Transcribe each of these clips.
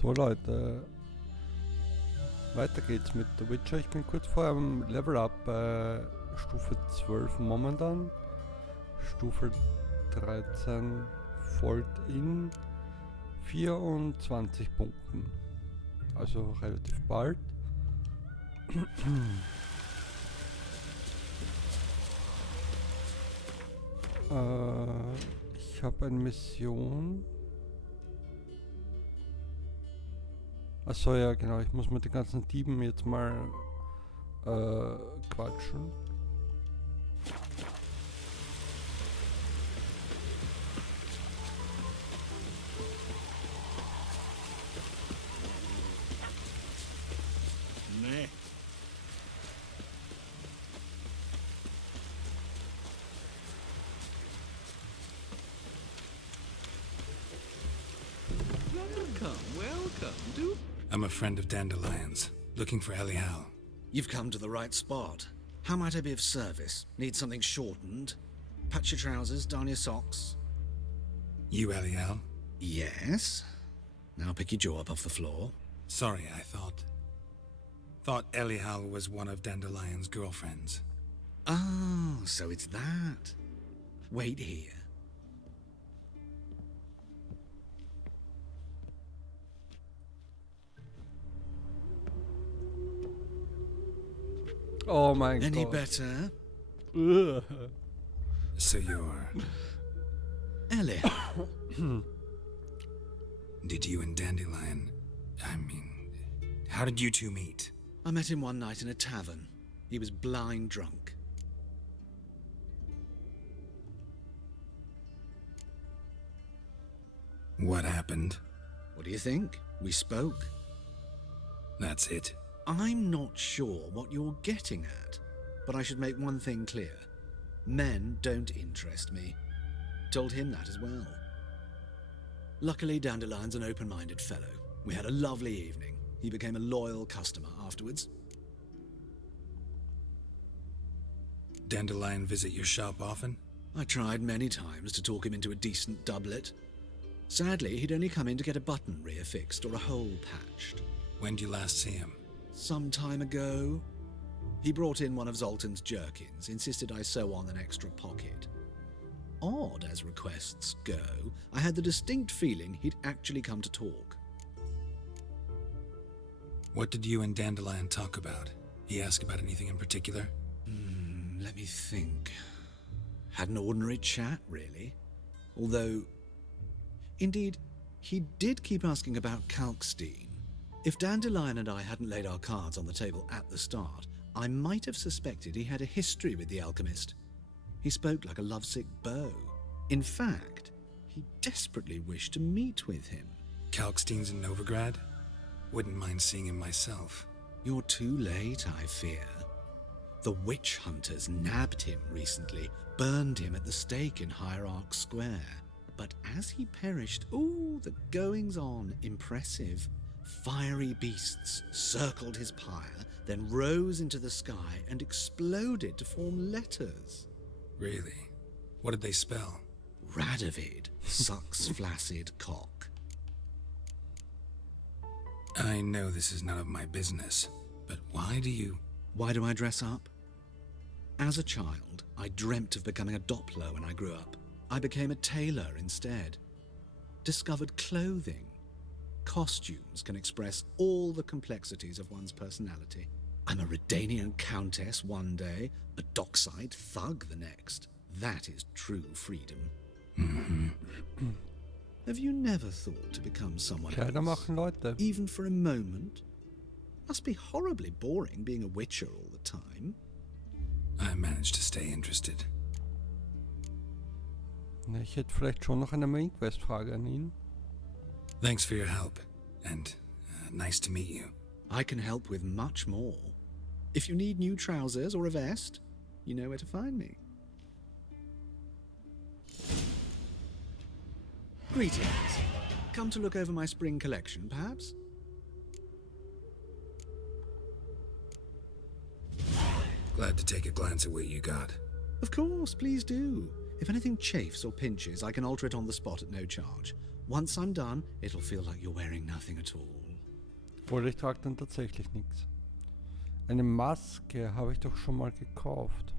So Leute, weiter geht's mit The Witcher. Ich bin kurz vor einem Level Up bei Stufe 12 momentan. Stufe 13 folgt in 24 Punkten. Also relativ bald. Ich habe eine Mission. Achso, ja genau, ich muss mit den ganzen Dieben jetzt mal quatschen. Nee. Welcome. Do I'm a friend of Dandelion's, looking for Elial. You've come to the right spot. How might I be of service? Need something shortened? Patch your trousers, darn your socks. You Elial? Yes. Now pick your jaw up off the floor. Sorry, I thought Elial was one of Dandelion's girlfriends. Oh, so it's that. Wait here. Oh mein Any Gott. better? Ugh. So you're... Ellie. Did you and Dandelion... how did you two meet? I met him one night in a tavern. He was blind drunk. What happened? What do you think? We spoke. That's it. I'm not sure what you're getting at, but I should make one thing clear. Men don't interest me. Told him that as well. Luckily, Dandelion's an open-minded fellow. We had a lovely evening. He became a loyal customer afterwards. Dandelion visit your shop often? I tried many times to talk him into a decent doublet. Sadly, he'd only come in to get a button reaffixed or a hole patched. When did you last see him? Some time ago, he brought in one of Zoltan's jerkins, insisted I sew on an extra pocket. Odd as requests go, I had the distinct feeling he'd actually come to talk. What did you and Dandelion talk about? He asked about anything in particular? Let me think. Had an ordinary chat, really. Although, indeed, he did keep asking about Kalkstein. If Dandelion and I hadn't laid our cards on the table at the start, I might have suspected he had a history with the alchemist. He spoke like a lovesick beau. In fact, he desperately wished to meet with him. Kalkstein's in Novigrad? Wouldn't mind seeing him myself. You're too late, I fear. The witch hunters nabbed him recently, burned him at the stake in Hierarch Square. But as he perished, the goings-on, impressive. Fiery beasts circled his pyre, then rose into the sky and exploded to form letters. Really? What did they spell? Radovid sucks flaccid cock. I know this is none of my business, but why do I dress up? As a child, I dreamt of becoming a Doppler when I grew up. I became a tailor instead. Discovered clothing. Costumes can express all the complexities of one's personality. I'm a Redanian countess one day, a dockside thug the next. That is true freedom. Have you never thought to become someone Kleider else? machen, Leute. Even for a moment? Must be horribly boring being a witcher all the time. I managed to stay interested. Ich hätte vielleicht schon noch eine Main-Quest-Frage an ihn. Thanks for your help, and nice to meet you. I can help with much more. If you need new trousers or a vest, you know where to find me. Greetings. Come to look over my spring collection, perhaps? Glad to take a glance at what you got. Of course, please do. If anything chafes or pinches, I can alter it on the spot at no charge. Once I'm done, it'll feel like you're wearing nothing at all. Oder ich trage dann tatsächlich nichts. Eine Maske habe ich doch schon mal gekauft.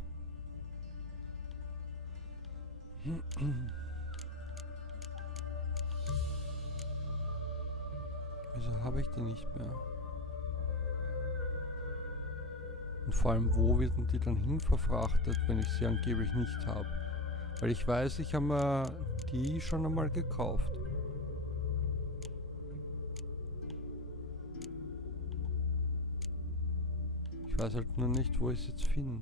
Wieso habe ich die nicht mehr? Und vor allem, wo werden die dann hin verfrachtet, wenn ich sie angeblich nicht habe? Weil ich weiß, ich habe mir die schon einmal gekauft. Ich weiß halt nur nicht, wo ich es jetzt finde.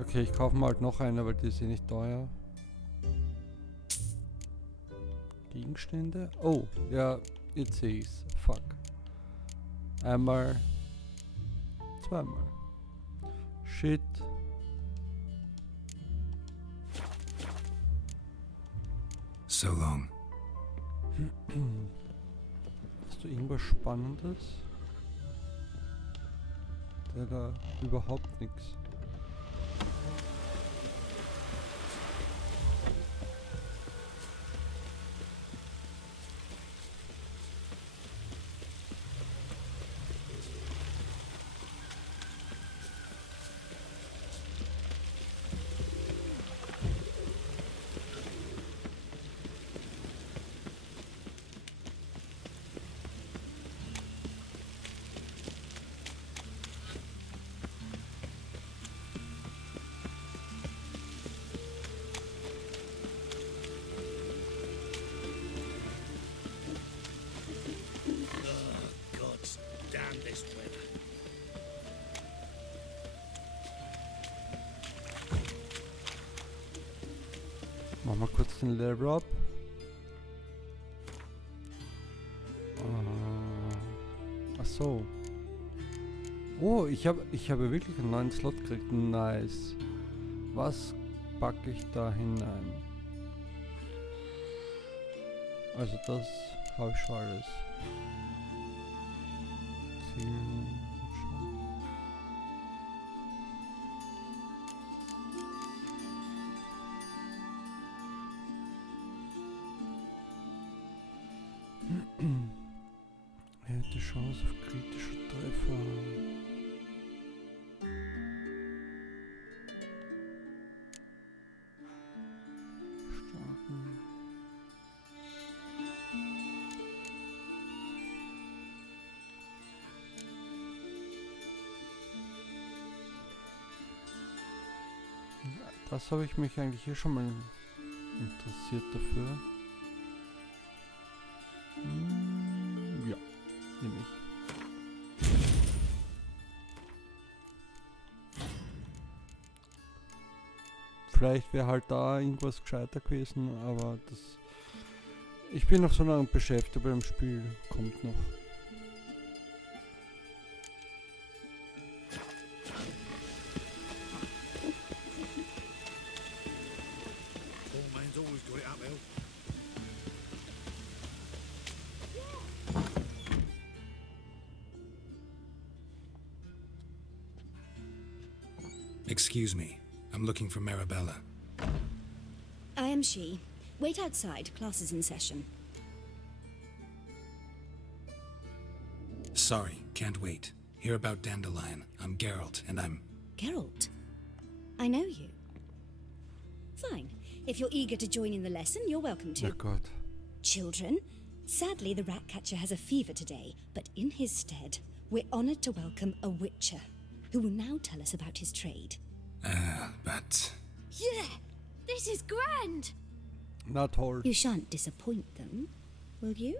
Okay, ich kaufe mal halt noch eine, weil die ist eh nicht teuer. Gegenstände? Oh, ja, jetzt sehe ich's. Fuck. Einmal. Zweimal. Shit. So long. Hast du irgendwas Spannendes? Da überhaupt nichts. Mach mal kurz den Level up. Ach so. Oh, ich habe wirklich einen neuen Slot gekriegt. Nice. Was packe ich da hinein? Also das habe ich schon alles. Zielen. Erhöhte Chance auf kritische Treffer. Starten. Das habe ich mich eigentlich hier schon mal interessiert dafür. Ja, nehme ich. Vielleicht wäre halt da irgendwas gescheiter gewesen, aber das... Ich bin noch so lange beschäftigt beim Spiel, kommt noch. Excuse me. I'm looking for Marabella. I am she. Wait outside. Class is in session. Sorry, can't wait. Hear about Dandelion. I'm Geralt, and I'm... Geralt, I know you. Fine. If you're eager to join in the lesson, you're welcome to. Oh Gott. Children, sadly the Ratcatcher has a fever today, but in his stead, we're honored to welcome a Witcher, who will now tell us about his trade. But... Yeah, this is grand. Not toll. You shan't disappoint them, will you?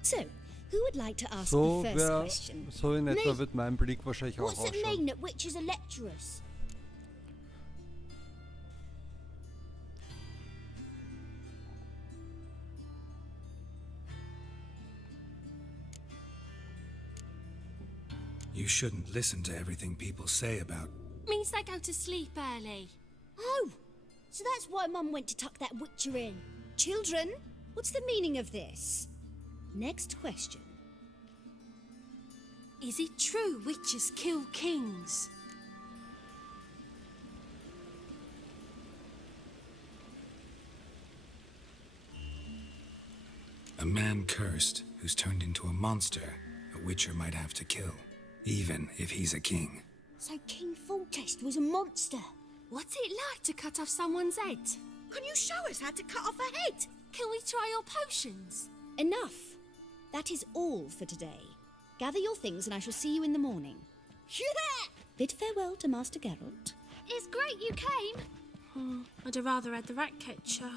So, who would like to ask So, the first question? so in etwa Me. wird mein Blick wahrscheinlich auch What's it ausschauen. mean that witches are lecturers? you shouldn't listen to everything people say about... Means they go to sleep early. Oh, so that's why Mum went to tuck that Witcher in. Children, what's the meaning of this? Next question. Is it true witches kill kings? A man cursed who's turned into a monster a Witcher might have to kill, even if he's a king. So King Foltest was a monster. What's it like to cut off someone's head? Can you show us how to cut off a head? Can we try your potions? Enough. That is all for today. Gather your things and I shall see you in the morning. Yeah! Bid farewell to Master Geralt. It's great you came. I'd have rather had the rat catcher.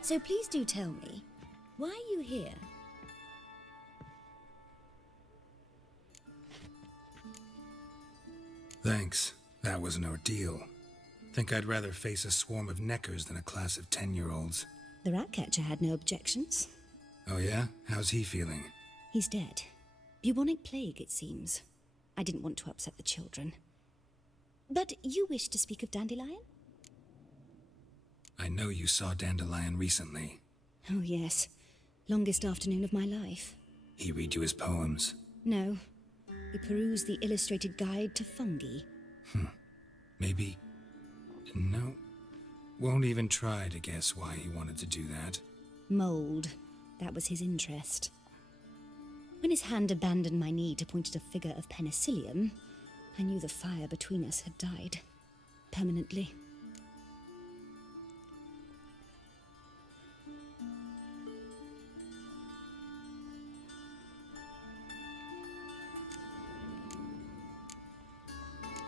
So please do tell me, why are you here? Thanks. That was an ordeal. Think I'd rather face a swarm of neckers than a class of 10-year-olds. The Ratcatcher had no objections. Oh yeah? How's he feeling? He's dead. Bubonic plague, it seems. I didn't want to upset the children. But you wish to speak of Dandelion? I know you saw Dandelion recently. Oh, yes. Longest afternoon of my life. He read you his poems. No. We perused the illustrated guide to fungi. Maybe... No. Won't even try to guess why he wanted to do that. Mold. That was his interest. When his hand abandoned my knee to point at a figure of penicillium, I knew the fire between us had died. Permanently.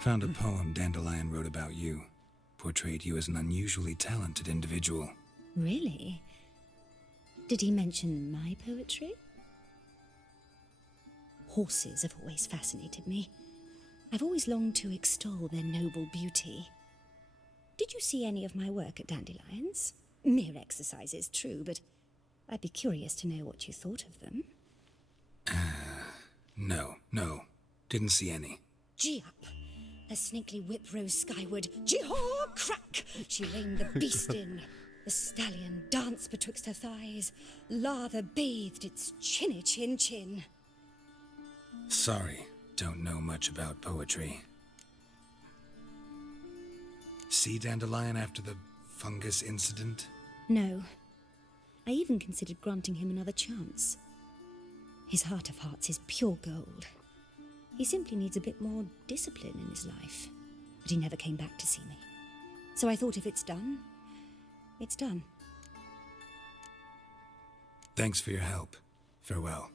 Found a poem Dandelion wrote about you. Portrayed you as an unusually talented individual. Really? Did he mention my poetry? Horses have always fascinated me. I've always longed to extol their noble beauty. Did you see any of my work at Dandelion's? Mere exercises, true, but I'd be curious to know what you thought of them. No. Didn't see any. Gee up! A snaky whip rose skyward. Jee-haw! Crack! She reined the beast in. The stallion danced betwixt her thighs. Lather bathed its chinny chin. Sorry, don't know much about poetry. See Dandelion after the fungus incident? No. I even considered granting him another chance. His heart of hearts is pure gold. He simply needs a bit more discipline in his life. But he never came back to see me. So I thought if it's done, it's done. Thanks for your help. Farewell.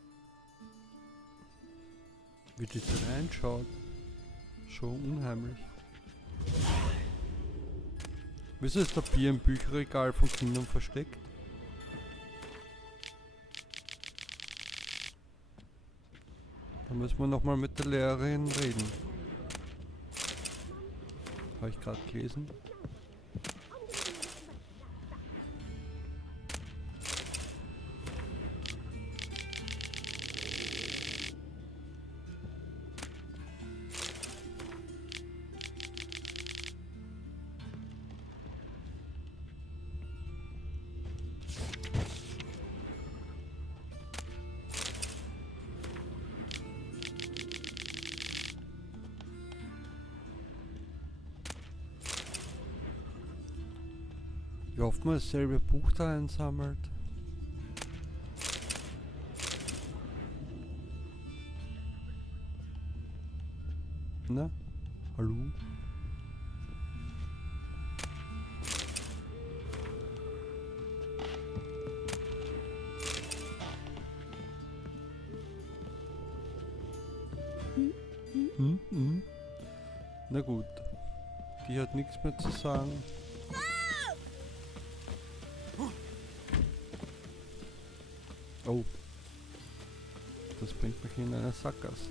Wie die da reinschaut. Schon unheimlich. Wieso ist der Bier im Bücherregal von Kindern versteckt? Da müssen wir nochmal mit der Lehrerin reden. Habe ich gerade gelesen. Wie oft man dasselbe Buch da einsammelt. Na? Hallo? Na gut. Die hat nichts mehr zu sagen. Oh. Das bringt mich in eine Sackgasse.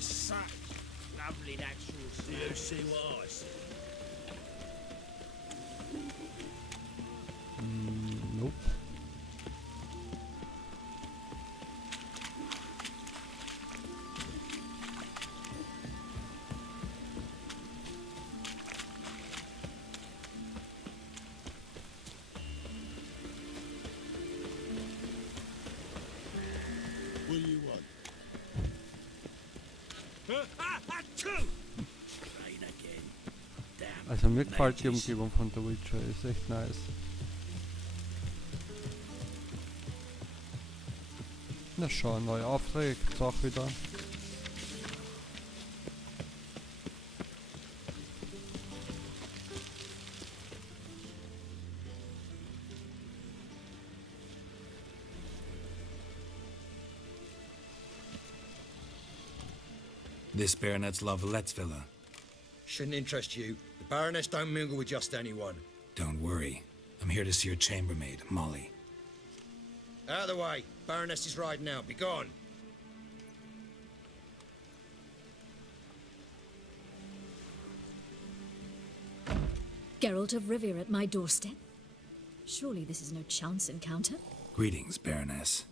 Such lovely natural. Do you see what I see? Also mir gefällt die Umgebung von The Witcher, ist echt nice. Na schon, neue Aufträge gibt's auch wieder. This Baronet's Lavalettes villa. Shouldn't interest you. The Baroness don't mingle with just anyone. Don't worry. I'm here to see your chambermaid, Molly. Out of the way. Baroness is riding out. Be gone. Geralt of Rivia at my doorstep? Surely this is no chance encounter? Greetings, Baroness.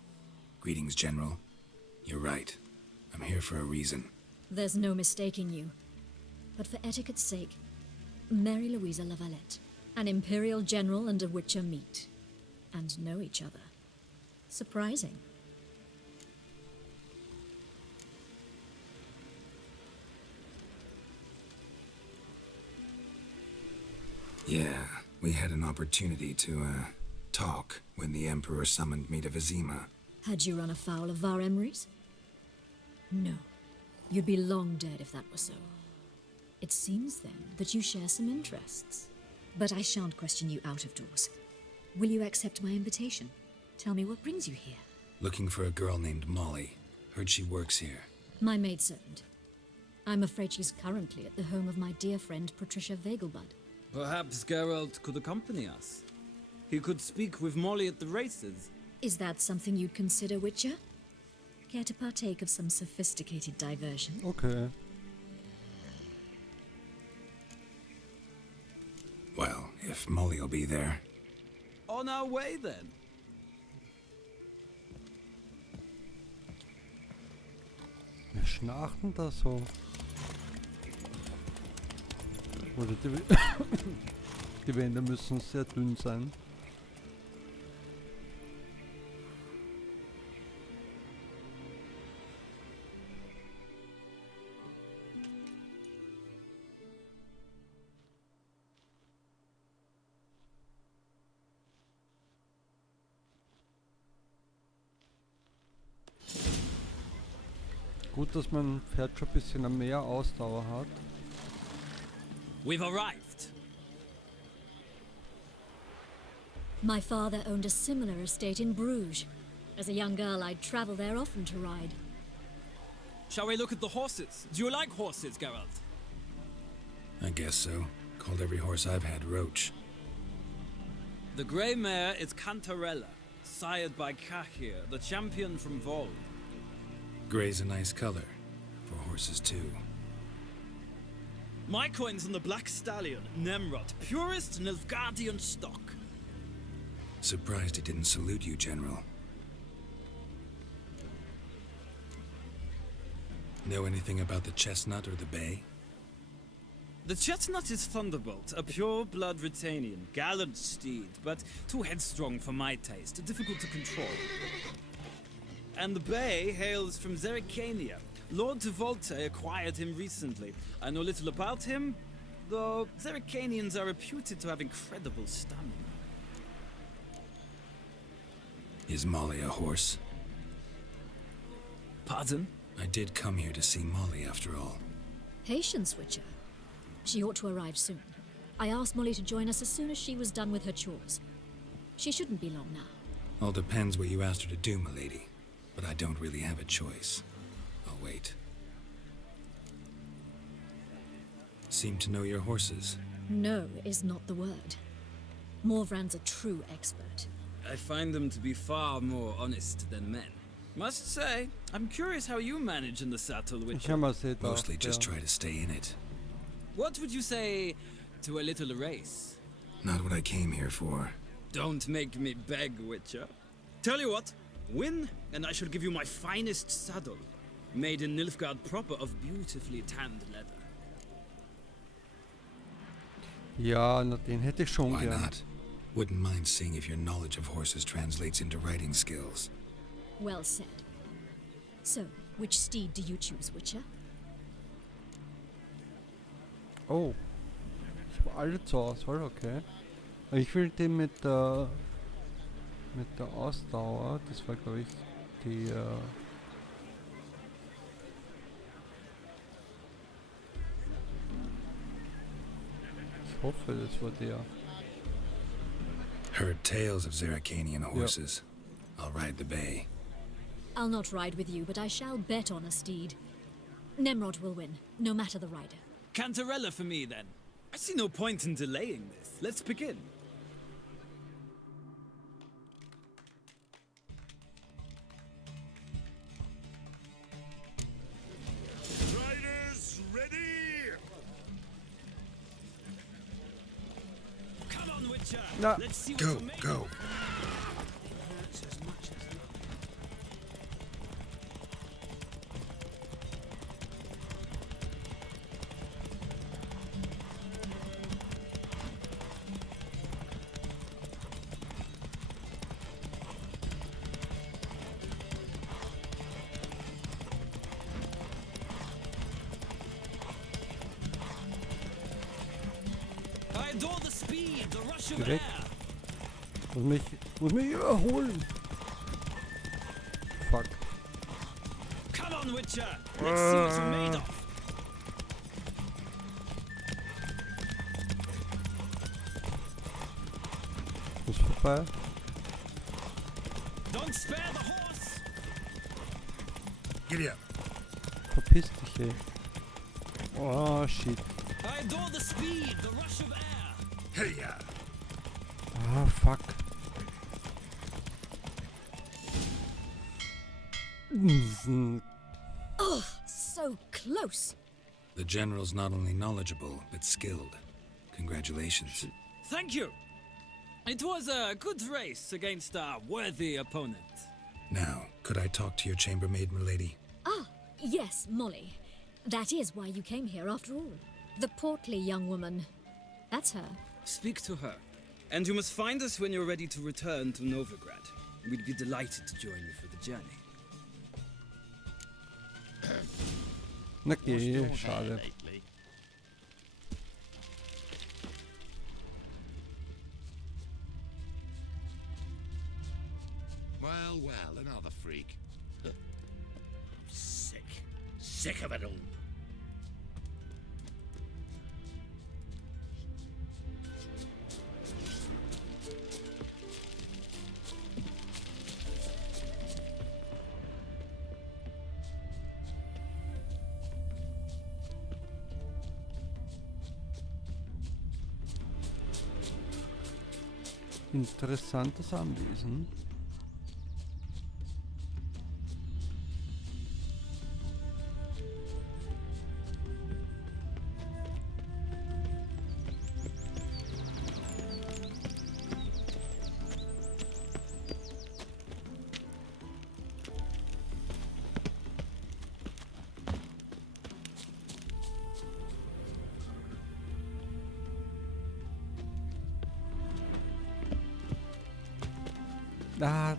Greetings, General. You're right. I'm here for a reason. There's no mistaking you. But for etiquette's sake, Mary Louisa Lavalette, an Imperial General and a Witcher meet, and know each other. Surprising. Yeah, we had an opportunity to, talk when the Emperor summoned me to Vizima. Had you run afoul of Var Emrys? No. You'd be long dead if that were so. It seems, then, that you share some interests. But I shan't question you out of doors. Will you accept my invitation? Tell me what brings you here. Looking for a girl named Molly. Heard she works here. My maidservant. I'm afraid she's currently at the home of my dear friend Patricia Vegelbud. Perhaps Geralt could accompany us. He could speak with Molly at the races. Is that something you'd consider, Witcher? Care to partake of some sophisticated diversion? Okay. Well, if Molly'll be there. On our way, then. Wir schnarchen da so. Oder die Wände müssen sehr dünn sein. Gut, dass mein Pferd schon ein bisschen mehr Ausdauer hat. We've arrived. My father owned a similar estate in Bruges. As a young girl, I'd travel there often to ride. Shall we look at the horses? Do you like horses, Geralt? I guess so. Called every horse I've had Roach. The grey mare is Cantarella, sired by Cahir, the champion from Vol. Grey's a nice color. For horses, too. My coin's on the Black Stallion, Nemrod, purest Nilfgaardian stock. Surprised he didn't salute you, General. Know anything about the Chestnut or the Bay? The Chestnut is Thunderbolt, a pure-blood Britannian, gallant steed, but too headstrong for my taste, difficult to control. And the Bay hails from Zerrikania. Lord de Volte acquired him recently. I know little about him, though Zerrikanians are reputed to have incredible stamina. Is Molly a horse? Pardon? I did come here to see Molly, after all. Patience, Witcher. She ought to arrive soon. I asked Molly to join us as soon as she was done with her chores. She shouldn't be long now. All depends what you asked her to do, milady. But I don't really have a choice. I'll wait. Seem to know your horses. No is not the word. Morvran's a true expert. I find them to be far more honest than men. Must say, I'm curious how you manage in the saddle, Ich Witcher. habe mal sehen, Mostly just try to stay in it. What would you say to a little race? Not what I came here for. Don't make me beg, Witcher. Tell you what, win, and I shall give you my finest saddle, made in Nilfgaard proper of beautifully tanned leather. Ja, na, den hätte ich schon Why gern. not? Wouldn't mind seeing if your knowledge of horses translates into riding skills. Well said. So, which steed do you choose, Witcher? Oh. Ich habe alle zur Auswahl, okay. Aber ich will den mit der Ausdauer, das war glaube ich die ich hoffe, das war der. Heard tales of Zeracanian horses. I'll ride the bay. I'll not ride with you, but I shall bet on a steed. Nemrod will win, no matter the rider. Cantarella for me, then. I see no point in delaying this. Let's begin. Riders, ready! Come on, Witcher! No. Let's see what Go, you're made go. of. I adore the speed, the rush of Direkt. air. Muss mich überholen. Fuck. Come on, Witcher! Let's see what you're made of. Ist vorbei. Don't spare the horse! Giddy up. Verpiss dich, ey. Oh shit. I adore the speed, the rush of air. Hey ya. Ah, fuck. Oh, so close. The general's not only knowledgeable, but skilled. Congratulations. Thank you. It was a good race against a worthy opponent. Now, could I talk to your chambermaid, milady? Ah, yes, Molly. That is why you came here after all. The portly young woman. That's her. Speak to her. And you must find us when you're ready to return to Novigrad. We'd be delighted to join you for the journey. Okay, schade. Well, well, another freak. I'm sick. Sick of it all. Interessantes Anwesen. Ah.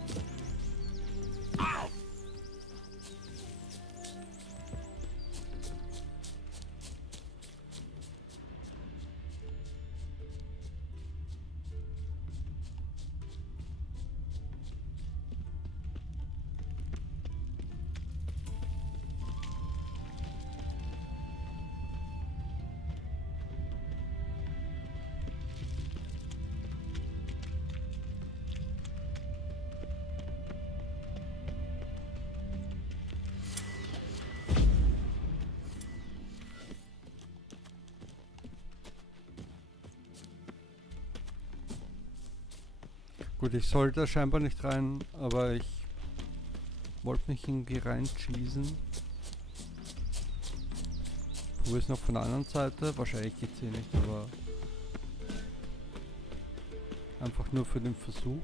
Gut, ich sollte scheinbar nicht rein, aber ich wollte mich irgendwie reinschießen. Probier es noch von der anderen Seite. Wahrscheinlich geht's hier nicht, aber einfach nur für den Versuch.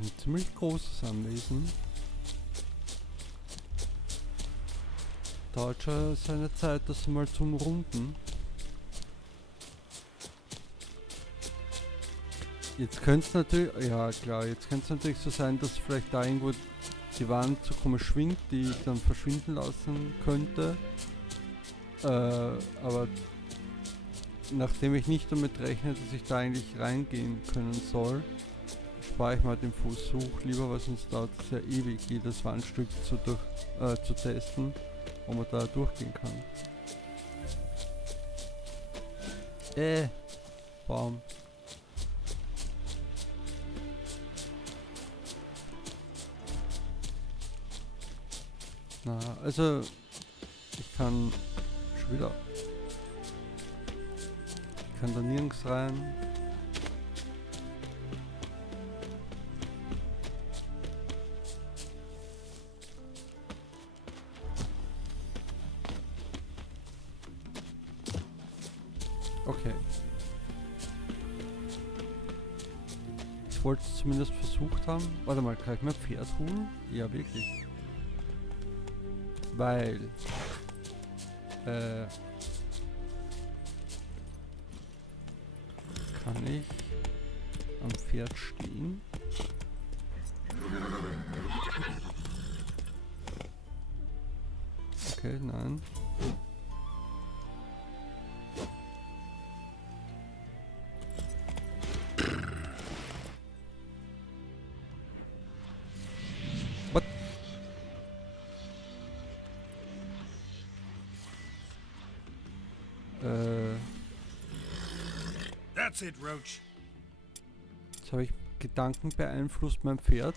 ist ein ziemlich großes Anwesen. Dauert schon seine Zeit, das mal zum Runden. Jetzt könnte es natürlich, ja klar, jetzt könnte es natürlich so sein, dass vielleicht da irgendwo die Wand so komisch schwingt, die ich dann verschwinden lassen könnte. Aber nachdem ich nicht damit rechne, dass ich da eigentlich reingehen können soll, spare ich mal den Versuch lieber, weil sonst dauert es ja ewig, jedes Wandstück zu testen, ob man da durchgehen kann. Baum. Na, also ich kann schon wieder. Ich kann da nirgends rein. Okay. Ich wollte es zumindest versucht haben. Warte mal, kann ich mir ein Pferd holen? Ja, wirklich. Weil kann ich am Pferd stehen? Okay, nein. What? That's it, Roach. Jetzt habe ich Gedanken beeinflusst mein Pferd.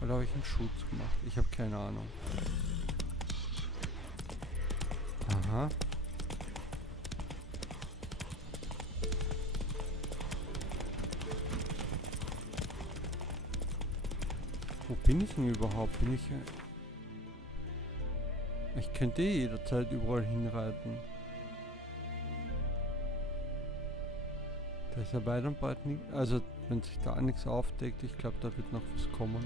Oder habe ich einen Schutz gemacht? Ich habe keine Ahnung. Aha. Wo bin ich denn überhaupt? Bin ich... Ich könnte jederzeit überall hinreiten. Da ist ja weit und breit nicht. Also, wenn sich da nichts aufdeckt, ich glaube, da wird noch was kommen.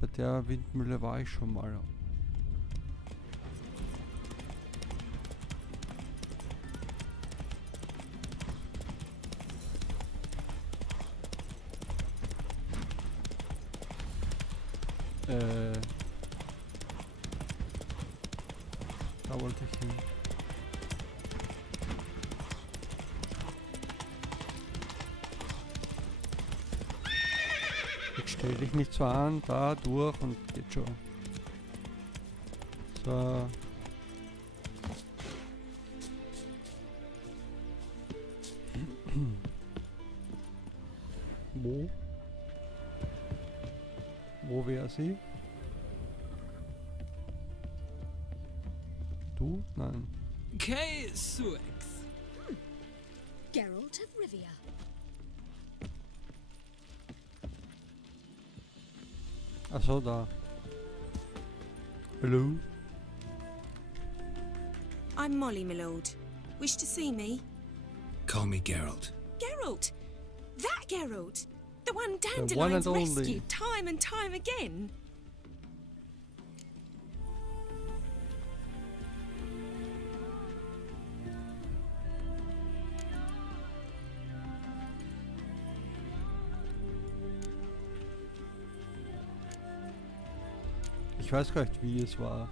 Bei der Windmühle war ich schon mal. Da wollte ich hin. Jetzt stell dich nicht so an, da durch und geht schon. So. Wo? Wo wäre sie? Du? Nein. Kay Suex. Geralt of Rivia. Ach so, da. Hello? I'm Molly, my lord. Wish to see me? Call me Geralt. Geralt! That Geralt! The one one Dandelion's and only. rescued time and time again! Ich weiß gar nicht, wie es war.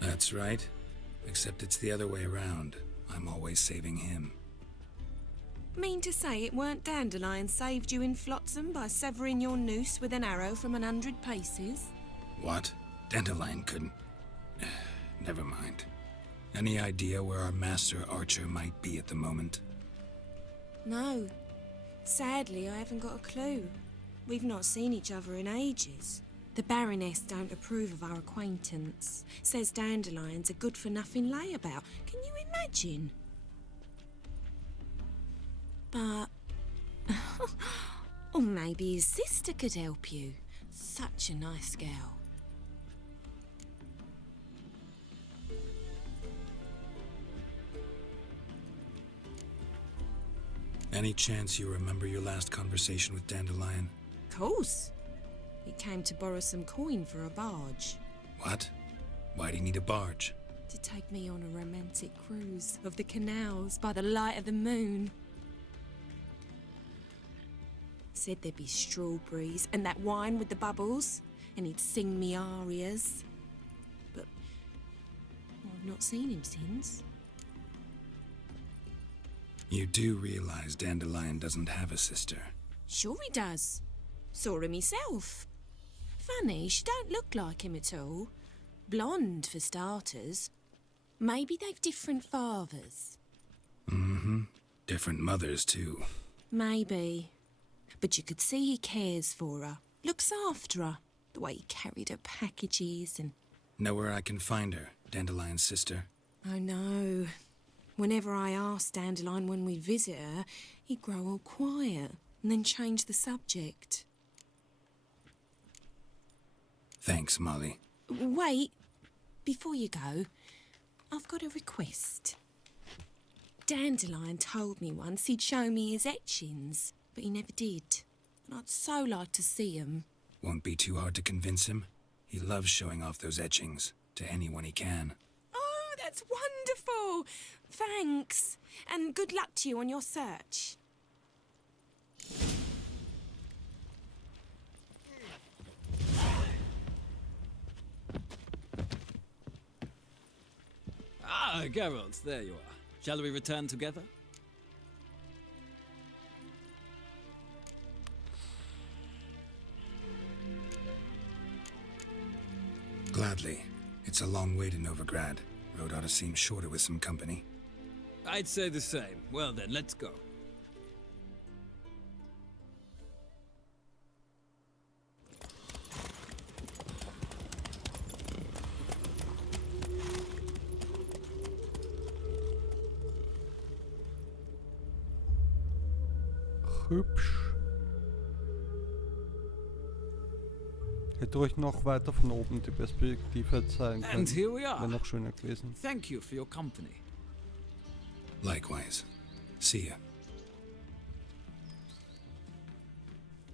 That's right. Except it's the other way around. I'm always saving him. Mean to say it weren't Dandelion saved you in Flotsam by severing your noose with an arrow from 100 paces? What? Dandelion couldn't. Never mind. Any idea where our master archer might be at the moment? No. Sadly, I haven't got a clue. We've not seen each other in ages. The Baroness don't approve of our acquaintance. Says Dandelion's a good-for-nothing layabout. Can you imagine? But... or maybe his sister could help you. Such a nice girl. Any chance you remember your last conversation with Dandelion? Course. He came to borrow some coin for a barge. What? Why'd he need a barge? To take me on a romantic cruise of the canals by the light of the moon. Said there'd be strawberries and that wine with the bubbles, and he'd sing me arias. But I've not seen him since. You do realize Dandelion doesn't have a sister? Sure he does. Saw him myself. Funny, she don't look like him at all. Blonde, for starters. Maybe they've different fathers. Mm-hmm. Different mothers, too. Maybe. But you could see he cares for her. Looks after her. The way he carried her packages and... Know where I can find her, Dandelion's sister? I know. Whenever I asked Dandelion when we visit her, he'd grow all quiet and then change the subject. Thanks, Molly. Wait. Before you go, I've got a request. Dandelion told me once he'd show me his etchings, but he never did. And I'd so like to see 'em. Won't be too hard to convince him. He loves showing off those etchings to anyone he can. Oh, that's wonderful! Thanks. And good luck to you on your search. Ah, Geralt, there you are. Shall we return together? Gladly. It's a long way to Novigrad. Road ought to seem shorter with some company. I'd say the same. Well then, let's go. Hübsch. Hätte ruhig noch weiter von oben die Perspektive zeigen können. And here we are. Wäre noch schöner gewesen. Thank you for your company. Likewise. See ya.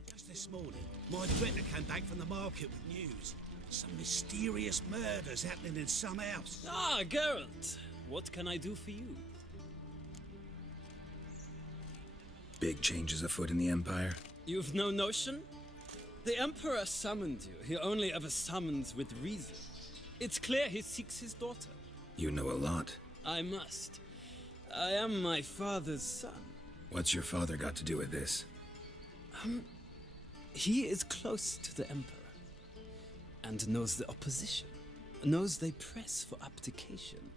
Just this morning, my Britta came back from the market with news. Some mysterious murders happening in some house. Ah, Geralt. What can I do for you? Big changes afoot in the Empire. You've no notion? The Emperor summoned you. He only ever summons with reason. It's clear he seeks his daughter. You know a lot. I must. I am my father's son. What's your father got to do with this? He is close to the Emperor. And knows the opposition. Knows they press for abdication.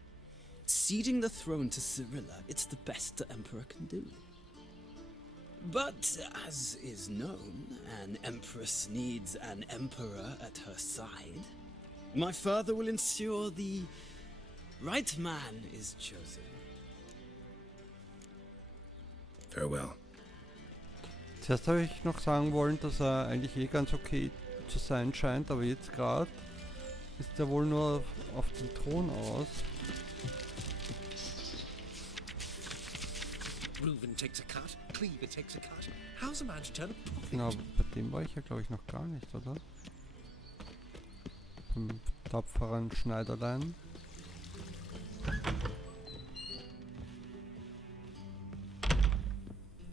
Ceding the throne to Cyrilla, it's the best the Emperor can do. But, as is known, an empress needs an emperor at her side. My father will ensure the right man is chosen. Farewell. Zuerst habe ich noch sagen wollen, dass er eigentlich eh ganz okay zu sein scheint, aber jetzt gerade ist er wohl nur auf den Thron aus. Reuven takes a cut, Cleaver takes a cut. How's a man to turn a profit? Genau, bei dem war ich ja glaube ich noch gar nicht, oder? Beim tapferen Schneiderlein.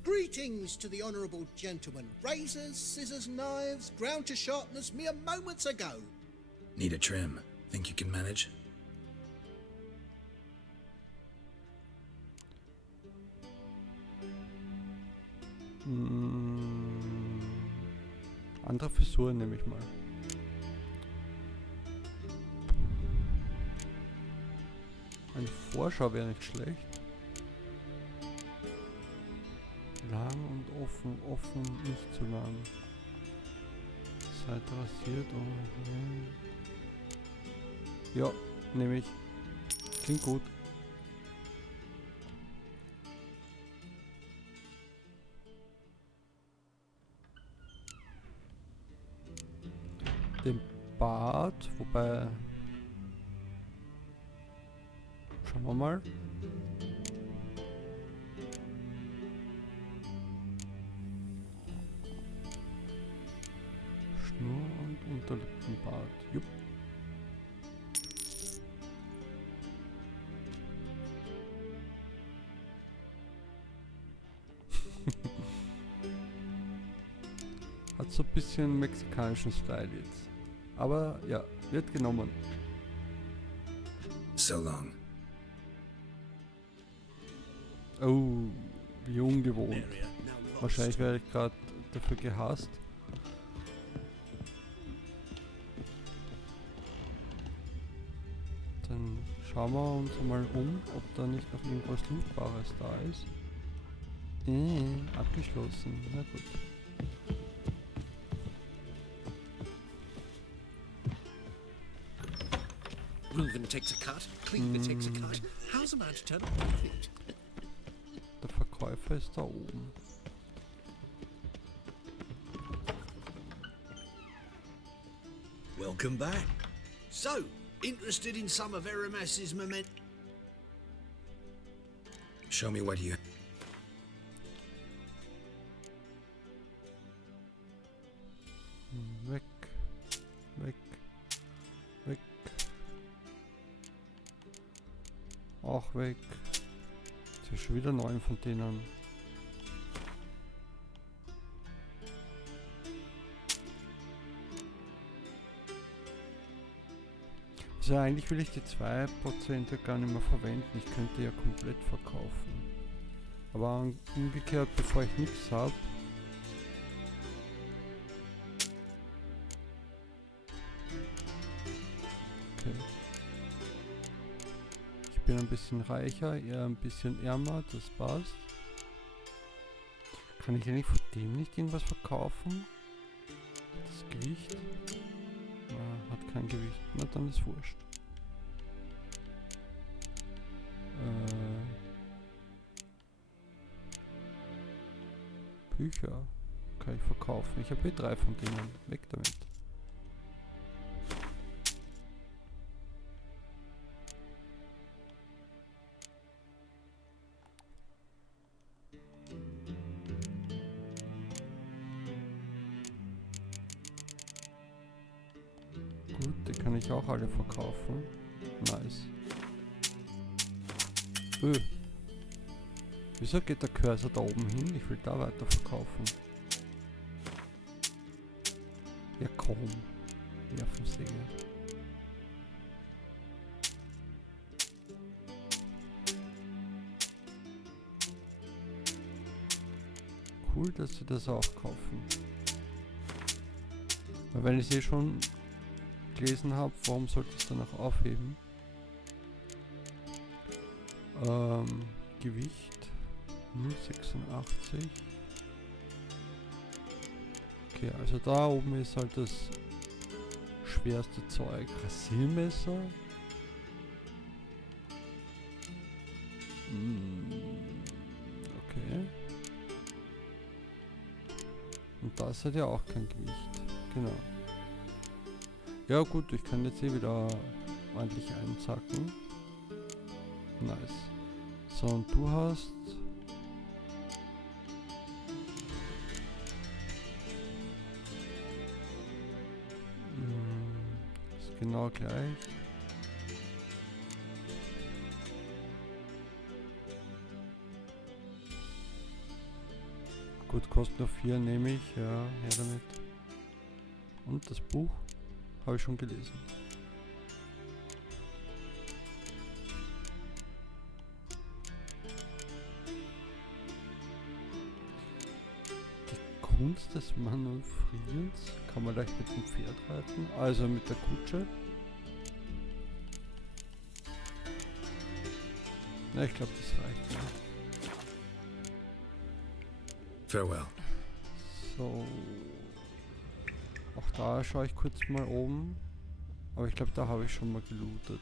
Greetings to the honourable gentleman. Razors, scissors, knives, ground to sharpness mere moments ago. Need a trim. Think you can manage? Andere Frisur nehme ich mal. Eine Vorschau wäre nicht schlecht. Lang und offen, offen, nicht zu lang. Seite rasiert und... Ja, nehme ich. Klingt gut. Den Bart, wobei... Schauen wir mal. gespart. Jupp. Hat so ein bisschen mexikanischen Style jetzt. Aber ja, wird genommen. So long. Oh, wie ungewohnt. Wahrscheinlich werde ich gerade dafür gehasst. Dann schauen wir uns mal um, ob da nicht noch irgendwas Lootbares da ist. Abgeschlossen. Na gut. Reuven takes a cut, Cleaver takes a cut. How's a man to turn a profit? Der Verkäufer ist da oben. Welcome back. So, interested in some of Aramas's memento? Show me what you... Weg. Weg. Weg. Auch weg. Jetzt ist schon wieder 9 von denen. Also eigentlich will ich die 2% ja gar nicht mehr verwenden. Ich könnte ja komplett verkaufen. Aber umgekehrt, bevor ich nichts habe. Okay. Ich bin ein bisschen reicher, eher ein bisschen ärmer, das passt. Kann ich eigentlich von dem nicht irgendwas verkaufen? Das Gewicht? Na, hat kein Gewicht. Na, dann ist wurscht. Bücher kann ich verkaufen. Ich habe 3 von denen. Weg damit. Gut, die kann ich auch alle verkaufen. Nice. Wieso geht der Cursor da oben hin? Ich will da weiter verkaufen. Ja komm. Nervensäge. Cool, dass sie das auch kaufen. Weil wenn ich sie schon gelesen habe, warum sollte ich es dann auch aufheben? Gewicht 0,86. Okay, also da oben ist halt das schwerste Zeug. Rasiermesser. Okay. Und das hat ja auch kein Gewicht. Genau. Ja gut, ich kann jetzt wieder ordentlich einzacken. Nice. So, und du hast... Ist genau gleich. Gut, kostet nur 4, nehme ich. Ja, her damit. Und das Buch habe ich schon gelesen. Kunst des Manövrierens. Kann man leicht mit dem Pferd reiten, also mit der Kutsche. Na, ich glaube, das reicht. Ja. Farewell. So. Auch da schaue ich kurz mal oben. Aber ich glaube, da habe ich schon mal gelootet.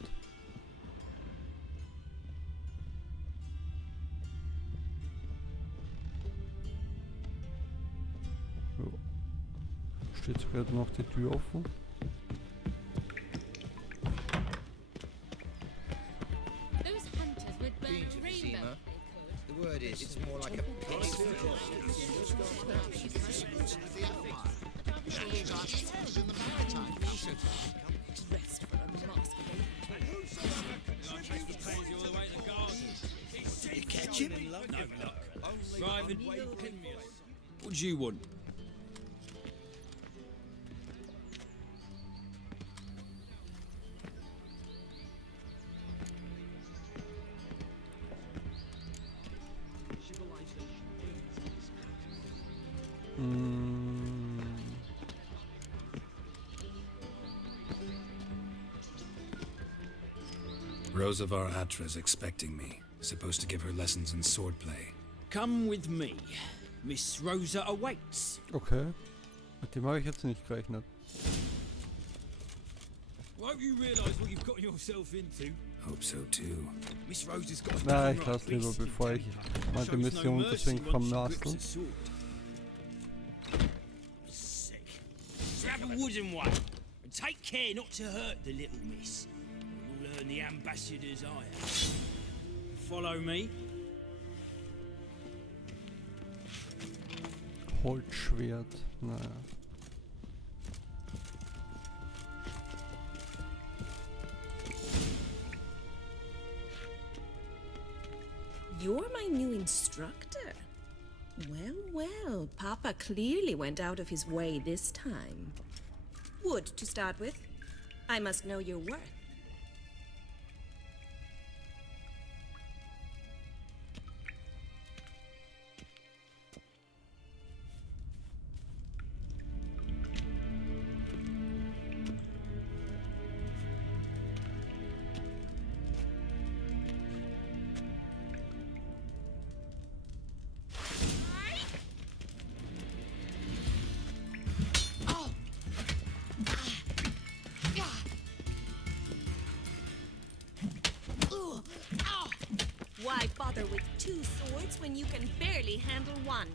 Steht sogar noch die Tür offen. The word is, it's more like a You catch him? No luck. Private. What do you want? Rosa var Atra's expecting me. Supposed to give her lessons in swordplay. Come with me. Miss Rosa awaits. Okay. Mit dem habe ich jetzt nicht gerechnet. Won't you realise what you've got yourself into? Hope so too. Miss Rosa's got a Na, ich lasse lieber, bevor ich meine Mission deswegen vom Lassen. Sick. Grab a wooden one and take care not to hurt the little miss. You'll learn the ambassador's ire. Follow me. Holzschwert, naja. You're my new instructor. Well, well, Papa clearly went out of his way this time. Wood, to start with. I must know your worth. Why bother with two swords when you can barely handle one?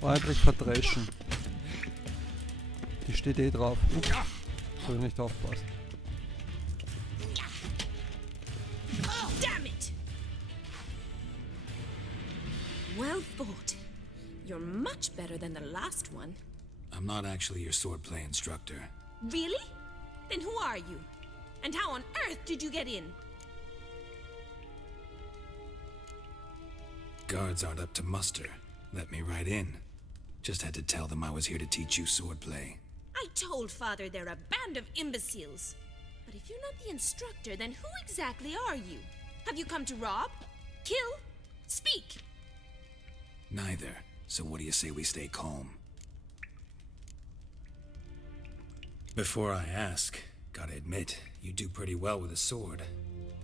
Einfach verdreschen. Die steht eh drauf. Ups. Soll ich nicht aufpassen. Damn it! Well fought. You're much better than the last one. I'm not actually your swordplay instructor. Really? Then who are you? And how on earth did you get in? Guards aren't up to muster. Let me right in. Just had to tell them I was here to teach you swordplay. I told Father they're a band of imbeciles. But if you're not the instructor, then who exactly are you? Have you come to rob? Kill? Speak! Neither. So what do you say we stay calm? Before I ask, gotta admit, you do pretty well with a sword.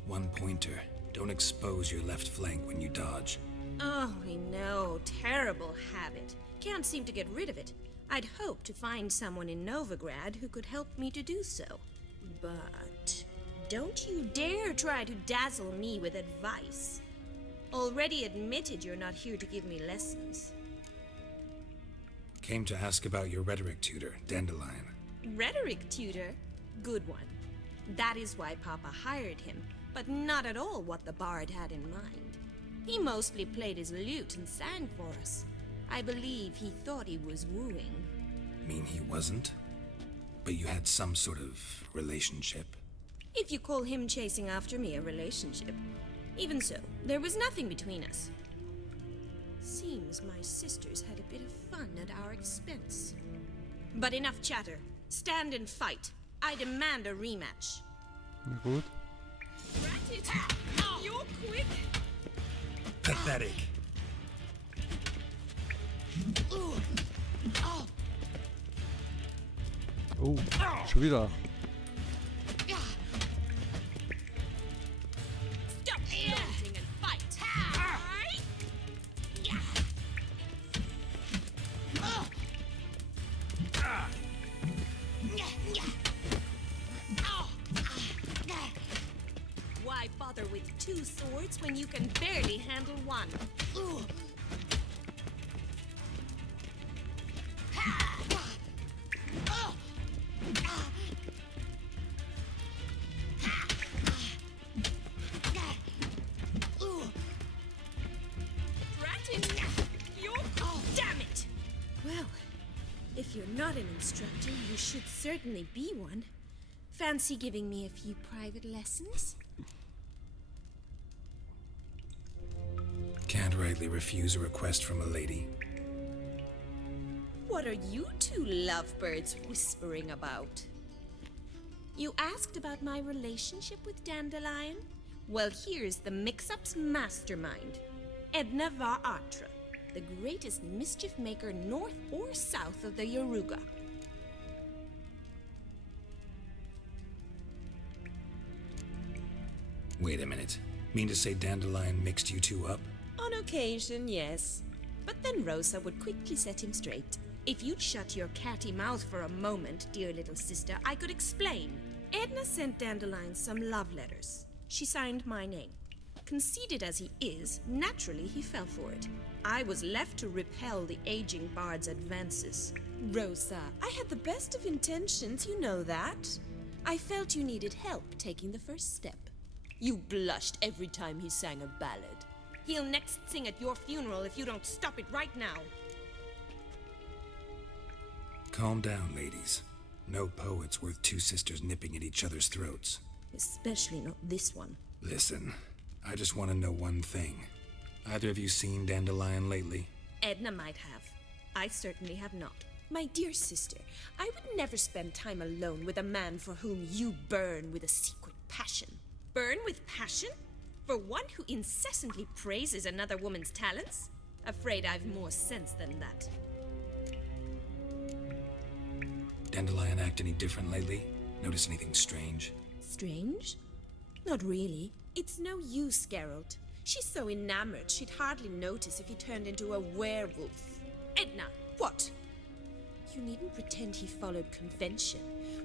One pointer. Don't expose your left flank when you dodge. Oh, I know. Terrible habit. Can't seem to get rid of it. I'd hoped to find someone in Novigrad who could help me to do so. But don't you dare try to dazzle me with advice. Already admitted you're not here to give me lessons. Came to ask about your rhetoric tutor, Dandelion. Rhetoric tutor? Good one. That is why Papa hired him, but not at all what the bard had in mind. He mostly played his lute and sang for us. I believe he thought he was wooing. Mean he wasn't? But you had some sort of relationship? If you call him chasing after me a relationship. Even so, there was nothing between us. Seems my sisters had a bit of fun at our expense. But enough chatter. Stand and fight. I demand a rematch. Na gut. Ratted! You're quick! Pathetic. Oh, schon wieder. Stop flaunting and fight! Why bother with two swords when you can barely handle one? Ratted! not an instructor, you should certainly be one. Fancy giving me a few private lessons? Can't rightly refuse a request from a lady. What are you two lovebirds whispering about? You asked about my relationship with Dandelion? Well, here's the mix-up's mastermind. Edna Va Atra, the greatest mischief maker north or south of the Yaruga. Wait a minute. Mean to say Dandelion mixed you two up? On occasion, yes. But then Rosa would quickly set him straight. If you'd shut your catty mouth for a moment, dear little sister, I could explain. Edna sent Dandelion some love letters. She signed my name. Conceited as he is, naturally he fell for it. I was left to repel the aging bard's advances. Rosa, I had the best of intentions, you know that. I felt you needed help taking the first step. You blushed every time he sang a ballad. He'll next sing at your funeral if you don't stop it right now. Calm down, ladies. No poet's worth two sisters nipping at each other's throats. Especially not this one. Listen, I just want to know one thing. Either of you seen Dandelion lately? Edna might have. I certainly have not. My dear sister, I would never spend time alone with a man for whom you burn with a secret passion. Burn with passion? For one who incessantly praises another woman's talents? Afraid I've more sense than that. Dandelion act any different lately? Notice anything strange? Strange? Not really. It's no use, Geralt. She's so enamored she'd hardly notice if he turned into a werewolf. Edna, what? You needn't pretend he followed convention.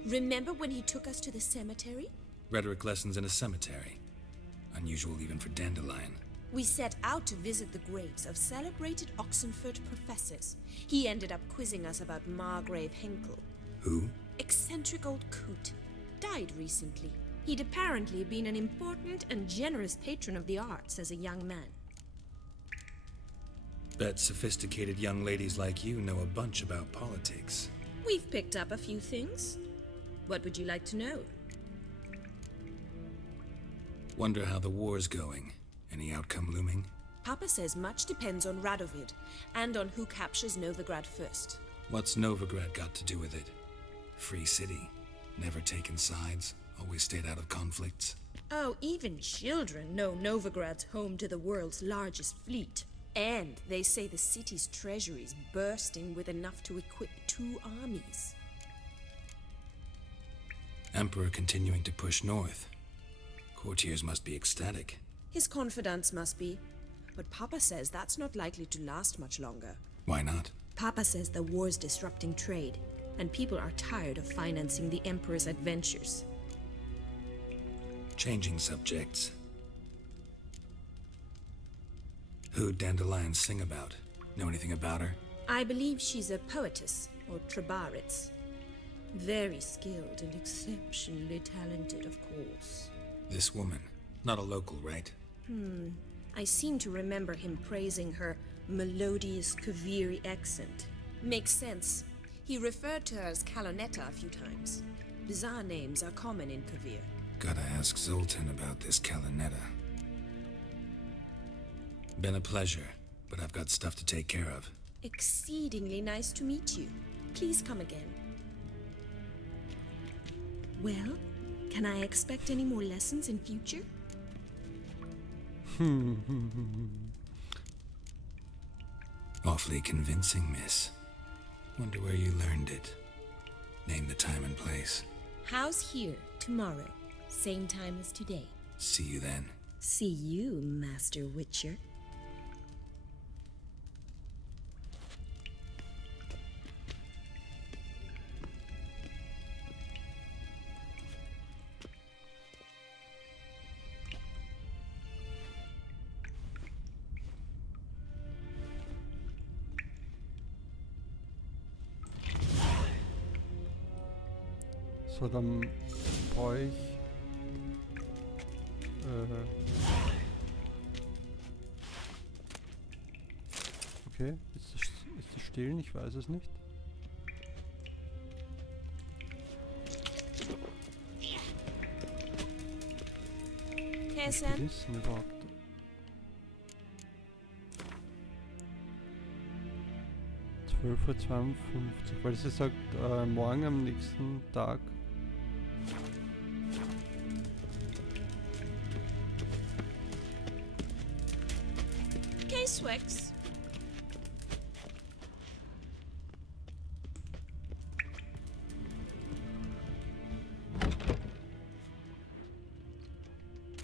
Remember when he took us to the cemetery? Rhetoric lessons in a cemetery. Unusual even for Dandelion. We set out to visit the graves of celebrated Oxenford professors. He ended up quizzing us about Margrave Henkel. Who? Eccentric old coot. Died recently. He'd apparently been an important and generous patron of the arts as a young man. Bet sophisticated young ladies like you know a bunch about politics. We've picked up a few things. What would you like to know? Wonder how the war's going. Any outcome looming? Papa says much depends on Radovid, and on who captures Novigrad first. What's Novigrad got to do with it? Free city. Never taken sides. Always stayed out of conflicts. Oh, even children know Novigrad's home to the world's largest fleet. And they say the city's treasury's bursting with enough to equip 2 armies. Emperor continuing to push north. Courtiers must be ecstatic. His confidants must be. But Papa says that's not likely to last much longer. Why not? Papa says the war's disrupting trade, and people are tired of financing the Emperor's adventures. Changing subjects. Who'd Dandelion sing about? Know anything about her? I believe she's a poetess, or Trebaritz. Very skilled and exceptionally talented, of course. This woman. Not a local, right? I seem to remember him praising her melodious Kaviri accent. Makes sense. He referred to her as Calonetta a few times. Bizarre names are common in Kavir. Gotta ask Zoltan about this Calonetta. Been a pleasure, but I've got stuff to take care of. Exceedingly nice to meet you. Please come again. Well, can I expect any more lessons in future? Awfully convincing, miss. Wonder where you learned it. Name the time and place. House here, tomorrow. Same time as today. See you then. See you, Master Witcher. So, dann brauche ich okay, ist das Stehlen? Ich weiß es nicht. Wie spät ist denn überhaupt? Uhr 52, weil sie sagt, morgen am nächsten Tag. Okay, Swix.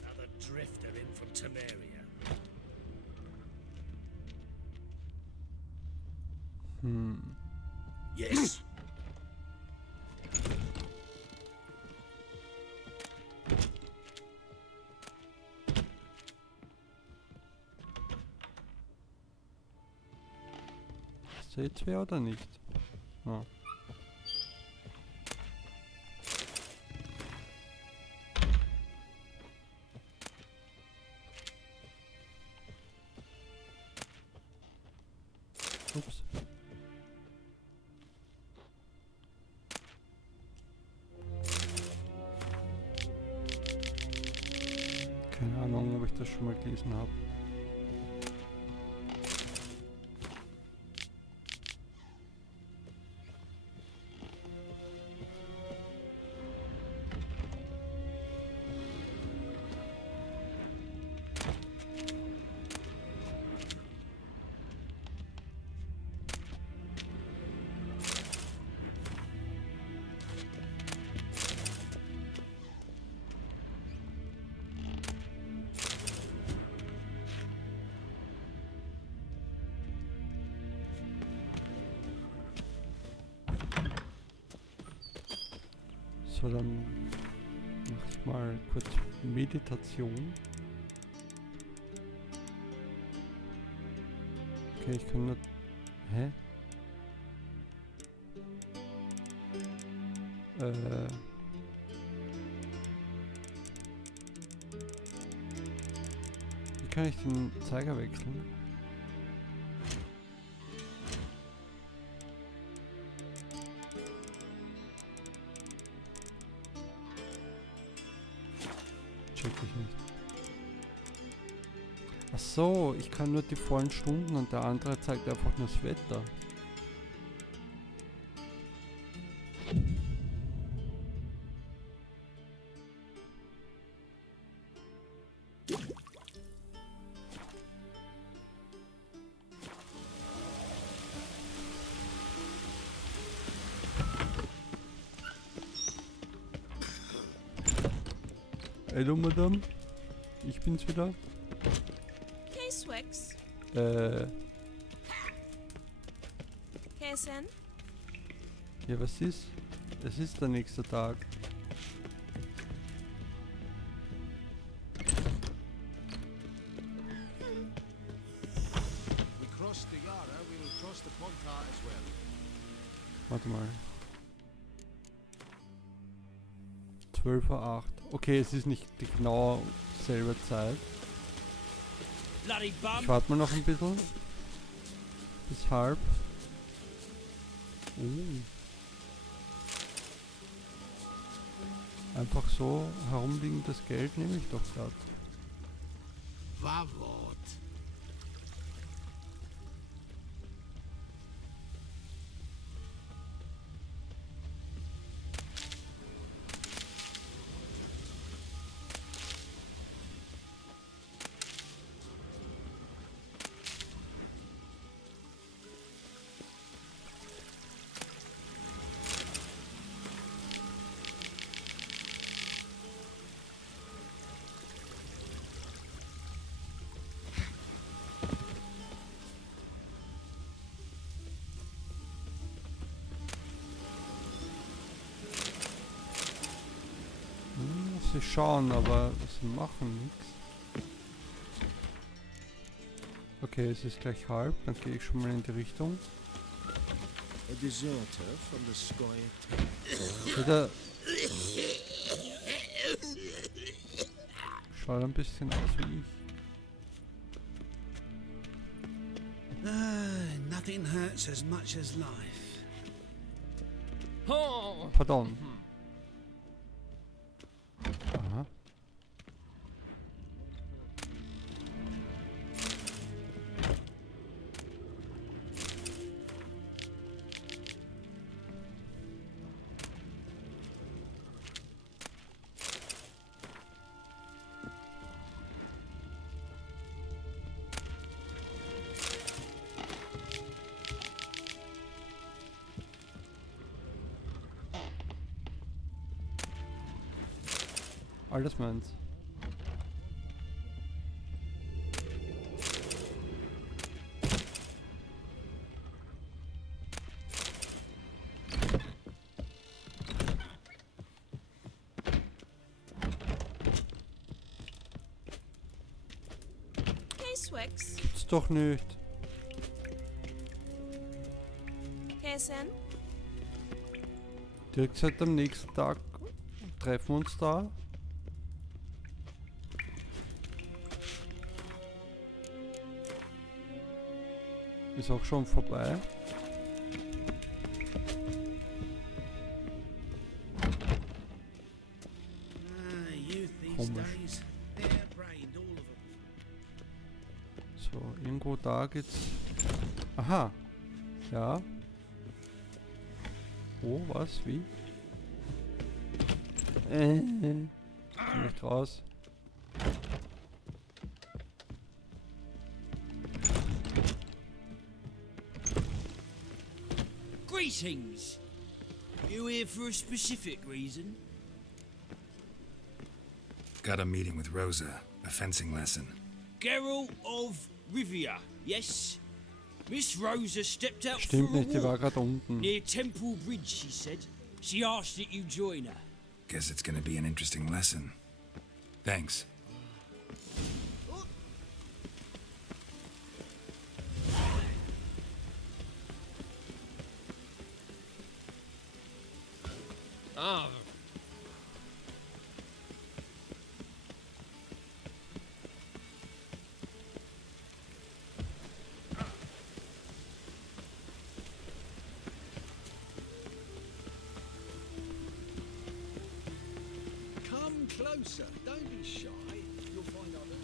Another drifter in from Temeria. Yes. Seht wer oder nicht? Ja. Ups. Keine Ahnung, ob ich das schon mal gelesen habe. So, dann mache ich mal kurz Meditation. Okay, ich kann nur... Hä? Wie kann ich den Zeiger wechseln? Check ich nicht. Ach so, ich kann nur die vollen Stunden und der andere zeigt einfach nur das Wetter. Hallo Madame, ich bin's wieder. Okay, Swix. KSN. Ja, was ist? Es ist der nächste Tag. We crossed the Yara, we'll cross the Pontar as well. Warte mal. 12:08 Uhr. Okay, es ist nicht die genau selbe Zeit. Ich warte mal noch ein bisschen. Bis halb. Einfach so herumliegendes Geld nehme ich doch gerade. Vavot. Sie schauen, aber sie machen nichts. Okay, es ist gleich halb, dann gehe ich schon mal in die Richtung. A deserter from the Sky. Wieder. Schaut ein bisschen aus wie ich. Nothing hurts as much as life. Pardon. Aha. Alles meins. Swix. Gibt's doch nicht. Kirsten? Dirk sagt, am nächsten Tag treffen wir uns da. Ist auch schon vorbei. Komisch. So, irgendwo da geht's. Aha. Ja. Oh, was? Wie? Komm nicht raus. Greetings. You here for a specific reason? Got a meeting with Rosa, a fencing lesson. Geralt of Rivia, yes? Miss Rosa stepped out Stimmt for a nicht, die war walk gerade unten. near Temple Bridge, she said. She asked that you join her. Guess it's gonna be an interesting lesson. Thanks. Ah. Come closer. Don't be shy. You'll find other.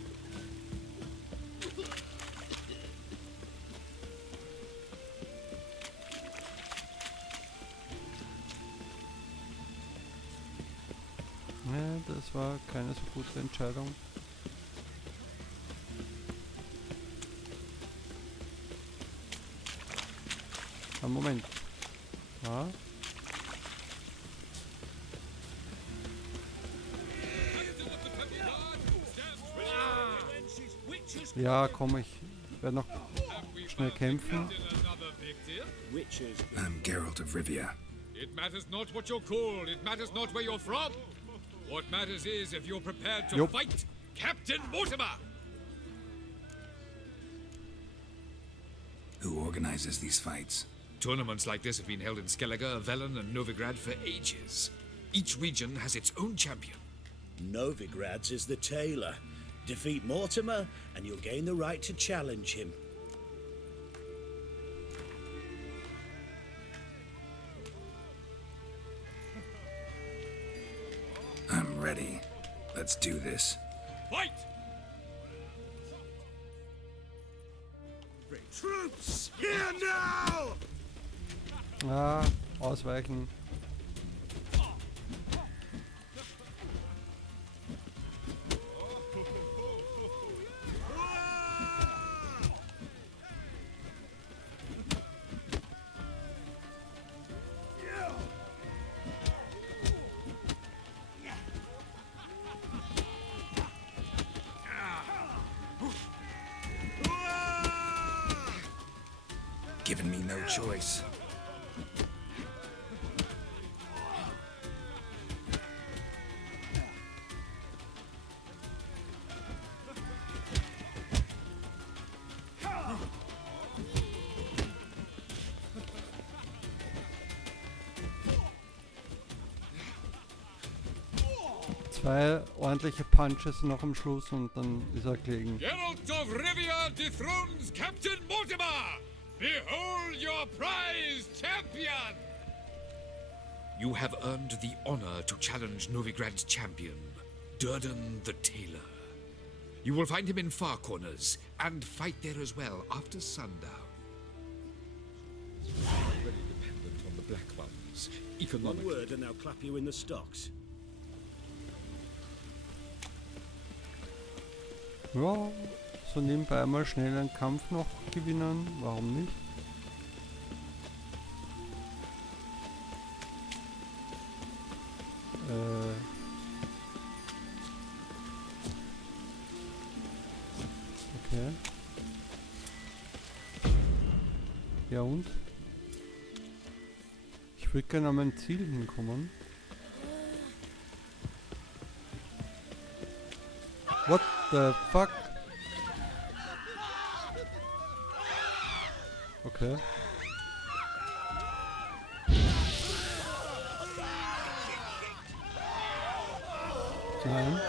Ja, das war keine so gute Entscheidung. Ein Moment. Ja. Ja, komm, ich werde noch schnell kämpfen. I'm Geralt of Rivia. It matters not what you're called. It matters not where you're from. What matters is if you're prepared to Yup. fight Captain Mortimer. Who organizes these fights? Tournaments like this have been held in Skellige, Velen, and Novigrad for ages. Each region has its own champion. Novigrad's is the tailor. Defeat Mortimer, and you'll gain the right to challenge him. I'm ready. Let's do this. Fight! Troops, here now! Ah, ausweichen. Giving me no choice. Zwei ordentliche Punches noch am Schluss und dann ist er gelegen. Geralt of Rivia dethrones Captain Mortimer! Behold your prize champion! You have earned the honor to challenge Novigrad's champion, Durden the Tailor. You will find him in Far Corners and fight there as well after sundown. Very dependent on the Black Ones. One Economic. word and they'll clap you in the stocks. Ja, so nebenbei mal schnell einen Kampf noch gewinnen, warum nicht? Ja und? Ich würde gerne an mein Ziel hinkommen. What the fuck? Okay. Nein.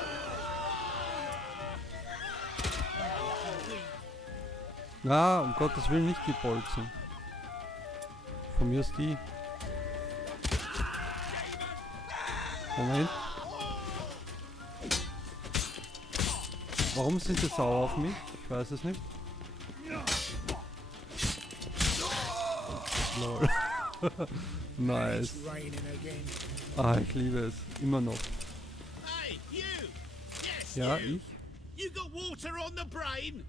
Na, um Gottes Willen nicht die Bolzen. Von mir ist die. Moment. Warum sind sie sauer auf mich? Ich weiß es nicht. Lol. Nice. Ah, ich liebe es. Immer noch. Hey, you! Yes, Ja, you! ich? You got water on the brain?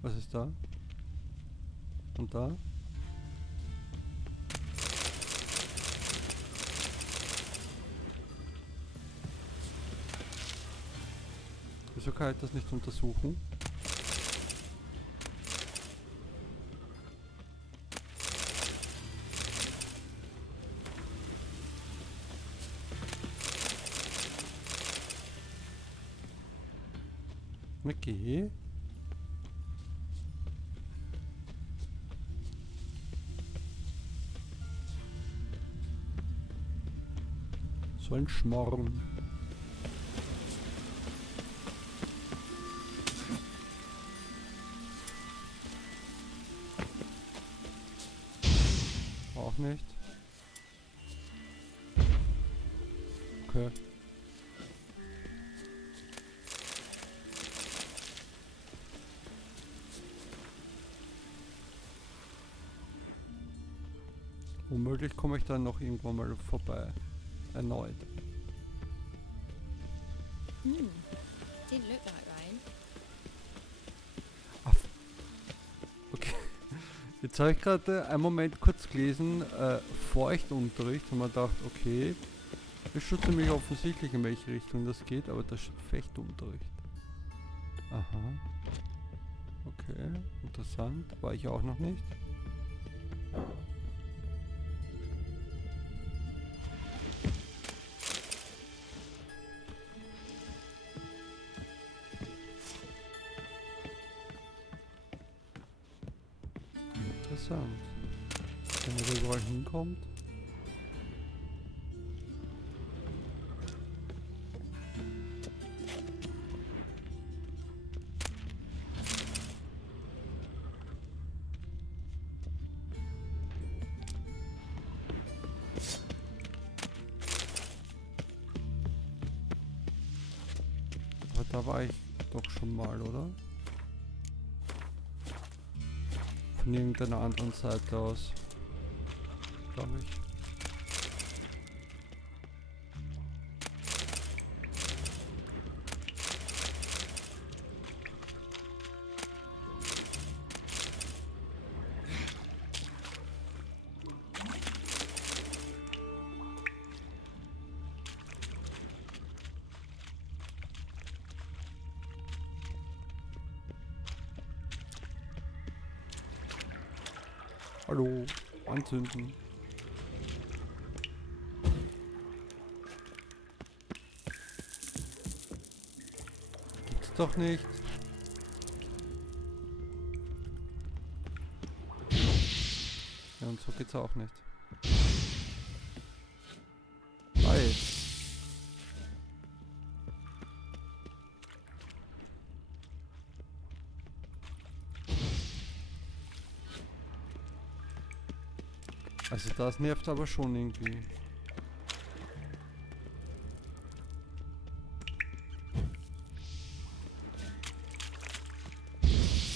Was ist da? Und da? Wieso kann ich das nicht untersuchen? Okay. So ein Schmorren. Auch nicht. Okay. Womöglich komme ich dann noch irgendwann mal vorbei. Erneut. Didn't look like rain. Okay. Jetzt habe ich gerade einen Moment kurz gelesen, Feuchtunterricht, und man dachte, okay, ist schon ziemlich offensichtlich, in welche Richtung das geht, aber das steht Fechtunterricht. Aha. Okay, interessant. War ich auch noch nicht. Interessant. Wenn ihr da überall hinkommt. Aber da war ich doch schon mal, oder? Von irgendeiner anderen Seite aus, glaube ich. Hallo, anzünden. Gibt's doch nicht. Ja, und so geht's auch nicht. Hi. Also das nervt aber schon irgendwie.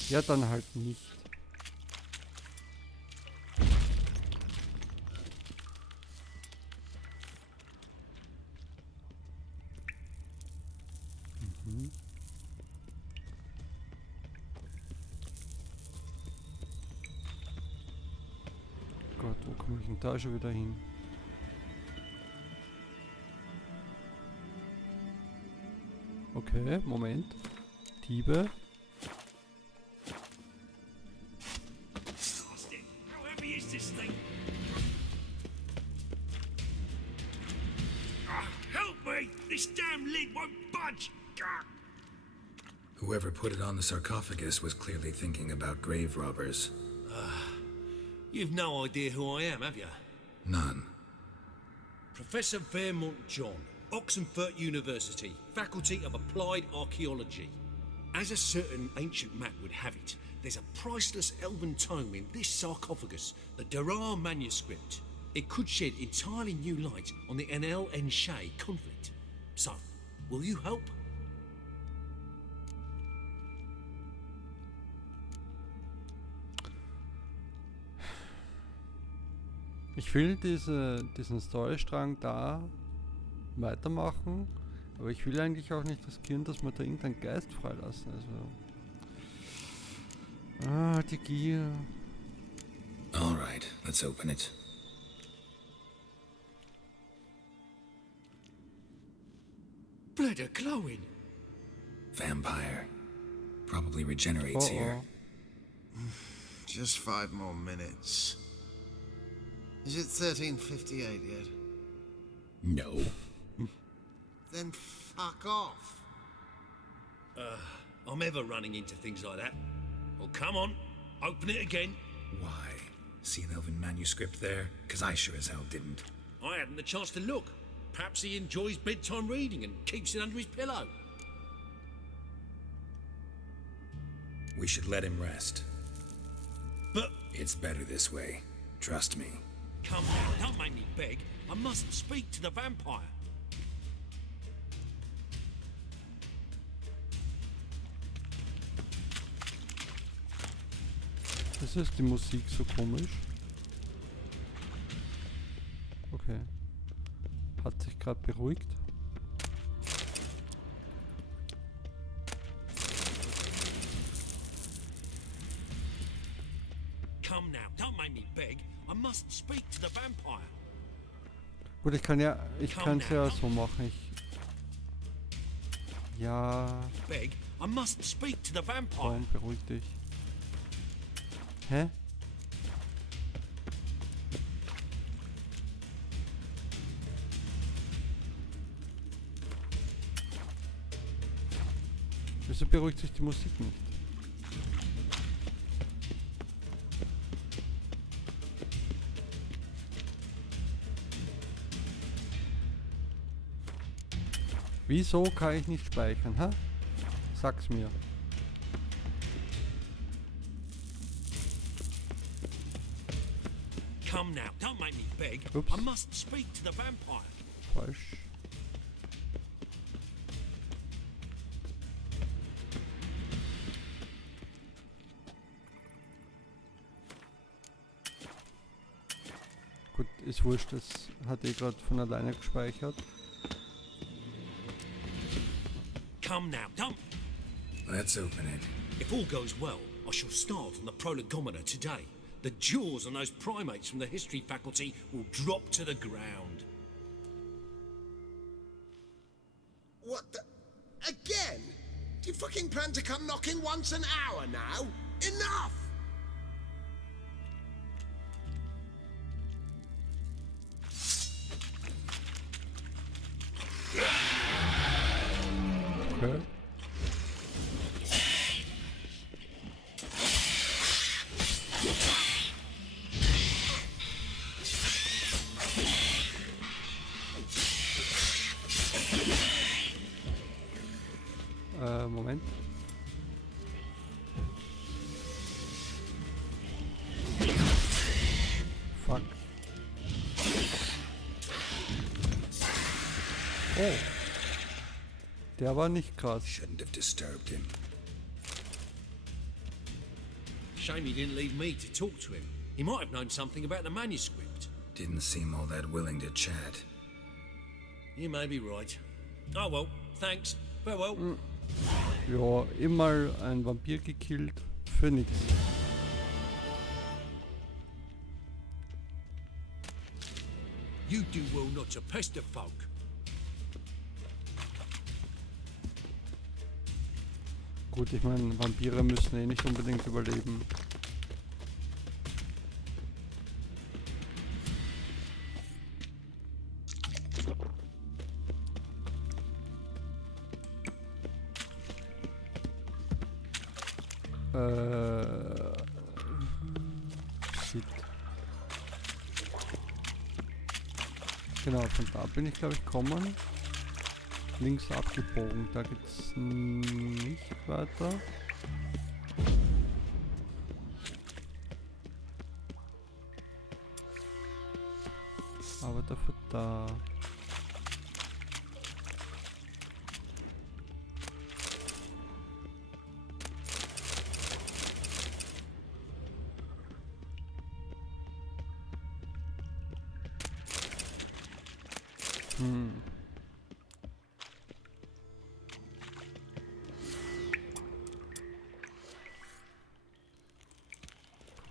Ja, dann halt nicht. Mhm. Gott, wo komme ich denn da schon wieder hin? Okay, Moment. Diebe. me! This damn lid won't budge! Gah! Whoever put it on the sarcophagus was clearly thinking about grave robbers. You've no idea who I am, have you? None. Professor Vermont John, Oxenfurt University, Faculty of Applied Archaeology. As a certain ancient map would have it, there's a priceless elven tome in this sarcophagus, the Durar manuscript. It could shed entirely new light on the Enel and Shay conflict. So, will you help? Ich will diesen Storystrang da weitermachen, aber ich will eigentlich auch nicht riskieren, dass wir da irgendeinen Geist freilassen. Also. Die Gier. Alright, let's open it. Blood are glowing. Vampire. Probably regenerates here. Just 5 more minutes. Is it 1358 yet? No. Then fuck off. I'm ever running into things like that. Well, come on, open it again. Why? See an elven manuscript there? 'Cause I sure as hell didn't. I hadn't the chance to look. Perhaps he enjoys bedtime reading and keeps it under his pillow. We should let him rest. But it's better this way. Trust me. Come on, don't make me beg. I must speak to the vampire. Wieso ist die Musik so komisch? Okay. Hat sich gerade beruhigt. Come now, don't make me beg. I must speak to the vampire. Gut, ich kann ja so machen. Beg, I must speak to the vampire. Komm, beruhig dich. Hä? Wieso beruhigt sich die Musik nicht? Wieso kann ich nicht speichern, hä? Sag's mir. Come now, don't make me beg. Oops. I must speak to the vampire. Falsch. Gut, ist wurscht, das hat gerade von alleine gespeichert. Come now, don't. Let's open it. If all goes well, I shall start on the prolegomena today. The jaws on those primates from the history faculty will drop to the ground. What the... Again? Do you fucking plan to come knocking once an hour now? Enough! Okay. Moment. Fuck. Oh. Der war nicht krass. Shouldn't have disturbed him. Shame he didn't leave me to talk to him. He might have known something about the manuscript. Didn't seem all that willing to chat. You may be right. Oh well, thanks. Farewell. Ja, immer ein Vampir gekillt. Für nix. You do well not to pester folk. Gut, ich meine, Vampire müssen eh nicht unbedingt überleben. Shit. Genau, von da bin ich glaube ich gekommen. Links abgebogen, da geht's nicht weiter. Aber dafür da.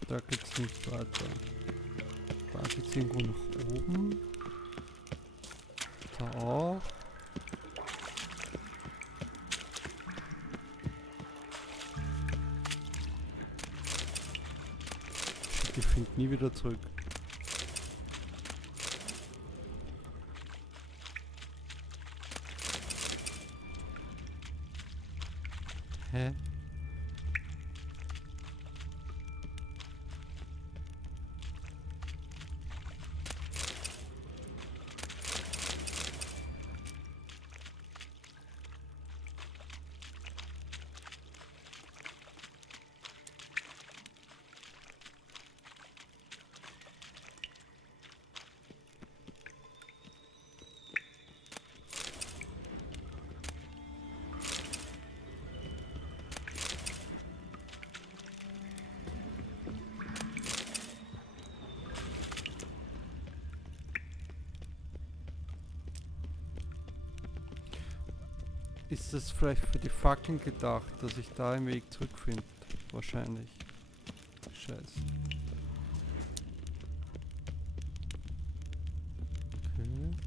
Da geht's nicht weiter. Da geht's irgendwo nach oben. Da auch. Ich finde nie wieder zurück. Hä? Ist das vielleicht für die Fackeln gedacht, dass ich da einen Weg zurückfinde? Wahrscheinlich. Scheiße. Okay.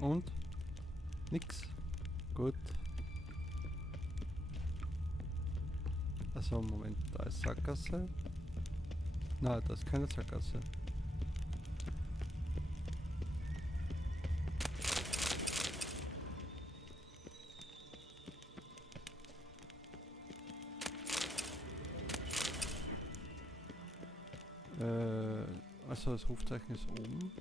Und? Nix. Gut. Also Moment, da ist Sackgasse. Nein, das ist keine Sackgasse. Also das Rufzeichen ist oben.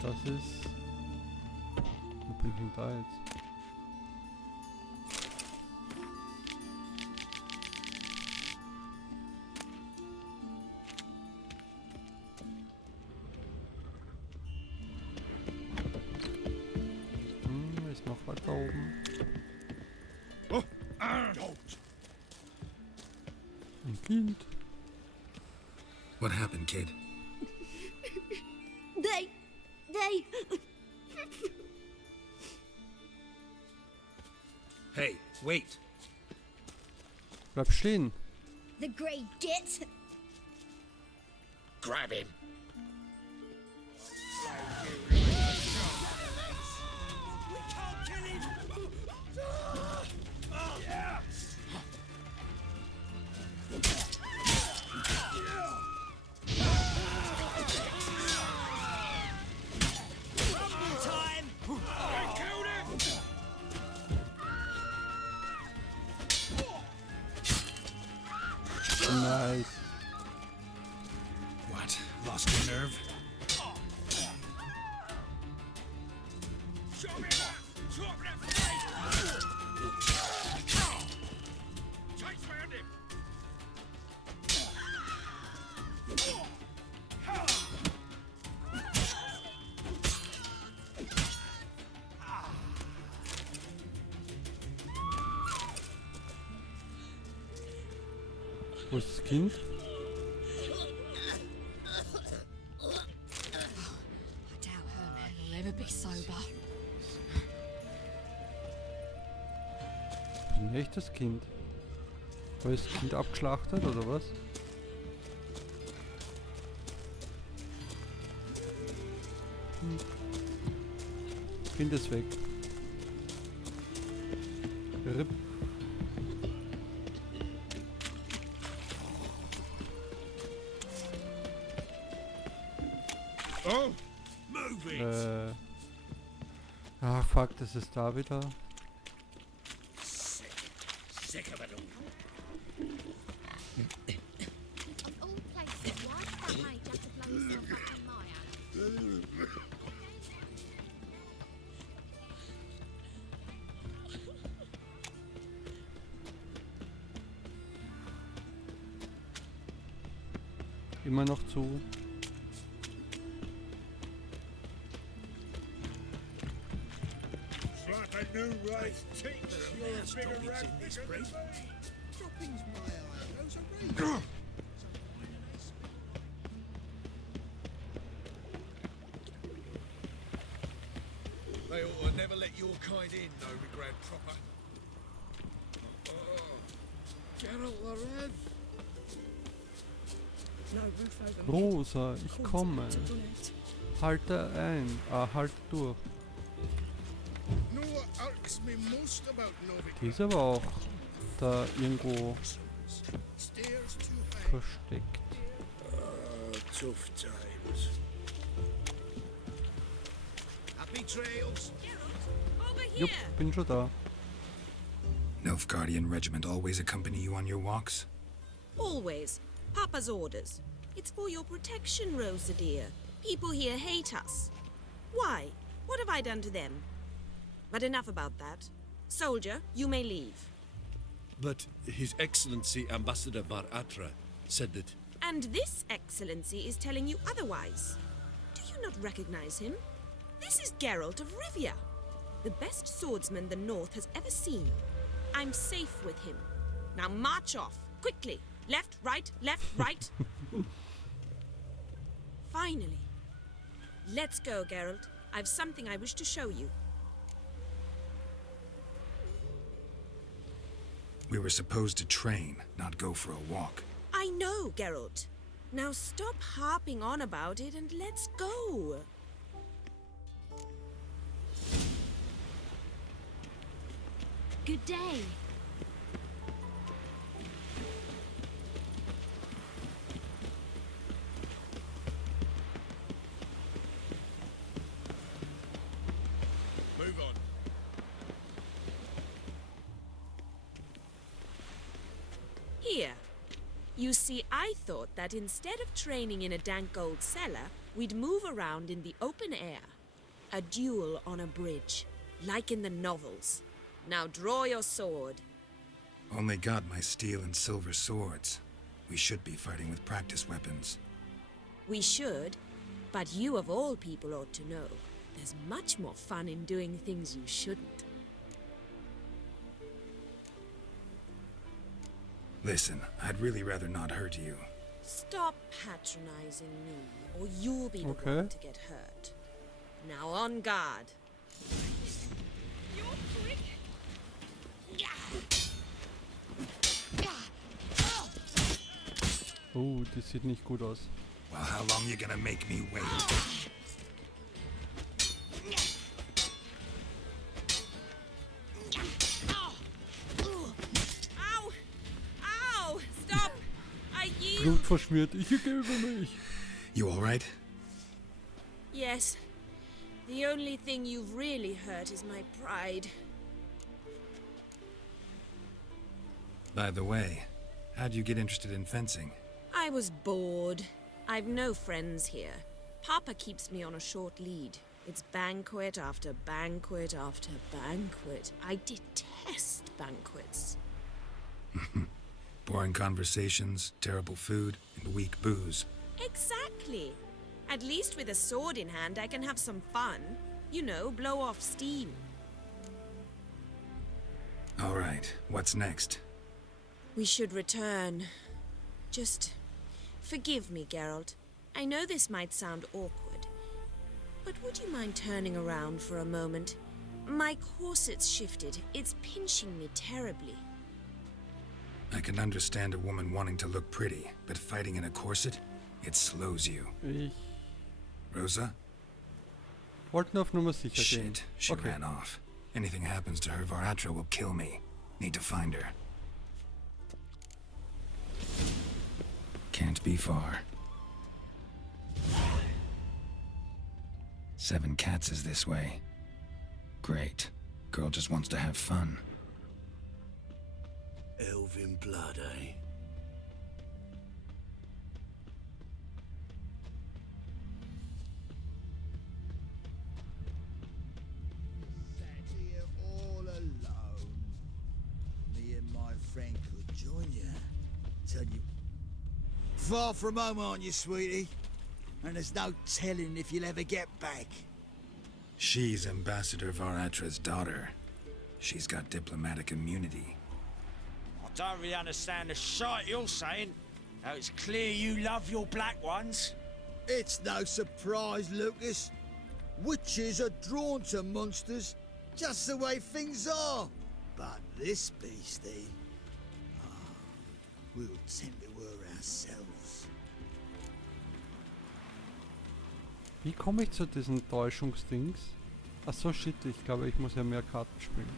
Das ist... Wo bin ich denn da jetzt? Ist noch weiter oben. Oh, Ein Kind. What happened, kid? They... Hey, wait! Bleib stehen. The grey git. Grab him. Nice. What? Lost your nerve? Wo ist das Kind? Never be sober. Ist ein echtes Kind. War das Kind abgeschlachtet oder was? Kind ist weg. RIP. Oh, move it! Ah, fuck, das ist da wieder. Sick of it all. Of all places, why did that mage have to blow himself up in my house? Immer noch zu. New rice teach you're a bigger rat than me. Dropping's my eye. Those are real. They ought to never let your kind in, Novigrad proper. Oh, Geralt the Red. Rosa, ich komme. Halte ein. Halte durch. Know what irks me most about Novigrad? Die ist aber auch da irgendwo Stairs too high. versteckt. Tough times. Happy trails. Jupp, bin schon da. Nilfgaardian regiment always accompany you on your walks? Always. Papa's orders. It's for your protection, Rosa dear. People here hate us. Why? What have I done to them? But enough about that. Soldier, you may leave. But His Excellency Ambassador Var Atra said that... And this excellency is telling you otherwise. Do you not recognize him? This is Geralt of Rivia, the best swordsman the North has ever seen. I'm safe with him. Now march off, quickly. Left, right, Finally. Let's go, Geralt. I've something I wish to show you. We were supposed to train, not go for a walk. I know, Geralt. Now stop harping on about it and let's go. Good day. Move on. Here. You see, I thought that instead of training in a dank old cellar, we'd move around in the open air. A duel on a bridge, like in the novels. Now draw your sword. Only got my steel and silver swords. We should be fighting with practice weapons. We should, but you of all people ought to know. There's much more fun in doing things you shouldn't. Listen, I'd really rather not hurt you. Stop patronizing me, or you'll be the Okay. one to get hurt. Now on guard. Oh, das sieht nicht gut aus. Well, how long you gonna make me wait? Ow! Ow! Stop! I yield! Blut verschmiert, ich ergebe mich. You alright? Yes. The only thing you've really hurt is my pride. By the way, how'd you get interested in fencing? I was bored. I've no friends here. Papa keeps me on a short lead. It's banquet after banquet after banquet. I detest banquets. Boring conversations, terrible food, and weak booze. Exactly. At least with a sword in hand, I can have some fun. You know, blow off steam. Alright, what's next? We should return. Just forgive me, Geralt. I know this might sound awkward, but would you mind turning around for a moment? My corset's shifted. It's pinching me terribly. I can understand a woman wanting to look pretty, but fighting in a corset, it slows you. Ich Rosa? wollte nur auf Nummer sicher gehen. Shit, she ran off. Anything happens to her, Varatra will kill me. Need to find her. Can't be far. 7 Cats is this way. Great. Girl just wants to have fun. Elven blood, eh? Sat here all alone. Me and my friend could join you. Tell you. Far from home, aren't you, sweetie? And there's no telling if you'll ever get back. She's Ambassador Varatra's daughter. She's got diplomatic immunity. I don't really understand the shite you're saying. Now it's clear you love your black ones. It's no surprise, Lucas. Witches are drawn to monsters, just the way things are. But this beastie, we'll tend to her ourselves. Wie komme ich zu diesen Täuschungsdings? Achso, shit, ich glaube, ich muss ja mehr Karten spielen.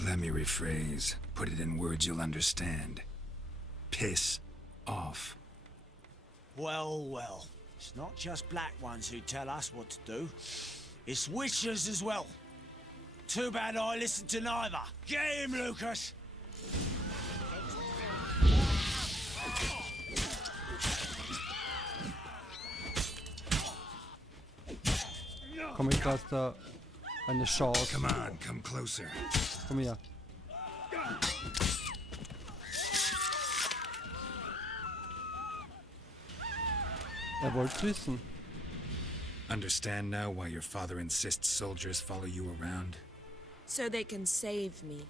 Let me rephrase. Put it in words you'll understand. Piss off. Well, well. It's not just black ones who tell us what to do. It's witches as well. Too bad I listened to neither. Get him, Lucas! Komm, ich lasse da eine Chance. Come on, come closer. Komm her. Wollte wissen. Understand now why your father insists soldiers follow you around? So they can save me,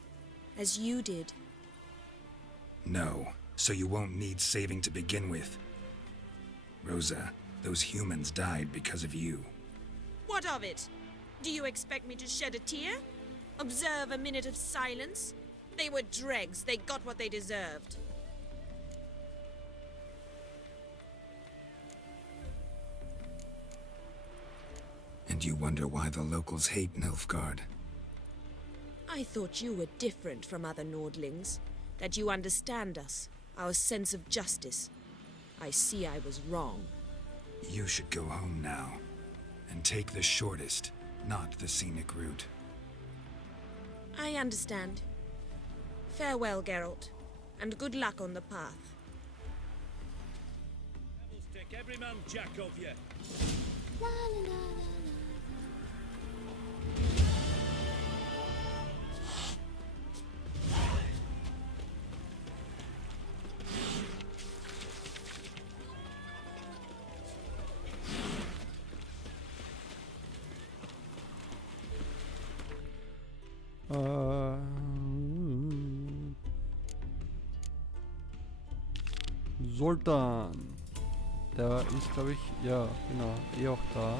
as you did. No, so you won't need saving to begin with. Rosa, those humans died because of you. What of it? Do you expect me to shed a tear? Observe a minute of silence? They were dregs. They got what they deserved. And you wonder why the locals hate Nilfgaard. I thought you were different from other Nordlings. That you understand us, our sense of justice. I see I was wrong. You should go home now. And take the shortest, not the scenic route. I understand. Farewell, Geralt. And good luck on the path. Devils take every man jack of you. La la la la. Sultan. Der ist, glaube ich, ja, genau, auch da.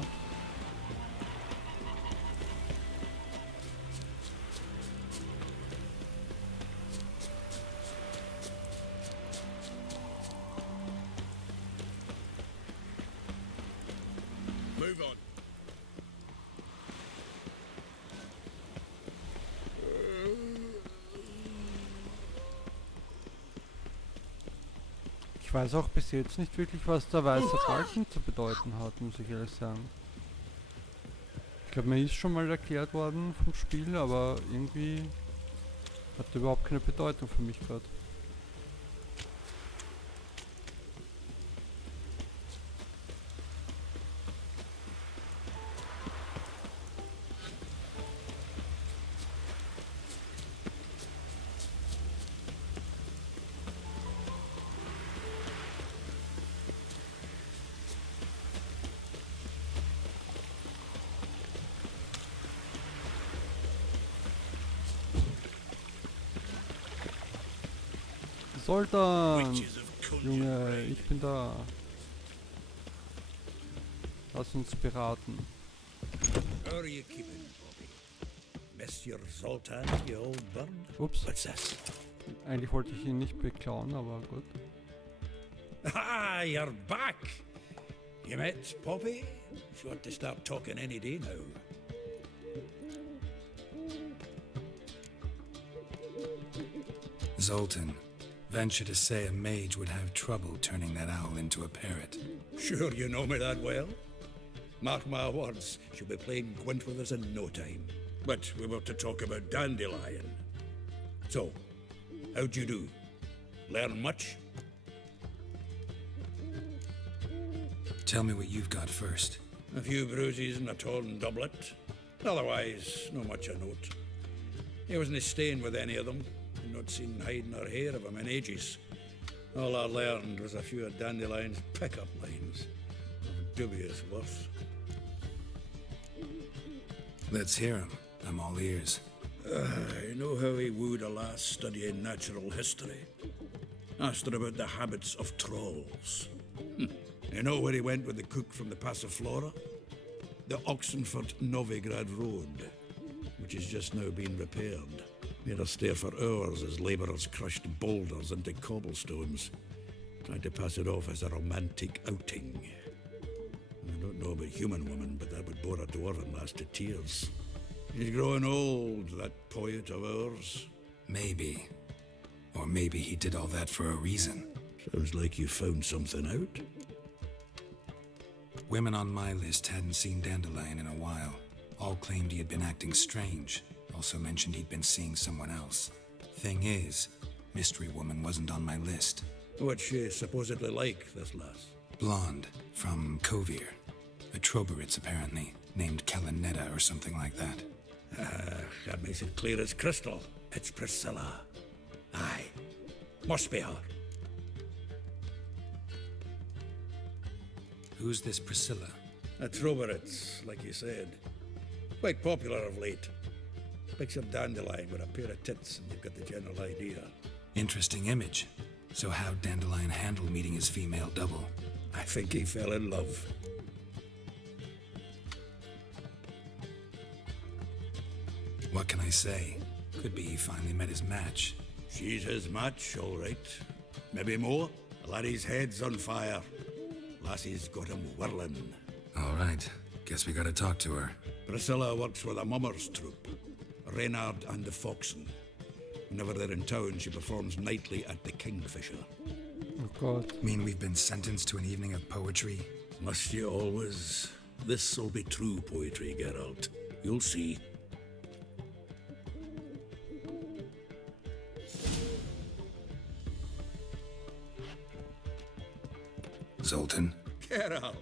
Move on. Ich weiß auch bis jetzt nicht wirklich, was der weiße Falken zu bedeuten hat, muss ich ehrlich sagen. Ich glaube, mir ist schon mal erklärt worden vom Spiel, aber irgendwie hat er überhaupt keine Bedeutung für mich gerade. Zoltan! Junge, ich bin da. Lass uns beraten. How are you keeping, Bobby? Monsieur Zoltan, you old bird? Ups. What's this? Eigentlich wollte ich ihn nicht beklauen, aber gut. Ah, you're back! You met Poppy? She ought to start talking any day now. Zoltan, venture to say a mage would have trouble turning that owl into a parrot. Sure you know me that well? Mark my words, she'll be playing Gwent with us in no time. But we were to talk about Dandelion. So, how'd you do? Learn much? Tell me what you've got first. A few bruises and a torn doublet. Otherwise, no much a note. He wasn't staying with any of them. I'd not seen hide nor hair of him in ages. All I learned was a few of Dandelion's pick-up lines. Of dubious worth. Let's hear him. I'm all ears. I know how he wooed a lass studying natural history. Asked her about the habits of trolls. You know where he went with the cook from the Passiflora? The Oxenfurt-Novigrad Road, which is just now being repaired. Made us stare for hours as labourers crushed boulders into cobblestones, trying to pass it off as a romantic outing. I don't know about human woman, but that would bore a dwarven lass to tears. He's growing old, that poet of ours. Maybe. Or maybe he did all that for a reason. Sounds like you found something out. Women on my list hadn't seen Dandelion in a while. All claimed he had been acting strange. Also mentioned he'd been seeing someone else. Thing is, Mystery Woman wasn't on my list. What's she supposedly like, this lass? Blonde, from Kovir. A Troberitz, apparently, named Kalanetta or something like that. That makes it clear as crystal. It's Priscilla. Aye. Must be her. Who's this Priscilla? A Troberitz, like you said. Quite popular of late. Picture Dandelion with a pair of tits and you've got the general idea. Interesting image. So how'd Dandelion handle meeting his female double? I think he fell in love. What can I say? Could be he finally met his match. She's his match, all right. Maybe more. Laddie's head's on fire. Lassie's got him whirling. All right. Guess we gotta talk to her. Priscilla works with a mummers troupe. Reynard and the Foxen. Whenever they're in town, she performs nightly at the Kingfisher. Oh God. Mean we've been sentenced to an evening of poetry? Must you always? This'll be true poetry, Geralt. You'll see. Zoltan? Geralt!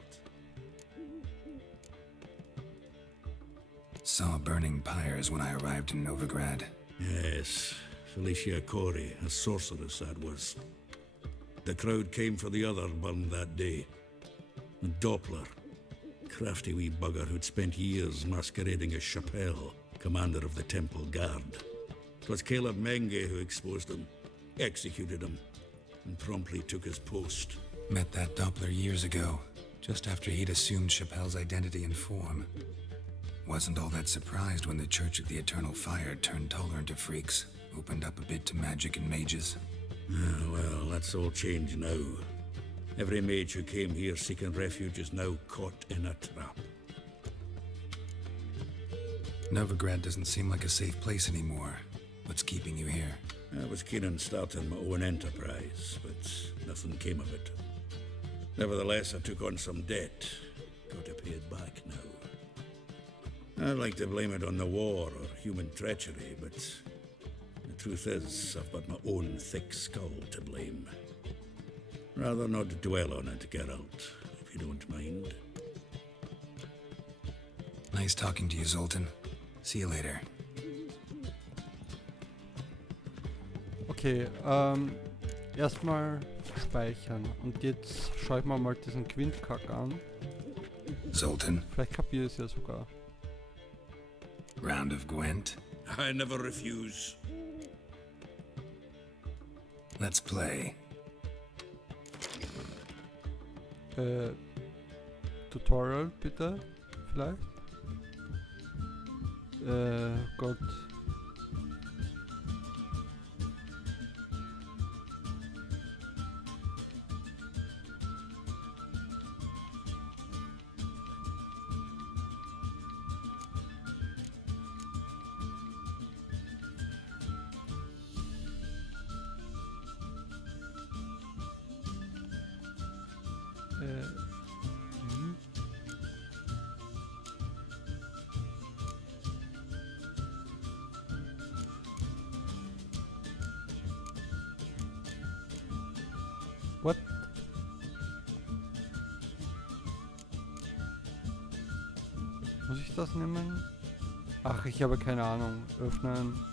Saw burning pyres when I arrived in Novigrad. Yes, Felicia Corey, a sorceress that was. The crowd came for the other burned that day. And Doppler, crafty wee bugger who'd spent years masquerading as Chappelle, commander of the Temple Guard. 'Twas Caleb Menge who exposed him, executed him, and promptly took his post. Met that Doppler years ago, just after he'd assumed Chappelle's identity and form. Wasn't all that surprised when the Church of the Eternal Fire turned tolerant of freaks, opened up a bit to magic and mages. Well, that's all changed now. Every mage who came here seeking refuge is now caught in a trap. Novigrad doesn't seem like a safe place anymore. What's keeping you here? I was keen on starting my own enterprise, but nothing came of it. Nevertheless, I took on some debt. Got to pay it back now. I'd like to blame it on the war or human treachery, but the truth is, I've got my own thick skull to blame. Rather not dwell on it, Geralt, if you don't mind. Nice talking to you, Zoltan. See you later. Okay, erstmal speichern. Und jetzt schau ich mir mal diesen Quintkack an. Zoltan? Vielleicht kapiere ich es ja sogar. Round of Gwent? I never refuse. Let's play. Tutorial bitte, vielleicht? Gott. What? Muss ich das nehmen? Ach, ich habe keine Ahnung. Öffnen.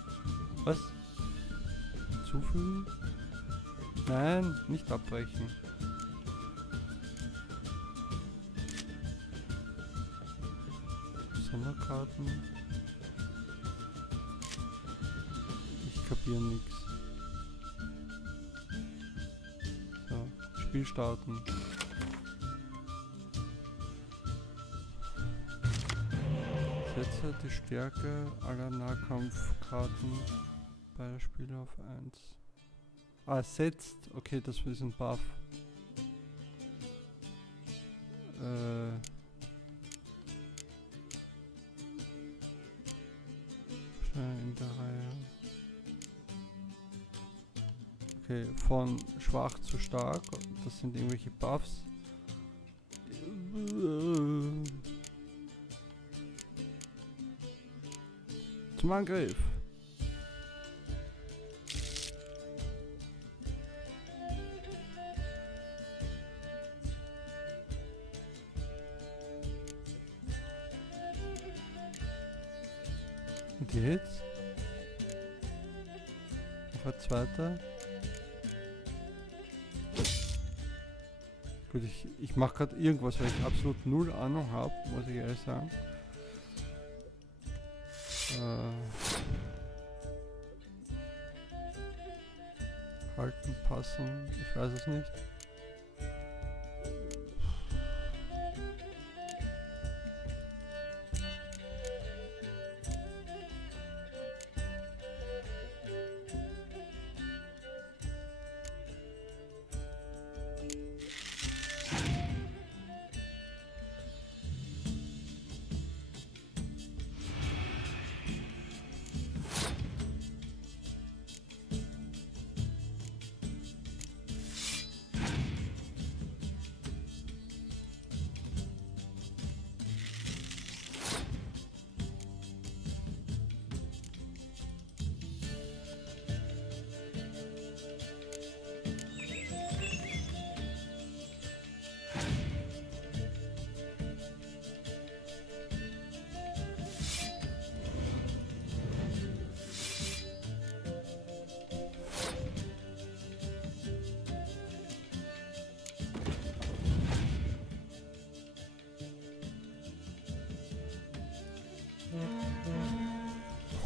Was? Zufügen? Nein, nicht abbrechen. Sonderkarten. Ich kapiere nichts. So, Spiel starten. Setze die Stärke aller Nahkampfkarten beider Spieler auf 1. Ah, setzt. Okay, das ist ein Buff. Schnell in der Reihe. Okay, von schwach zu stark. Das sind irgendwelche Buffs. Zum Angriff. Und jetzt? Noch ein zweiter. Gut, ich mache gerade irgendwas, weil ich absolut null Ahnung habe, muss ich ehrlich sagen. Halten, passen, ich weiß es nicht.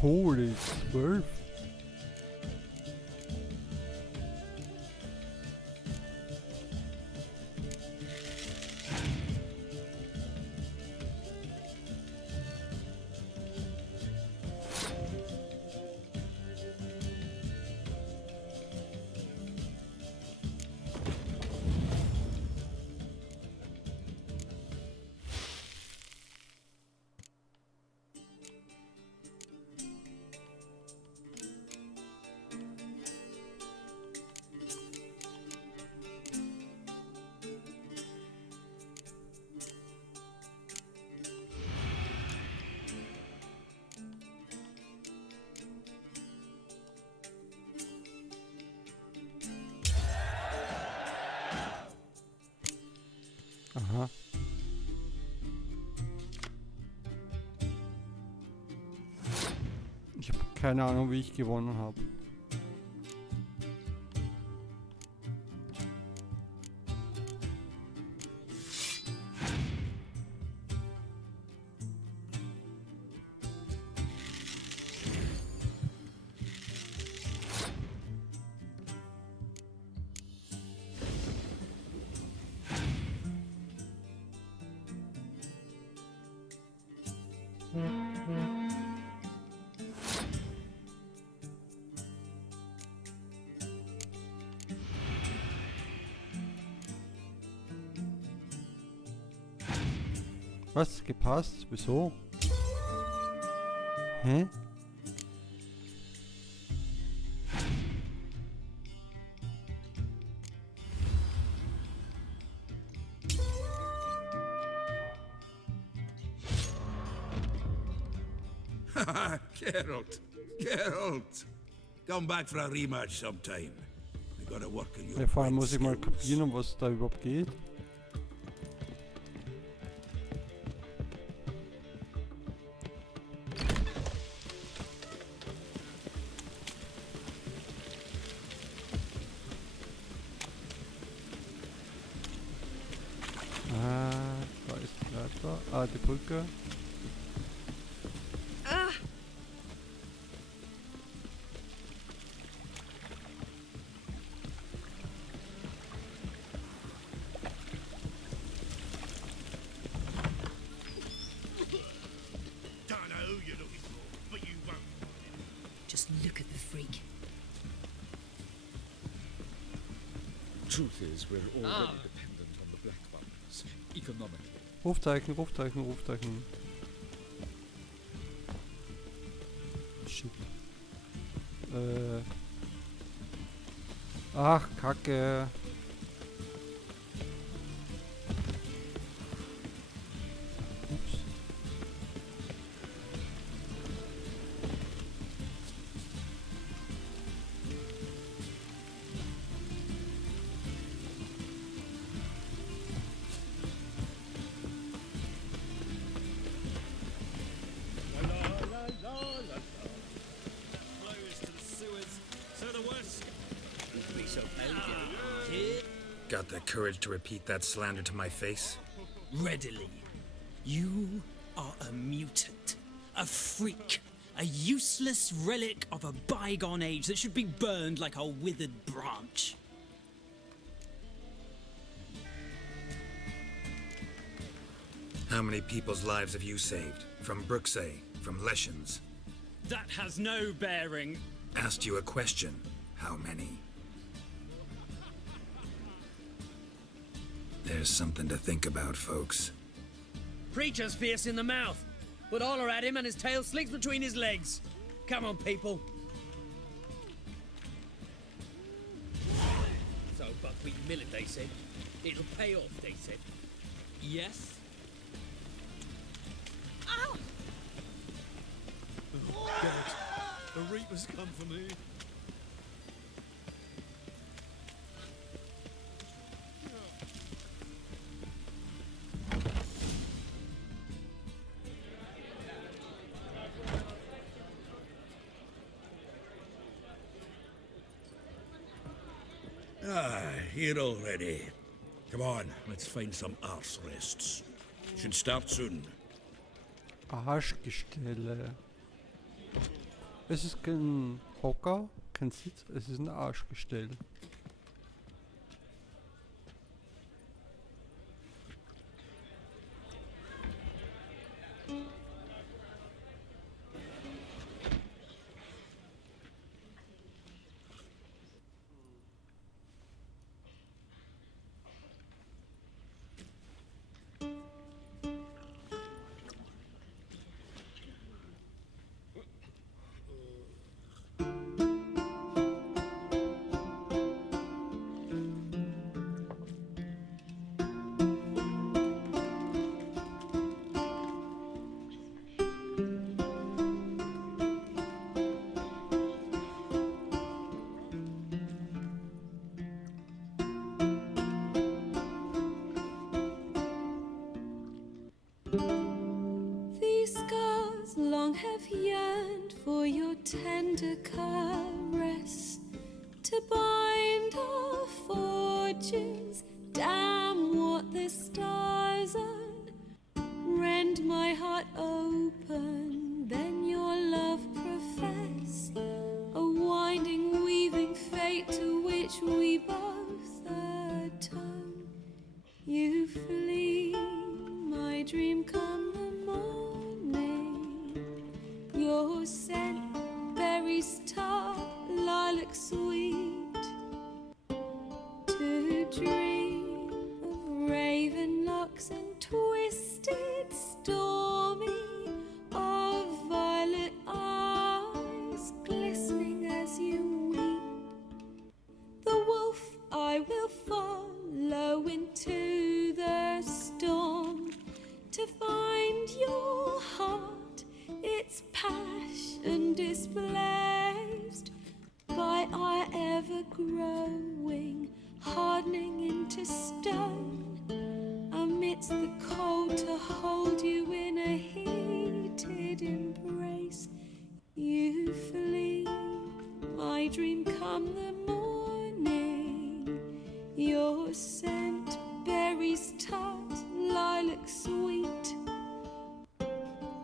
Holy 12. Aha. Ich habe keine Ahnung, wie ich gewonnen habe. Was? Gepasst? Wieso? Hä? Geralt! Geralt! Come back for a rematch sometime. We gotta work on your Ja, vor allem fight muss ich mal skills. kapieren, um was da überhaupt geht. Da ist die Leiter. Ah, die Brücke. Don't know who you're looking for, but you won't. Just look at the freak. Truth is, we're already dependent on the Black Ones, economically. Rufzeichen, Rufzeichen, Rufzeichen. Shit. Ach, Kacke. Ups. Got the courage to repeat that slander to my face? Readily. You are a mutant, a freak, a useless relic of a bygone age that should be burned like a withered branch. How many people's lives have you saved? From Bruxay, from Leshens? That has no bearing. Asked you a question. How many? There's something to think about, folks. Preacher's fierce in the mouth, but holler at him and his tail slinks between his legs. Come on, people. So buckwheat millet, they said. It'll pay off, they said. Yes? Ow! Oh, God. The Reaper's come for me. Ah, here already. Come on, let's find some arse rests. Should start soon. Arschgestelle. Es ist kein Hocker, kein Sitz, es ist ein Arschgestell. These scars long have yearned for your tender caress, to bind our fortunes. Damn what the stars earn. Rend my heart open, then your love profess. A winding, weaving fate to which we both atone. You flee, my dream come the morning. Your scent, berries tart, lilac sweet. To dream of raven locks and twisted my dream come the morning. Your scent, berries tart, lilac sweet.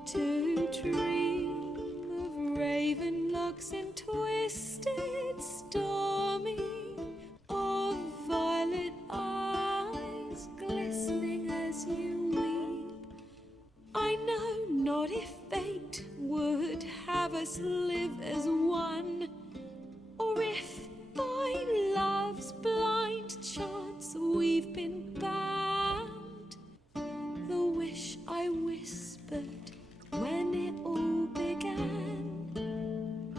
To dream of raven locks and twisted stormy, of violet eyes glistening as you weep. I know not if fate would have us live as one, or if by love's blind chance we've been bound. The wish I whispered when it all began,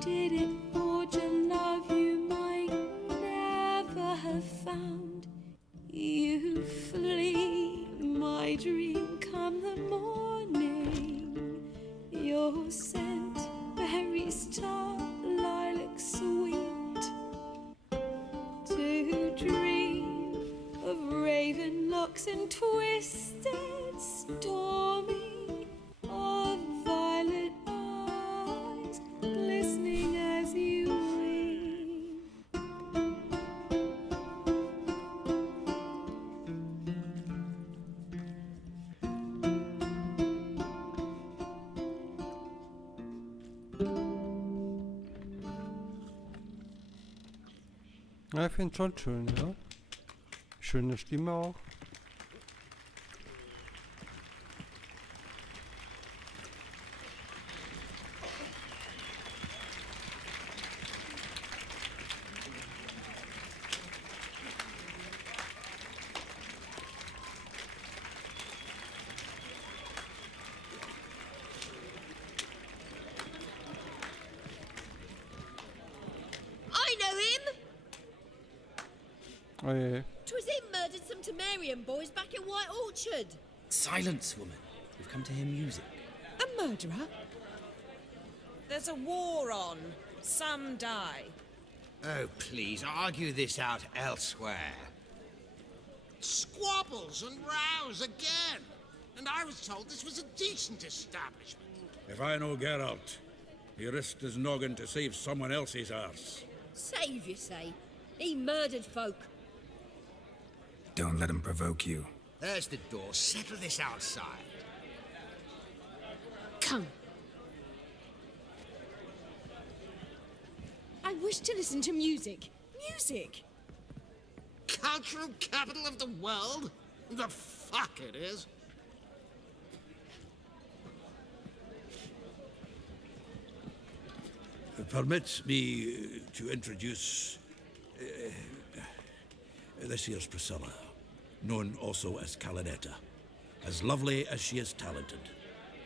did it forge a love you might never have found? You flee, my dream come the morning. Your scent, berries tart, lilac sweet. To dream of raven locks and twisted stormy, of violet eyes glistening as you weep. Ja, ich finde schon schön, ja. Schöne Stimme auch. I know him! Oh je. 'Twas him murdered some Temerian boys back in White Orchard. Silence, woman. We've come to hear music. A murderer? There's a war on. Some die. Oh, please, argue this out elsewhere. Squabbles and rows again. And I was told this was a decent establishment. If I know Geralt, he risked his noggin to save someone else's arse. Save, you say? He murdered folk. Don't let him provoke you. There's the door. Settle this outside. Come. I wish to listen to music. Music! Cultural capital of the world? The fuck it is. Permit me to introduce this here's Priscilla, known also as Calinetta, as lovely as she is talented.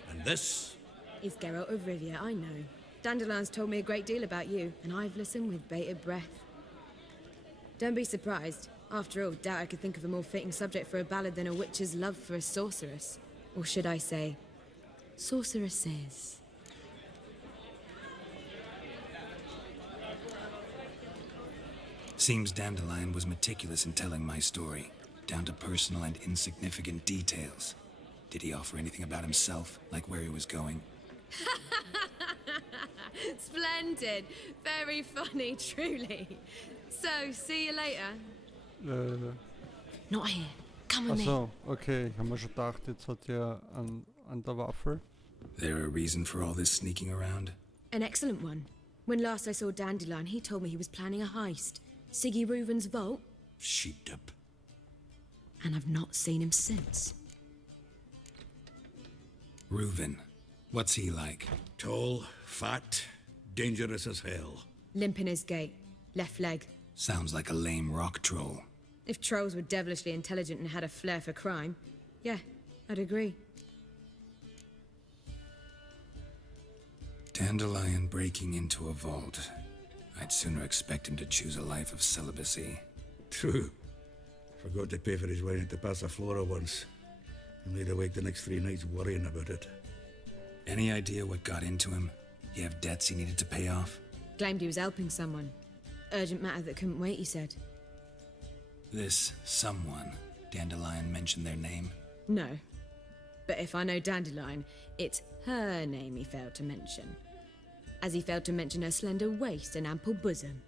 And this is Geralt of Rivia, I know. Dandelion's told me a great deal about you, and I've listened with bated breath. Don't be surprised. After all, doubt I could think of a more fitting subject for a ballad than a witch's love for a sorceress. Or should I say, sorceresses. Seems Dandelion was meticulous in telling my story, down to personal and insignificant details. Did he offer anything about himself, like where he was going? Splendid. Very funny, truly. So, see you later. Not here. Come with me. Achso, okay. Ich habe mir schon gedacht, jetzt hat er an der Waffe. There a reason for all this sneaking around? An excellent one. When last I saw Dandelion, he told me he was planning a heist. Siggy Reuven's vault. Sheep-dip. And I've not seen him since. Reuven. What's he like? Tall, fat, dangerous as hell. Limp in his gait. Left leg. Sounds like a lame rock troll. If trolls were devilishly intelligent and had a flair for crime, yeah, I'd agree. Dandelion breaking into a vault. I'd sooner expect him to choose a life of celibacy. True. Forgot to pay for his wine at the Passaflora once. And laid awake the next 3 nights worrying about it. Any idea what got into him? He have debts he needed to pay off? Claimed he was helping someone. Urgent matter that couldn't wait, he said. This someone, Dandelion mentioned their name? No. But if I know Dandelion, it's her name he failed to mention. As he failed to mention her slender waist and ample bosom.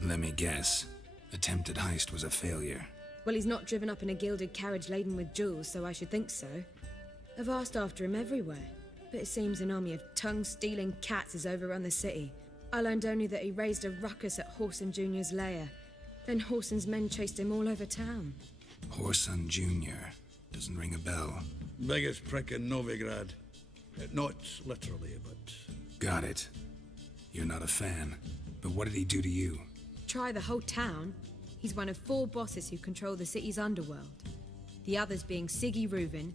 Let me guess. Attempted heist was a failure. Well, he's not driven up in a gilded carriage laden with jewels, so I should think so. I've asked after him everywhere, but it seems an army of tongue-stealing cats has overrun the city. I learned only that he raised a ruckus at Whoreson Jr.'s lair. Then Whoreson's men chased him all over town. Whoreson Jr. Doesn't ring a bell. Biggest prick in Novigrad. Not literally, but... Got it. You're not a fan. But what did he do to you? Try the whole town. He's one of 4 bosses who control the city's underworld. The others being Siggy Reuven,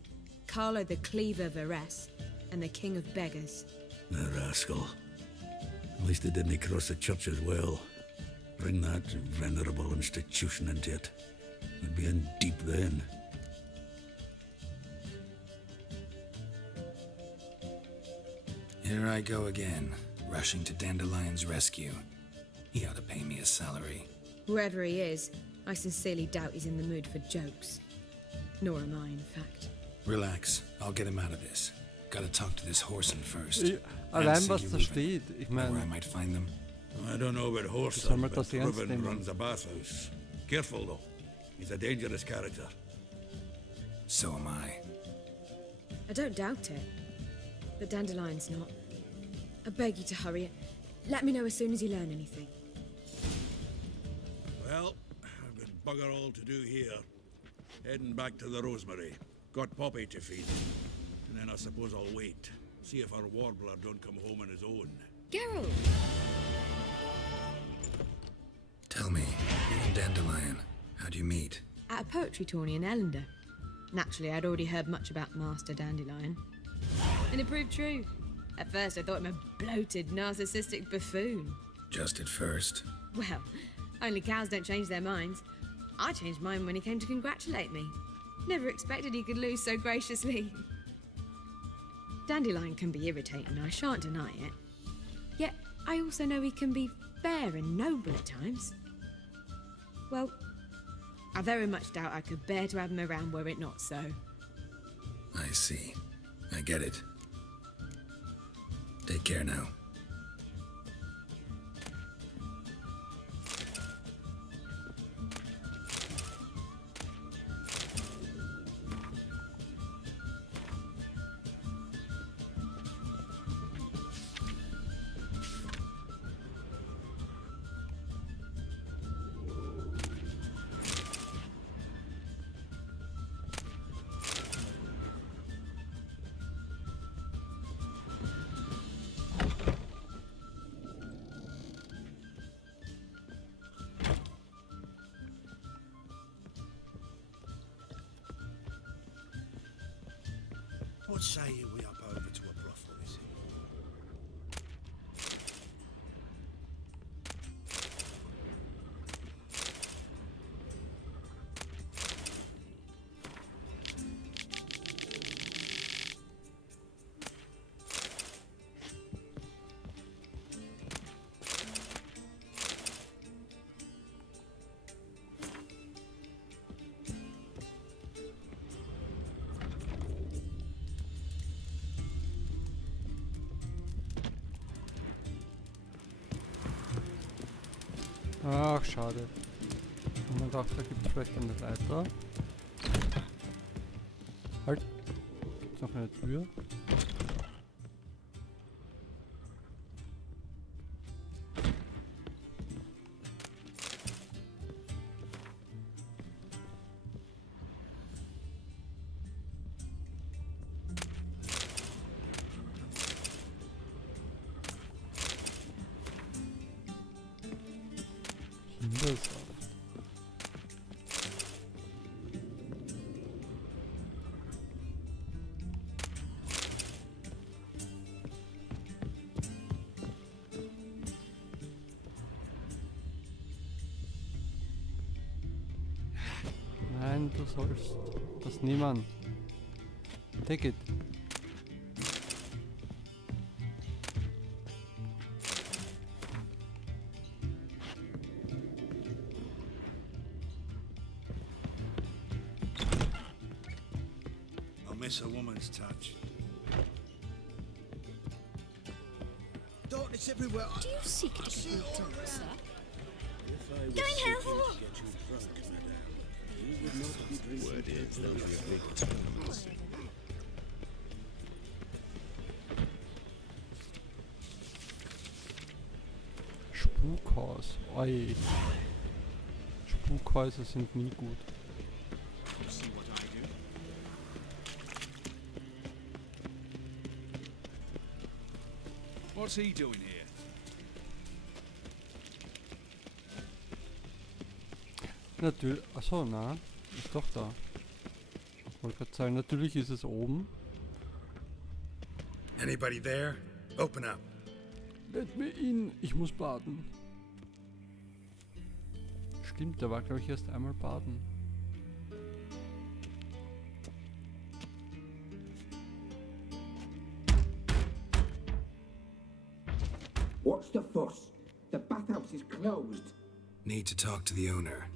Carlo the Cleaver Varese, and the King of Beggars. The rascal. At least they didn't cross the church as well. Bring that venerable institution into it. We'd be in deep then. Here I go again, rushing to Dandelion's rescue. He ought to pay me a salary. Whoever he is, I sincerely doubt he's in the mood for jokes. Nor am I, in fact. Relax, I'll get him out of this. Gotta talk to this Whoreson first. Allein was da steht, ich Know where I meine, might find them? I don't know about Whoreson, Soll man but das ernst Reuven nehmen? runs a bathhouse. Careful, though. He's a dangerous character. So am I. I don't doubt it. But Dandelion's not. I beg you to hurry. Let me know as soon as you learn anything. Well, I've got bugger all to do here. Heading back to the Rosemary. Got Poppy to feed. And then I suppose I'll wait. See if our warbler don't come home on his own. Geralt! Tell me, you and Dandelion, how'd you meet? At a poetry tourney in Ellender. Naturally, I'd already heard much about Master Dandelion. And it proved true. At first, I thought him a bloated, narcissistic buffoon. Just at first. Well, only cows don't change their minds. I changed mine when he came to congratulate me. Never expected he could lose so graciously. Dandelion can be irritating, I shan't deny it. Yet, I also know he can be fair and noble at times. Well, I very much doubt I could bear to have him around were it not so. I see. I get it. Take care now. What say you we up over to a brothel, is it? Ach, schade. Und man dachte, da gibt es vielleicht eine Leiter. Halt. Gibt's noch eine Tür? Himbeersaft. Nein, du sollst das nehmen. Take it. I miss a woman's touch. Darkness everywhere. Do you seek to see get it all drunk, sir? Going hell! Word is there'll be a big turn. Spukhaus. Oi. Spukhäuser sind nie gut. See what I do? What's he doing here? Natürlich. Achso, na. Ist doch da. Ich wollte gerade sagen, natürlich ist es oben. Anybody there? Open up. Let me in. Ich muss baden. Stimmt, da war glaube ich erst einmal baden. What's the fuss? The bathhouse is closed. Need to talk to the owner.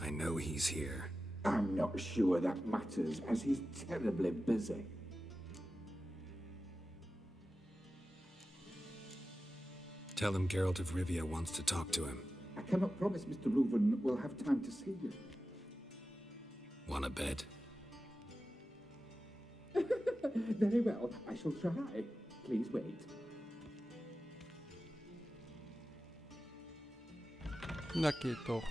I know he's here. I'm not sure that matters, as he's terribly busy. Tell him Geralt of Rivia wants to talk to him. I cannot promise Mr. Reuven will have time to see you. Want a bed? Very well, I shall try. Please wait. Na geht doch.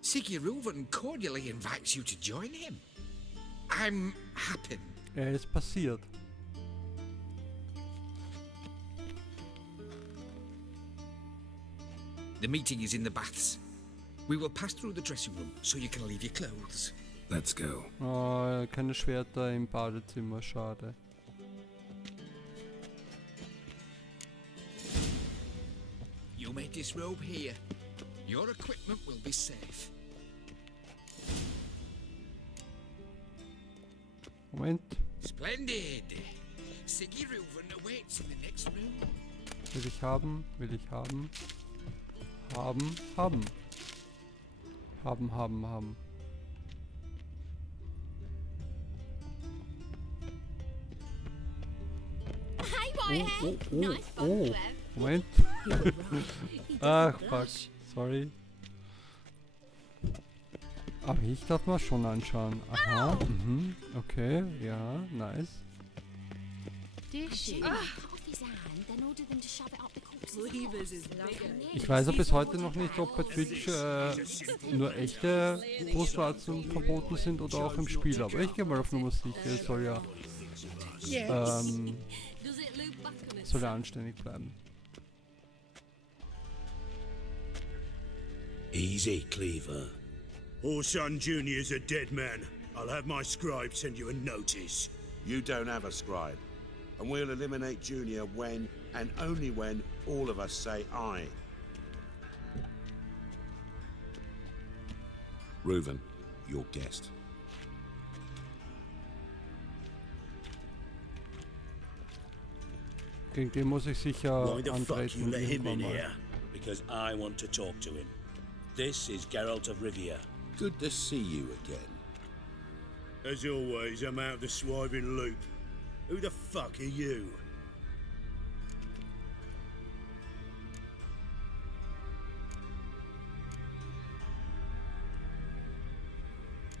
Siggy Reuven cordially invites you to join him. I'm happy. Ist passiert. The meeting is in the baths. We will pass through the dressing room so you can leave your clothes. Let's go. Oh, keine Schwerter im Badezimmer, schade. You may disrobe here. Your equipment will be safe. Moment. Splendid. Siggy Reuven awaits in the next room. Will ich haben, will ich haben. Haben, haben. Haben, haben, haben. Hey, Whitehead! Nice fun you have. Moment. Ach, fuck. Sorry. Aber ich darf mal schon anschauen. Aha, okay, ja, nice. Ich weiß ja bis heute noch nicht, ob bei Twitch nur echte Postwarzen verboten sind oder auch im Spiel, aber ich gehe mal auf Nummer sicher, es soll ja anständig bleiben. Easy, Cleaver. Orson Jr.'s a dead man. I'll have my scribe send you a notice. You don't have a scribe. And we'll eliminate Junior when, and only when, all of us say aye. Reuven, your guest. Gegen den muss ich sicher Why the fuck you antreten. let him in irgendwann mal. here? Because I want to talk to him. This is Geralt of Rivia. Good to see you again. As always, I'm out of the swiving loop. Who the fuck are you?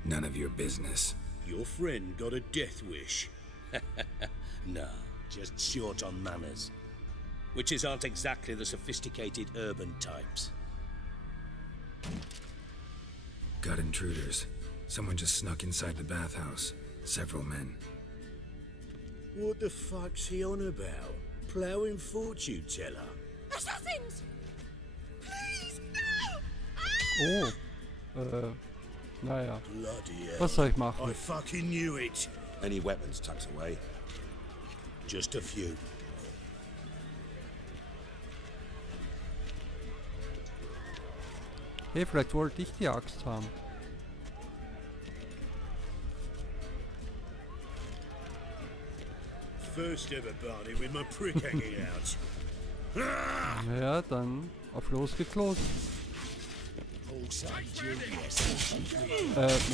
None of your business. Your friend got a death wish. No, just short on manners. Witches aren't exactly the sophisticated urban types. Got intruders. Someone just snuck inside the bathhouse. Several men. What the fuck's he on about? Ploughing fortune teller? Assassins! Please, no! Oh, naja. Bloody hell. Was soll ich machen? I fucking knew it. Any weapons tucked away? Just a few. Hey, vielleicht wollte ich die Axt haben. First ever party with my prick hanging out. Ja, dann auf los geht's los.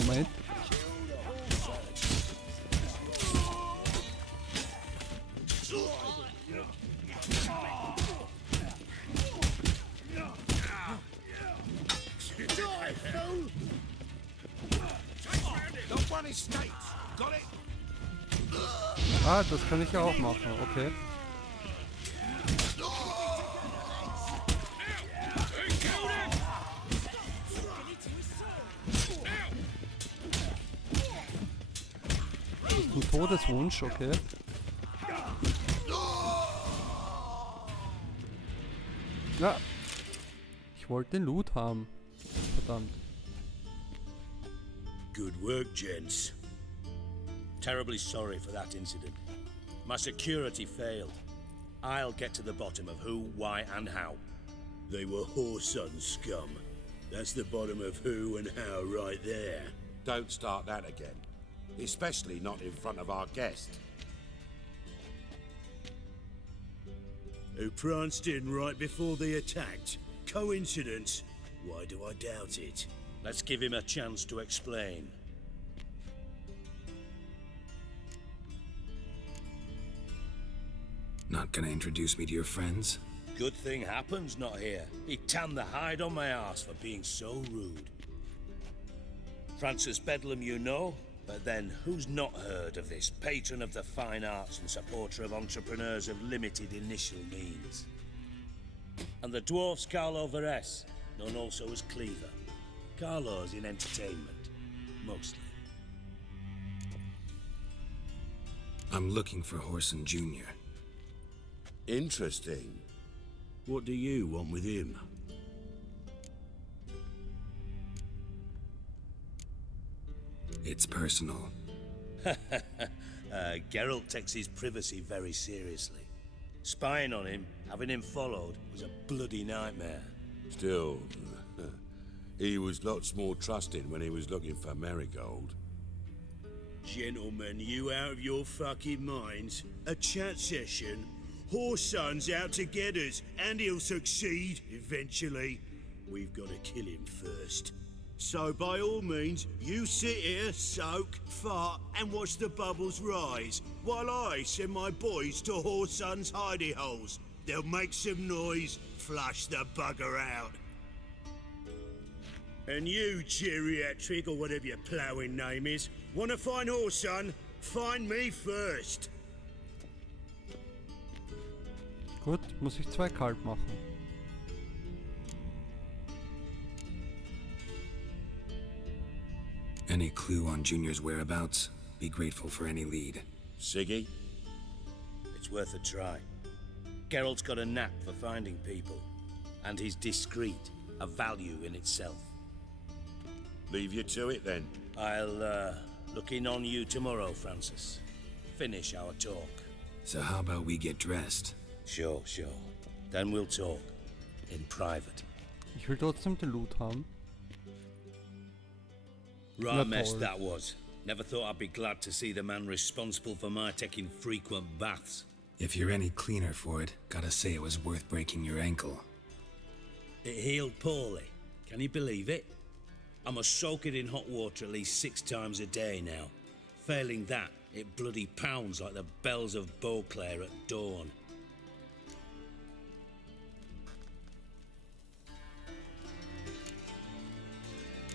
Moment. one estates. Got it? Ah, das kann ich ja auch machen, okay. Das ist ein Todeswunsch, okay. Ja. Ich wollte den Loot haben. Verdammt. Good work, gents. Terribly sorry for that incident. My security failed. I'll get to the bottom of who, why, and how. They were Whoreson scum. That's the bottom of who and how right there. Don't start that again. Especially not in front of our guest. Who pranced in right before they attacked. Coincidence? Why do I doubt it? Let's give him a chance to explain. Not gonna introduce me to your friends? Good thing Happen's not here. He tanned the hide on my ass for being so rude. Francis Bedlam you know, but then who's not heard of this patron of the fine arts and supporter of entrepreneurs of limited initial means? And the dwarf's Carlo Veres, known also as Cleaver. Carlo's in entertainment, mostly. I'm looking for Whoreson Jr. Interesting. What do you want with him? It's personal. Geralt takes his privacy very seriously. Spying on him, having him followed, was a bloody nightmare. Still, he was lots more trusting when he was looking for Marigold. Gentlemen, you out of your fucking minds? A chat session? Whoreson's out to get us, and he'll succeed, eventually. We've got to kill him first. So by all means, you sit here, soak, fart, and watch the bubbles rise, while I send my boys to Whoreson's hidey holes. They'll make some noise, flush the bugger out. And you, geriatric, or whatever your ploughing name is, wanna find Whoreson? Find me first. Gut, muss ich 2 kalt machen. Any clue on Junior's whereabouts? Be grateful for any lead. Siggy? It's worth a try. Geralt's got a knack for finding people. And he's discreet, a value in itself. Leave you to it then. I'll, look in on you tomorrow, Francis. Finish our talk. So how about we get dressed? Sure. Then we'll talk. In private. Ich will trotzdem den Loot haben. Right mess that was. Never thought I'd be glad to see the man responsible for my taking frequent baths. If you're any cleaner for it, gotta say it was worth breaking your ankle. It healed poorly. Can you believe it? I must soak it in hot water at least 6 times a day now. Failing that, it bloody pounds like the bells of Beauclair at dawn.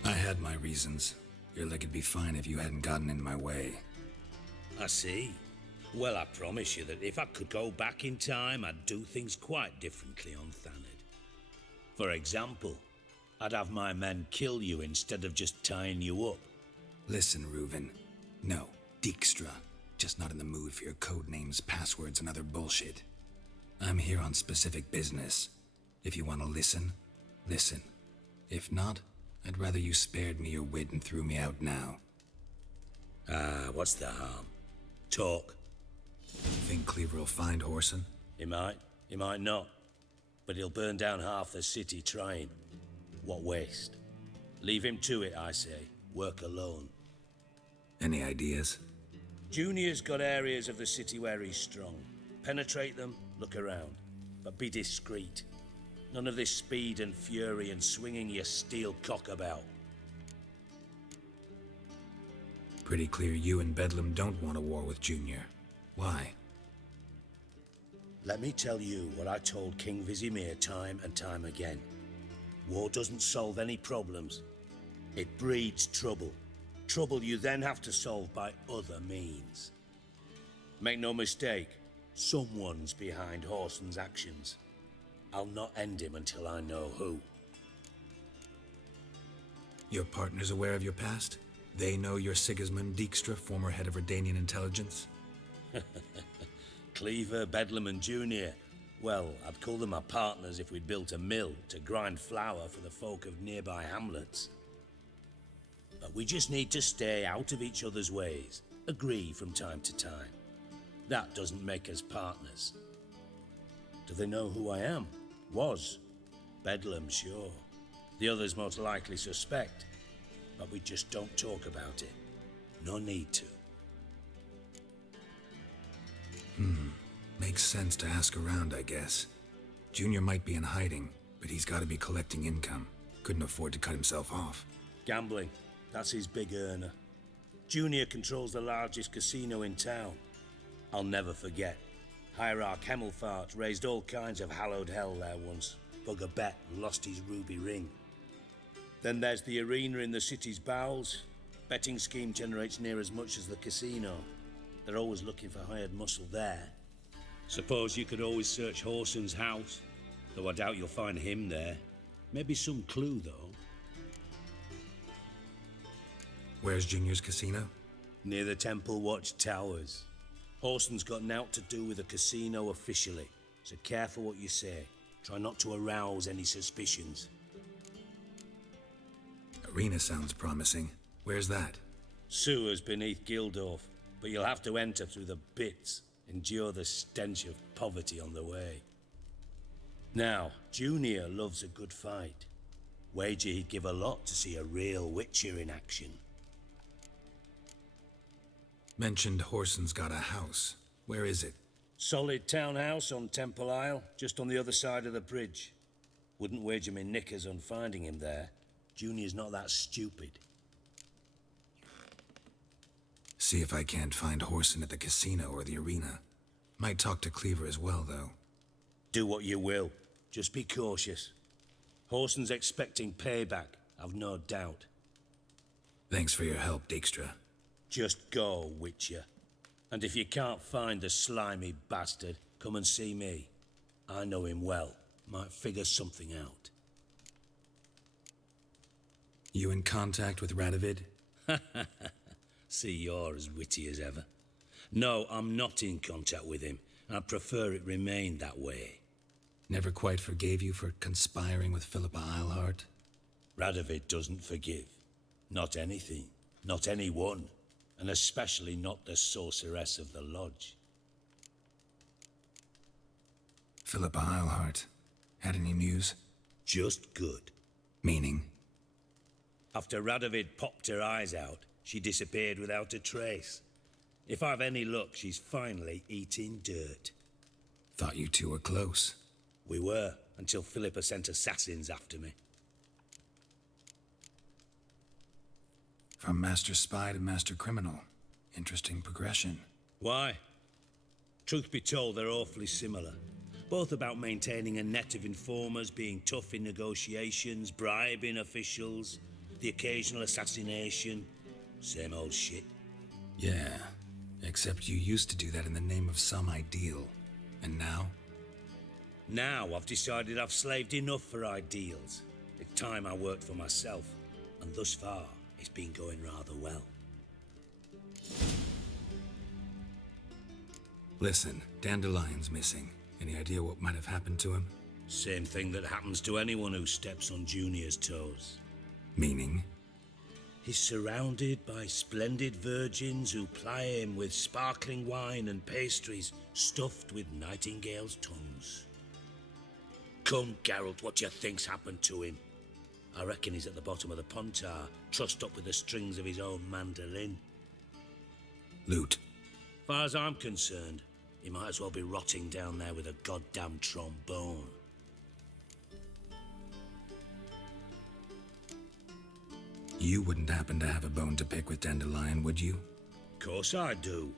I had my reasons. Your leg would be fine if you hadn't gotten in my way. I see. Well, I promise you that if I could go back in time, I'd do things quite differently on Thanedd. For example, I'd have my men kill you instead of just tying you up. Listen, Reuven. No, Dijkstra. Just not in the mood for your code names, passwords, and other bullshit. I'm here on specific business. If you want to listen, listen. If not, I'd rather you spared me your wit and threw me out now. What's the harm? Talk. Think Cleaver will find Whoreson? He might not. But he'll burn down half the city trying. What waste? Leave him to it, I say. Work alone. Any ideas? Junior's got areas of the city where he's strong. Penetrate them, look around. But be discreet. None of this speed and fury and swinging your steel cock about. Pretty clear you and Bedlam don't want a war with Junior. Why? Let me tell you what I told King Vizimir time and time again. War doesn't solve any problems. It breeds trouble. Trouble you then have to solve by other means. Make no mistake, someone's behind Horson's actions. I'll not end him until I know who. Your partner's aware of your past? They know you're Sigismund Dijkstra, former head of Redanian intelligence? Cleaver, Bedlam and Junior. Well, I'd call them my partners if we'd built a mill to grind flour for the folk of nearby hamlets. But we just need to stay out of each other's ways, agree from time to time. That doesn't make us partners. Do they know who I am? Was. Bedlam, sure. The others most likely suspect, but we just don't talk about it. No need to. Makes sense to ask around, I guess. Junior might be in hiding, but he's got to be collecting income. Couldn't afford to cut himself off. Gambling. That's his big earner. Junior controls the largest casino in town. I'll never forget. Hierarch Hemmelfart raised all kinds of hallowed hell there once. Bug a bet and lost his ruby ring. Then there's the arena in the city's bowels. Betting scheme generates near as much as the casino. They're always looking for hired muscle there. Suppose you could always search Horson's house, though I doubt you'll find him there. Maybe some clue, though. Where's Junior's casino? Near the Temple Watch Towers. Horson's got naught to do with the casino officially, so careful what you say. Try not to arouse any suspicions. Arena sounds promising. Where's that? Sewers beneath Gildorf, but you'll have to enter through the bits, endure the stench of poverty on the way. Now, Junior loves a good fight. Wager he'd give a lot to see a real Witcher in action. Mentioned Horson's got a house. Where is it? Solid townhouse on Temple Isle, just on the other side of the bridge. Wouldn't wager me knickers on finding him there. Junior's not that stupid. See if I can't find Horson at the casino or the arena. Might talk to Cleaver as well, though. Do what you will. Just be cautious. Horson's expecting payback, I've no doubt. Thanks for your help, Dijkstra. Just go, Witcher. And if you can't find the slimy bastard, come and see me. I know him well. Might figure something out. You in contact with Radovid? See, you're as witty as ever. No, I'm not in contact with him. I'd prefer it remained that way. Never quite forgave you for conspiring with Philippa Eilhart? Radovid doesn't forgive. Not anything. Not anyone. And especially not the sorceress of the lodge. Philippa Eilhart. Had any news? Just good. Meaning? After Radovid popped her eyes out, she disappeared without a trace. If I've any luck, she's finally eating dirt. Thought you two were close. We were, until Philippa sent assassins after me. From Master Spy to Master Criminal. Interesting progression. Why? Truth be told, they're awfully similar. Both about maintaining a net of informers, being tough in negotiations, bribing officials, the occasional assassination. Same old shit. Yeah, except you used to do that in the name of some ideal. And now? Now I've decided I've slaved enough for ideals. It's time I worked for myself. And thus far, it's been going rather well. Listen, Dandelion's missing. Any idea what might have happened to him? Same thing that happens to anyone who steps on Junior's toes. Meaning? He's surrounded by splendid virgins who ply him with sparkling wine and pastries stuffed with nightingales' tongues. Come, Geralt, what do you think's happened to him? I reckon he's at the bottom of the Pontar, trussed up with the strings of his own mandolin. Loot. Far as I'm concerned, he might as well be rotting down there with a goddamn trombone. You wouldn't happen to have a bone to pick with Dandelion, would you? Course I do.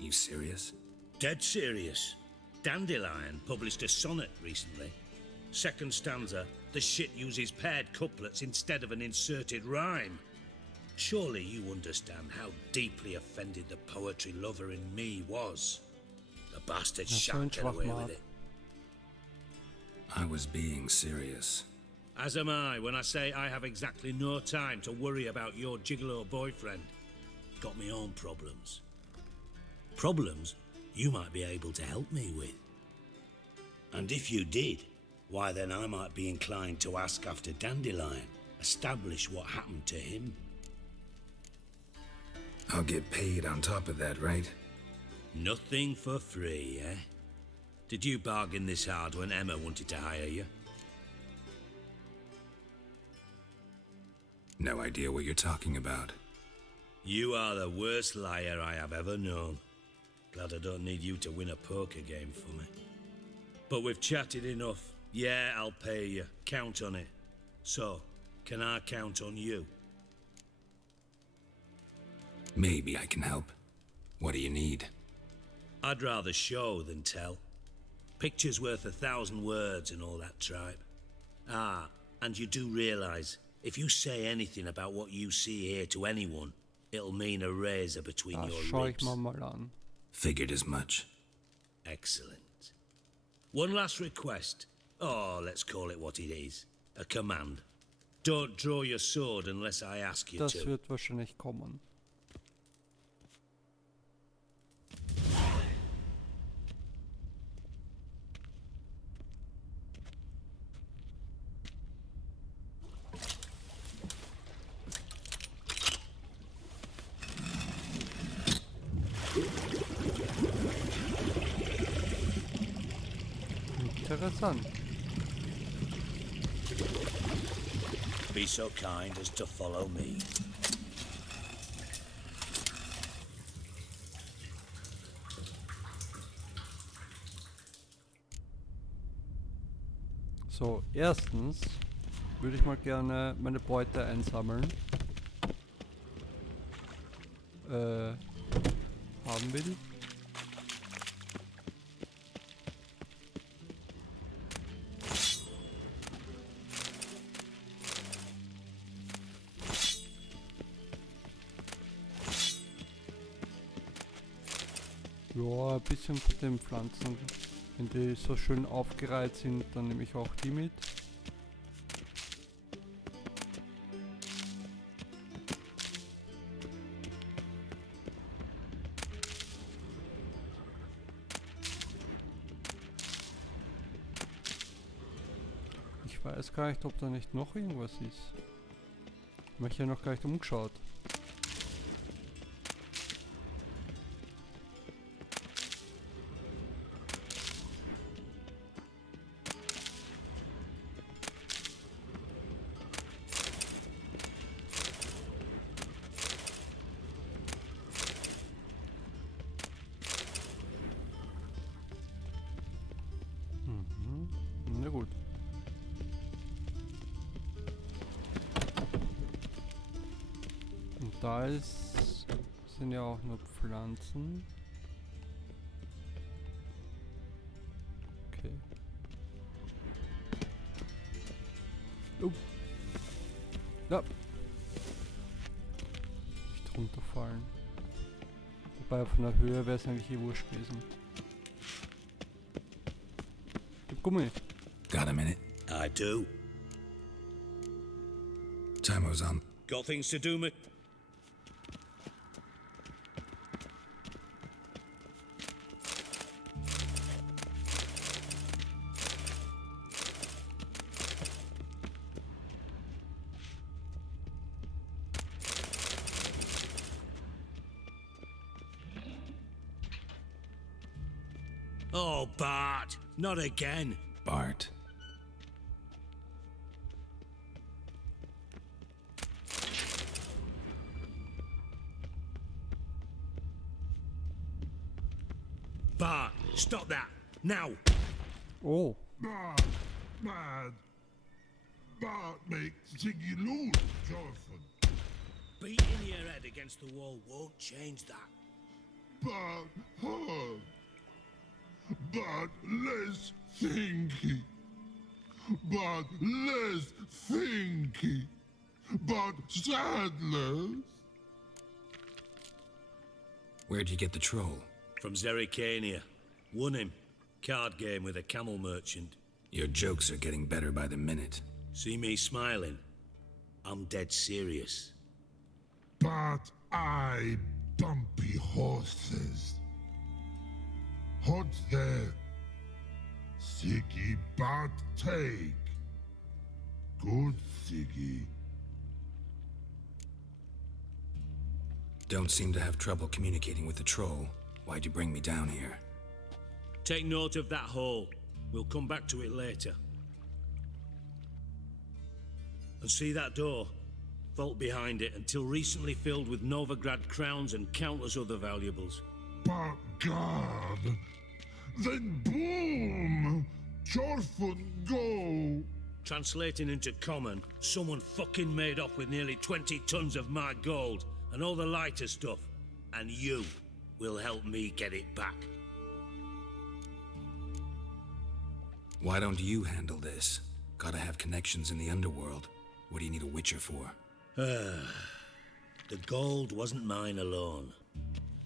You serious? Dead serious. Dandelion published a sonnet recently. Second stanza, the shit uses paired couplets instead of an inserted rhyme. Surely you understand how deeply offended the poetry lover in me was. The bastard shan't get away with it. I was being serious. As am I when I say I have exactly no time to worry about your gigolo boyfriend. Got me own problems. Problems you might be able to help me with. And if you did, why then I might be inclined to ask after Dandelion, establish what happened to him. I'll get paid on top of that, right? Nothing for free, eh? Did you bargain this hard when Emma wanted to hire you? No idea what you're talking about. You are the worst liar I have ever known. Glad I don't need you to win a poker game for me. But we've chatted enough. Yeah, I'll pay you. Count on it. So, can I count on you? Maybe I can help. What do you need? I'd rather show than tell. Picture's worth 1,000 words and all that tripe. Ah, and you do realise, if you say anything about what you see here to anyone, it'll mean a razor between your ribs. Figured as much. Excellent. One last request. Oh, let's call it what it is. A command. Don't draw your sword unless I ask you Das to. wird wahrscheinlich kommen. Interessant. Be so kind as to follow me. So, erstens würde ich mal gerne meine Beute einsammeln. Haben will. Ja, ein bisschen von den Pflanzen. Wenn die so schön aufgereiht sind, dann nehme ich auch die mit. Ich weiß gar nicht, ob da nicht noch irgendwas ist. Ich habe mich ja noch gar nicht umgeschaut. Na gut. Und da sind ja auch nur Pflanzen. Okay. Oh. Ja. Nicht runterfallen. Wobei von der Höhe wäre es eigentlich eh wurscht gewesen. Gummi. Got a minute? I do. Timer's on. Got things to do, mate. Oh, Bart, not again. Bart. Bart, stop that, now. Oh. Bart, man. Bart makes Ziggy lose, Jonathan. Beating your head against the wall won't change that. Bart hard. But less thinky. But less thinky. but Sadler's. Where'd you get the troll? From Zerrikania. Won him. Card game with a camel merchant. Your jokes are getting better by the minute. See me smiling? I'm dead serious. But I bumpy horses. Hot there. Siggy but take. Good Siggy. Don't seem to have trouble communicating with the troll. Why'd you bring me down here? Take note of that hole. We'll come back to it later. And see that door? Vault behind it, until recently filled with Novigrad crowns and countless other valuables. But God, then boom! Chorfun go! Translating into common, someone fucking made off with nearly 20 tons of my gold and all the lighter stuff. And you will help me get it back. Why don't you handle this? Gotta have connections in the underworld. What do you need a Witcher for? The gold wasn't mine alone.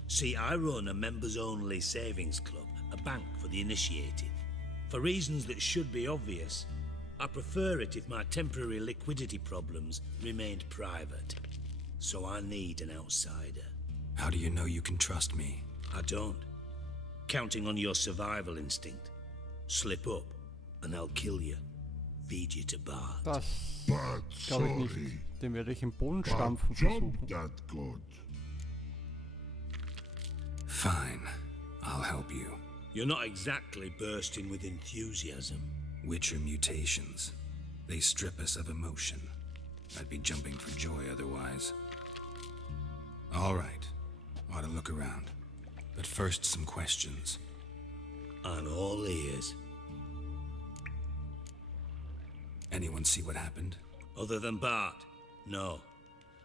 See, I run a members-only savings club, a bank for the initiated. For reasons that should be obvious, I prefer it if my temporary liquidity problems remained private. So I need an outsider. How do you know you can trust me? I don't. Counting on your survival instinct. Slip up, and I'll kill you. Feed you to Bart. Das glaube ich nicht. Den werde ich im Boden stampfen versuchen. Fine. I'll help you. You're not exactly bursting with enthusiasm. Witcher mutations. They strip us of emotion. I'd be jumping for joy otherwise. All right. Ought to look around. But first, some questions. I'm all ears. Anyone see what happened? Other than Bart? No.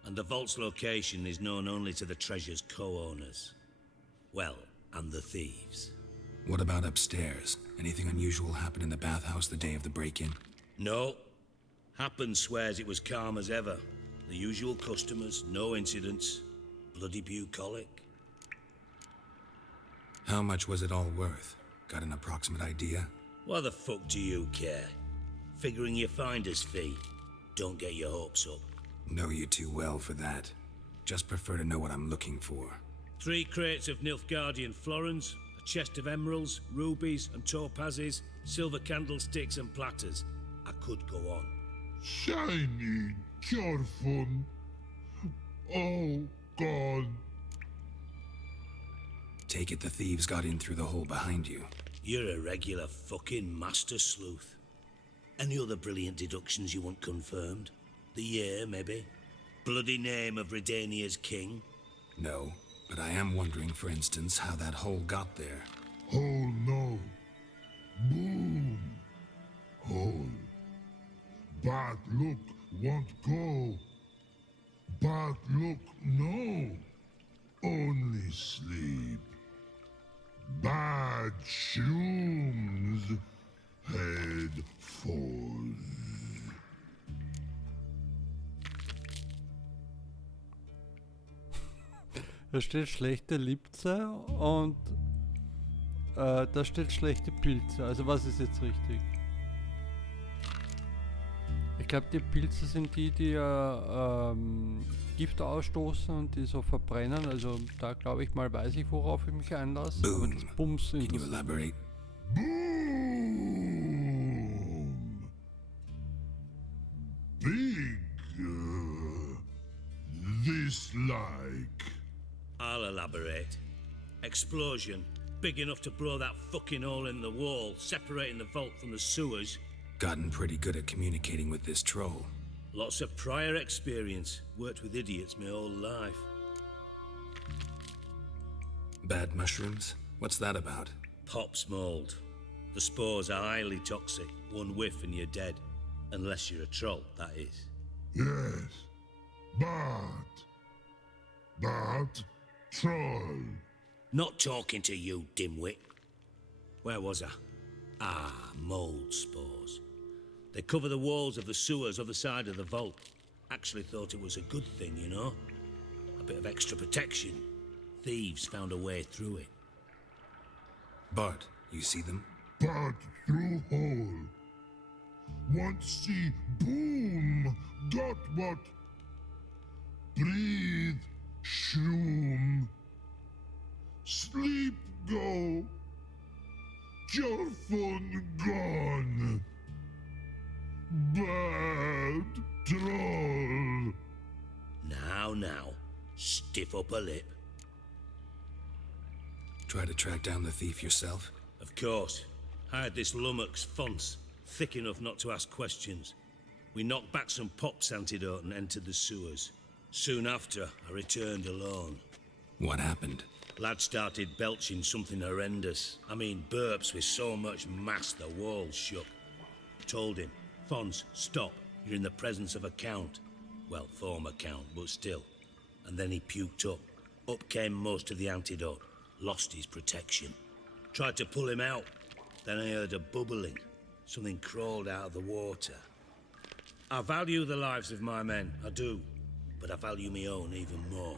And the vault's location is known only to the treasure's co-owners. Well, and the thieves. What about upstairs? Anything unusual happen in the bathhouse the day of the break-in? No. Happen swears it was calm as ever. The usual customers, no incidents. Bloody bucolic. How much was it all worth? Got an approximate idea? Why the fuck do you care? Figuring your finder's fee. Don't get your hopes up. Know you too well for that. Just prefer to know what I'm looking for. 3 crates of Nilfgaardian florins, a chest of emeralds, rubies and topazes, silver candlesticks and platters. I could go on. Shiny Chorfun. Oh, God. Take it the thieves got in through the hole behind you. You're a regular fucking master sleuth. Any other brilliant deductions you want confirmed? The year, maybe? Bloody name of Redania's king? No, but I am wondering, for instance, how that hole got there. Hole no. Boom. Hole. Bad look won't go. Bad look no. Only sleep. Bad shrooms. Head falls. Da steht schlechte Lipze und da steht schlechte Pilze. Also was ist jetzt richtig? Ich glaube, die Pilze sind die, die Gift ausstoßen und die so verbrennen. Also da glaube ich mal, weiß ich, worauf ich mich einlasse. Aber das Bums Can you elaborate? Boom! Big. This like. I'll elaborate. Explosion. Big enough to blow that fucking hole in the wall, separating the vault from the sewers. Gotten pretty good at communicating with this troll. Lots of prior experience. Worked with idiots my whole life. Bad mushrooms? What's that about? Pops mold. The spores are highly toxic. One whiff and you're dead. Unless you're a troll, that is. Yes. But troll. Not talking to you, dimwit. Where was I? Ah, mold spores. They cover the walls of the sewers other side of the vault. Actually thought it was a good thing, you know? A bit of extra protection. Thieves found a way through it. Bart, you see them? Part through hole. Want see boom. Got what? Breathe. Shroom. Sleep go. Your phone gone. Bad troll. Now. Stiff upper lip. Try to track down the thief yourself? Of course. Hired this lummox, Fons. Thick enough not to ask questions. We knocked back some Pop's antidote and entered the sewers. Soon after, I returned alone. What happened? Lad started belching something horrendous. I mean, burps with so much mass the walls shook. Told him, Fons, stop. You're in the presence of a count. Well, former count, but still. And then he puked up. Up came most of the antidote. Lost his protection. Tried to pull him out. Then I heard a bubbling. Something crawled out of the water. I value the lives of my men, I do. But I value my own even more.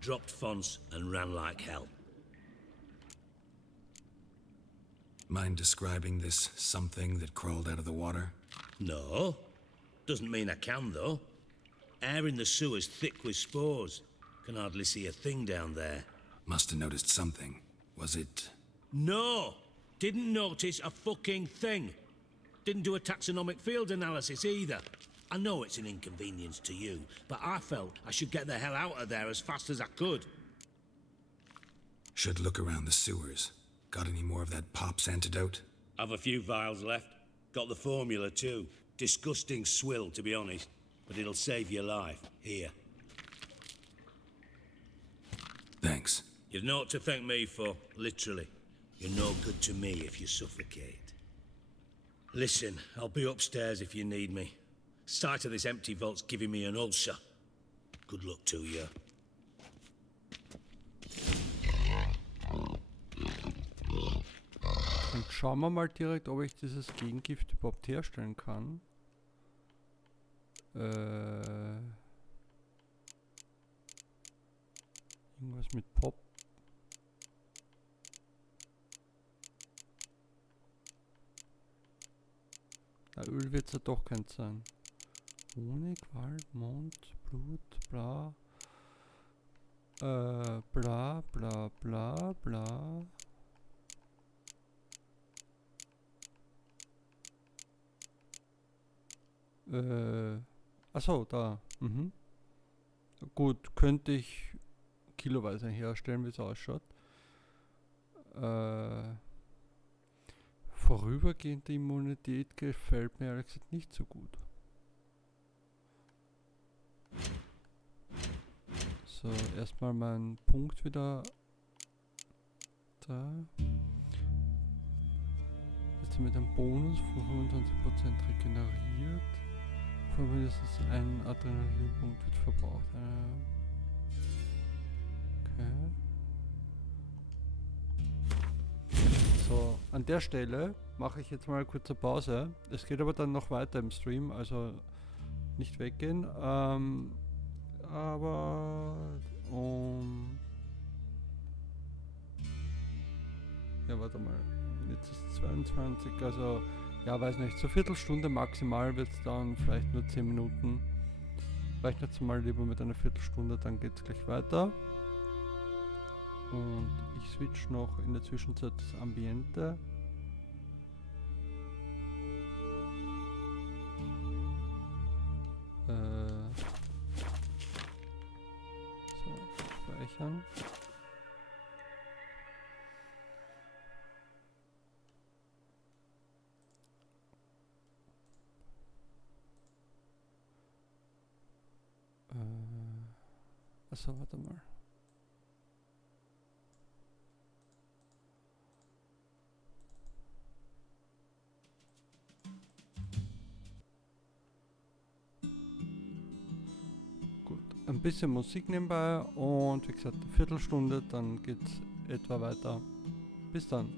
Dropped Fons and ran like hell. Mind describing this something that crawled out of the water? No. Doesn't mean I can, though. Air in the sewer's thick with spores. Can hardly see a thing down there. Must have noticed something. Was it... No! Didn't notice a fucking thing. Didn't do a taxonomic field analysis either. I know it's an inconvenience to you, but I felt I should get the hell out of there as fast as I could. Should look around the sewers. Got any more of that Pop's antidote? Have a few vials left. Got the formula too. Disgusting swill, to be honest. But it'll save your life. Here. Thanks. You've naught to thank me for, literally. You're no good to me if you suffocate. Listen, I'll be upstairs if you need me. Sight of this empty vault's giving me an ulcer. Good luck to you. Dann schauen wir mal direkt, ob ich dieses Gegengift überhaupt herstellen kann. Irgendwas mit Pop. Na, Öl wird es ja doch kein sein. Honig, Wald, Mond, Blut, bla. Bla, bla, bla, bla. Achso, da. Mhm. Gut, könnte ich kiloweise herstellen, wie es ausschaut. Vorübergehende Immunität gefällt mir ehrlich gesagt nicht so gut. So, erstmal meinen Punkt wieder da. Jetzt mit einem Bonus von 25% regeneriert. Von mindestens ein Adrenalinpunkt wird verbraucht. Okay. So, an der Stelle mache ich jetzt mal eine kurze Pause. Es geht aber dann noch weiter im Stream, also nicht weggehen. Aber ja, warte mal. Jetzt ist 22, also ja, weiß nicht, so Viertelstunde maximal wird es dauern, vielleicht nur 10 Minuten. Rechnet es mal lieber mit einer Viertelstunde, dann geht es gleich weiter. Und ich switch noch in der Zwischenzeit das Ambiente. So, speichern. Achso, warte mal. Gut, ein bisschen Musik nebenbei und wie gesagt, eine Viertelstunde, dann geht's etwa weiter. Bis dann.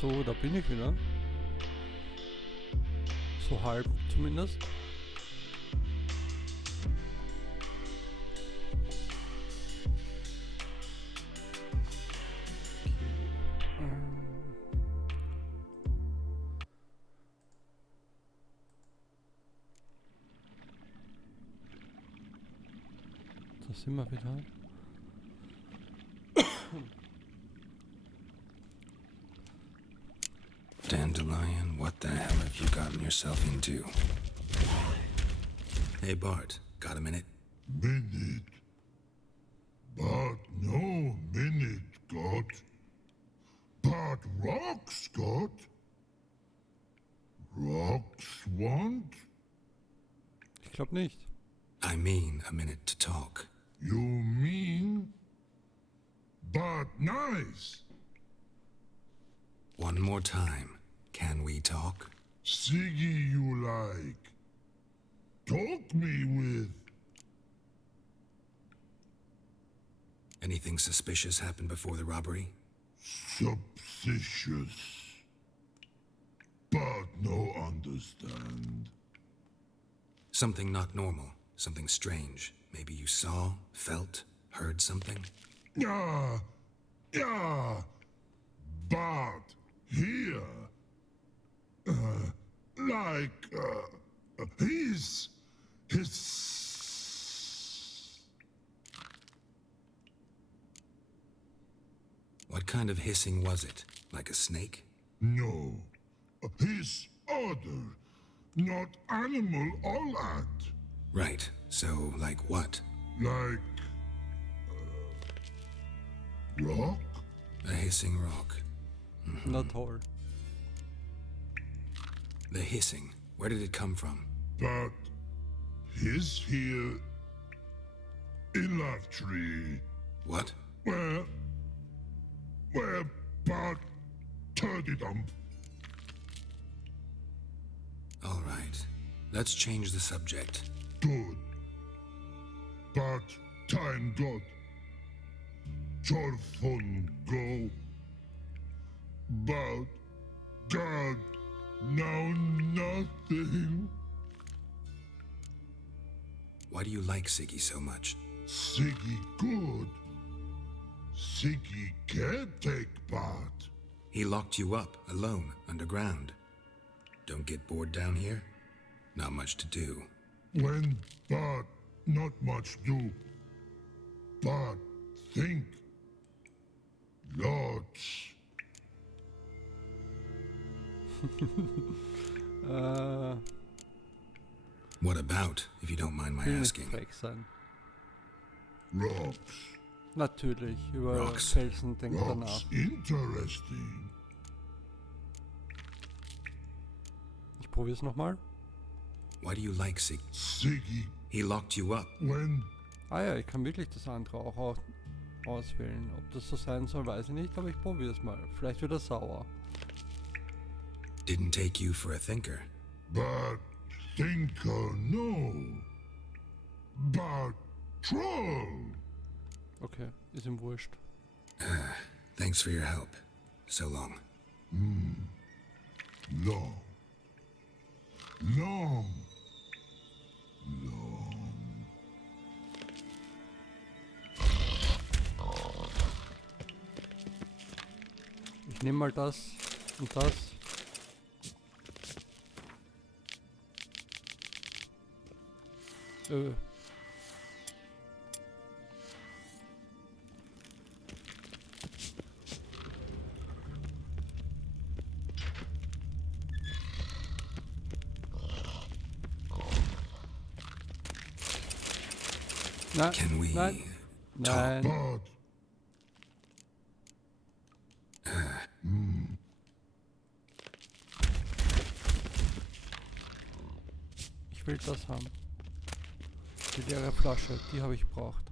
So, da bin ich wieder. So halb zumindest. Da sind wir wieder. Dandelion, what the hell have you gotten yourself into? Hey Bart, got a minute? Minute. But no minute, got. But rocks, got. Rocks want? Ich glaube nicht. I mean a minute to talk. You mean? But nice. One more time. Can we talk? Siggy you like. Talk me with. Anything suspicious happened before the robbery? Suspicious. But no understand. Something not normal. Something strange. Maybe you saw, felt, heard something? Yeah. But here. His. What kind of hissing was it? Like a snake? No. His other. Not animal all at. Right. So, like what? Like. Rock? A hissing rock. Mm-hmm. Not hard. The hissing. Where did it come from? But his here in Love Tree. What? Where but Turdy Dump. All right. Let's change the subject. Good. But time got. Your fun go. But God, now nothing. Why do you like Siggy so much? Siggy good. Siggy can't take part. He locked you up, alone, underground. Don't get bored down here? Not much to do. When, but not much do. But think. Lots. What about, if you don't mind my asking? Sein. Rocks. Natürlich, über Rocks. Felsen denkt er nach. Rocks interesting. Ich probier's nochmal. Why do you like Siggy? Siggy. He locked you up. When? Ah ja, ich kann wirklich das andere auch auswählen. Ob das so sein soll, weiß ich nicht, aber ich probier's mal. Vielleicht wird er sauer. Didn't take you for a thinker. But thinker no. But troll. Okay, ist ihm wurscht. Thanks for your help. So long. Long. Long. Long. Nimm mal das und das. Nein, Can we nein, talk? nein. Ich will das haben. Die leere Flasche, die habe ich braucht.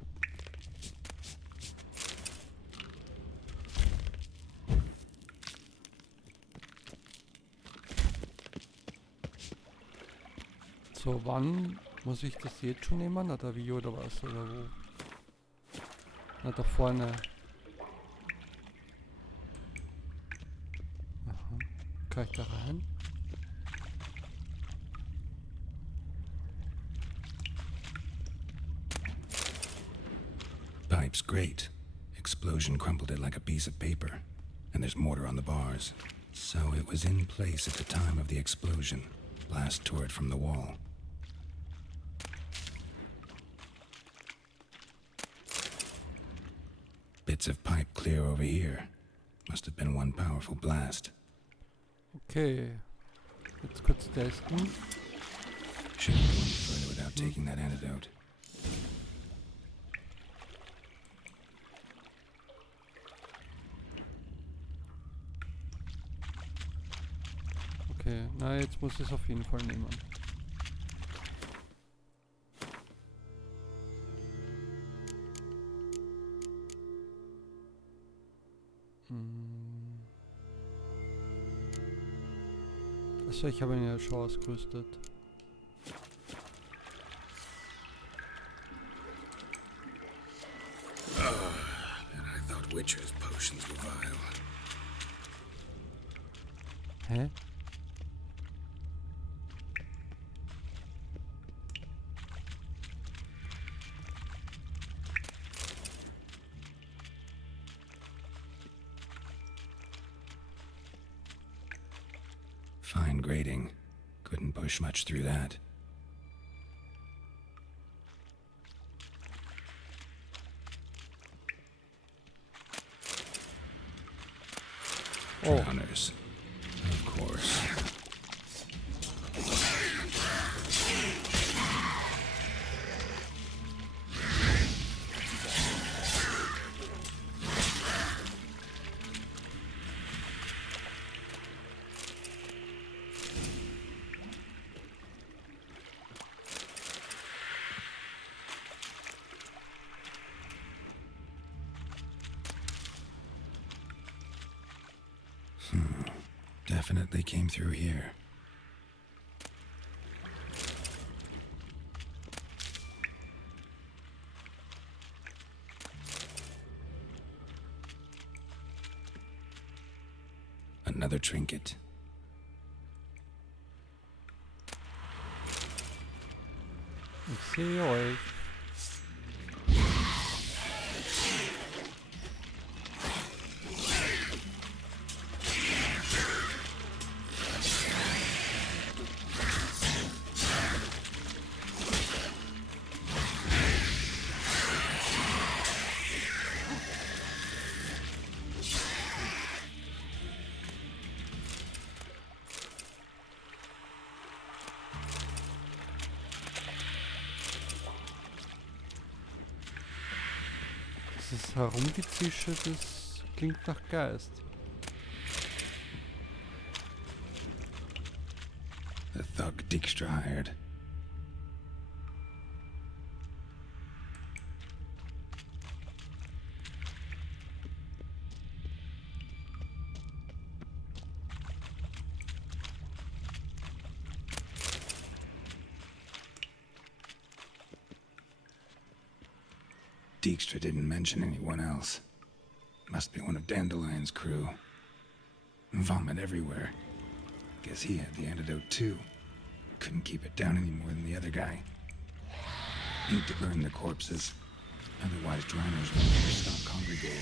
So, wann muss ich das jetzt schon nehmen? Oder wie oder was? Oder wo? Na, da vorne. Aha. Kann ich da rein? Pipe's great. Explosion crumpled it like a piece of paper. And there's mortar on the bars. So it was in place at the time of the explosion. Blast tore it from the wall. Bits of pipe clear over here. Must have been one powerful blast. Okay. Jetzt kurz testen. Shouldn't go any further without taking that antidote. Okay, na jetzt muss ich es auf jeden Fall nehmen. Achso, ich habe ihn ja schon ausgerüstet. And I thought Witcher's potions were vile. Hä? Fine grading. Couldn't push much through that. Oh. Drowners. Of course. Definitely came through here. Another trinket. Ich sehe euch. Dieses Herumgezische, das klingt nach Geist. The thug Dijkstra hired. Dijkstra didn't mention anyone else. Must be one of Dandelion's crew. Vomit everywhere. Guess he had the antidote too. Couldn't keep it down any more than the other guy. Need to burn the corpses. Otherwise drowners will never stop congregating.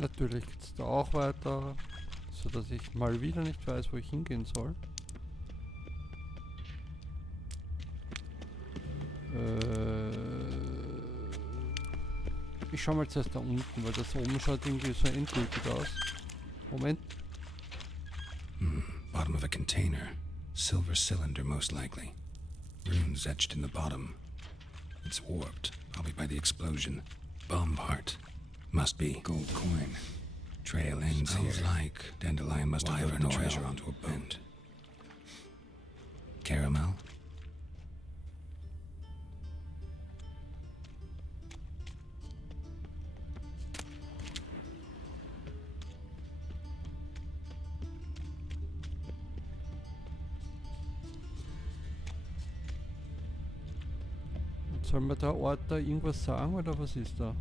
Natürlich geht's da auch weiter, so dass ich mal wieder nicht weiß, wo ich hingehen soll. Ich schau mal zuerst da unten, weil das oben schaut irgendwie so endgültig aus. Moment. Bottom of a container. Silver cylinder, most likely. Runes etched in the bottom. It's warped, probably by the explosion. Bomb part. Must be. Gold coin. Trail ends here. Like Dandelion must have driven the treasure onto a boat. Caramel? Soll mir der Ort da irgendwas sagen oder was ist da?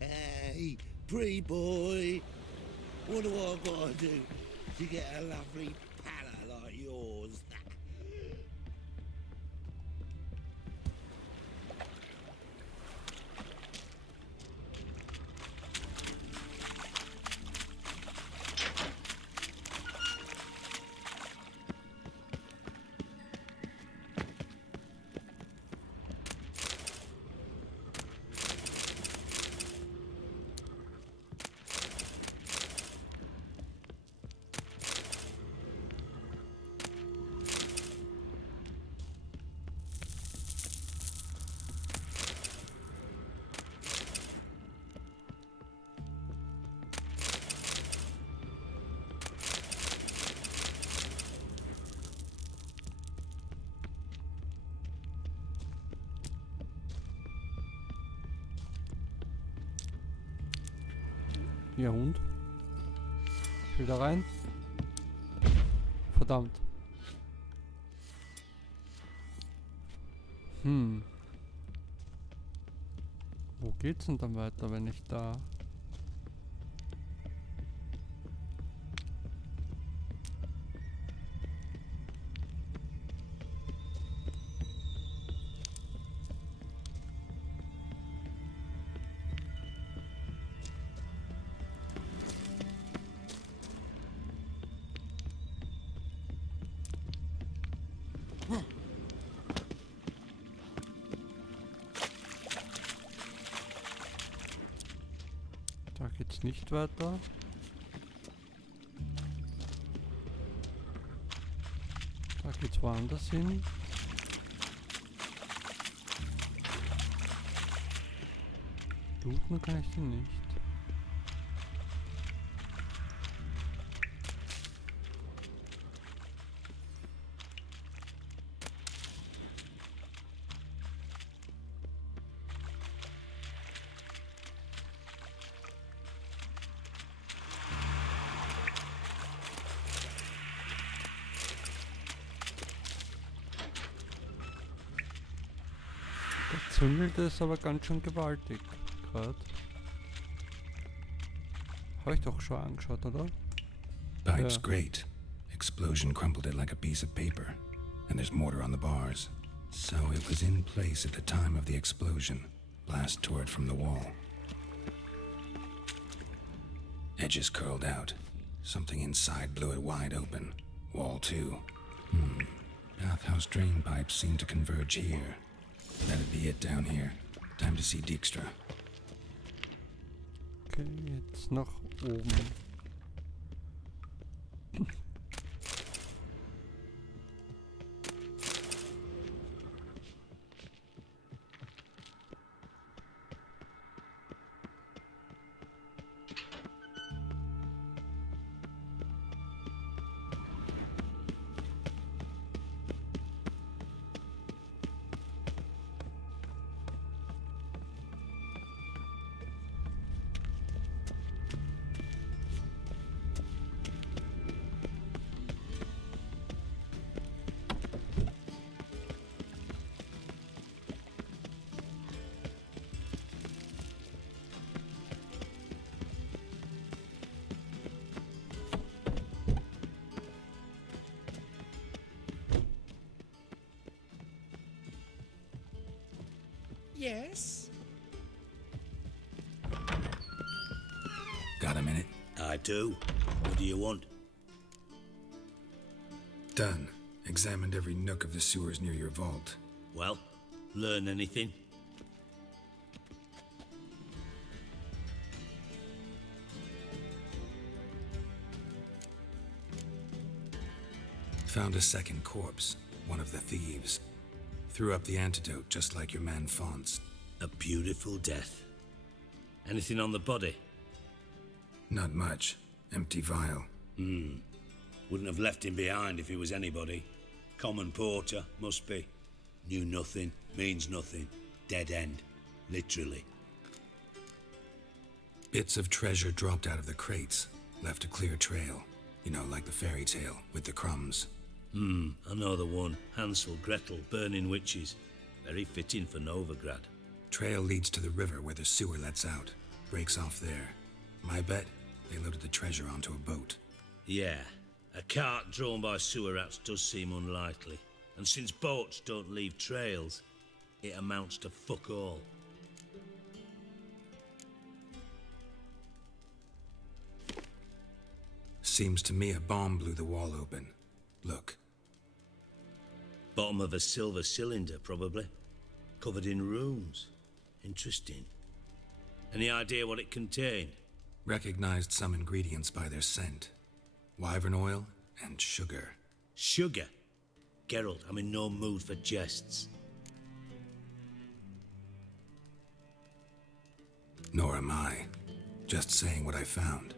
Hey, pretty boy. What do I gotta do to get a lovely pala like yours? Ja und? Ich will da rein. Verdammt. Wo geht's denn dann weiter, wenn ich da... Da geht's nicht weiter. Da geht's woanders hin. Looten kann ich den nicht. Zündelt es aber ganz schön gewaltig gerade. Habe ich doch schon angeschaut, oder? Pipe's great. Explosion crumpled it like a piece of paper. And there's mortar on the bars. So it was in place at the time of the explosion. Blast tore it from the wall. Edges curled out. Something inside blew it wide open. Wall too. Bathhouse drain pipes seem to converge here. That'd be it down here. Time to see Dijkstra. Okay, jetzt nach oben. Yes? Got a minute? I do. What do you want? Done. Examined every nook of the sewers near your vault. Well, learn anything? Found a second corpse, one of the thieves. Threw up the antidote just like your man Fonz. A beautiful death. Anything on the body? Not much. Empty vial. Wouldn't have left him behind if he was anybody. Common porter, must be. Knew nothing, means nothing. Dead end. Literally. Bits of treasure dropped out of the crates. Left a clear trail. You know, like the fairy tale, with the crumbs. I know the one. Hansel, Gretel, burning witches. Very fitting for Novigrad. Trail leads to the river where the sewer lets out. Breaks off there. My bet, they loaded the treasure onto a boat. Yeah. A cart drawn by sewer rats does seem unlikely. And since boats don't leave trails, it amounts to fuck all. Seems to me a bomb blew the wall open. Look. Bottom of a silver cylinder, probably. Covered in runes. Interesting. Any idea what it contained? Recognized some ingredients by their scent. Wyvern oil and sugar. Sugar? Geralt, I'm in no mood for jests. Nor am I. Just saying what I found.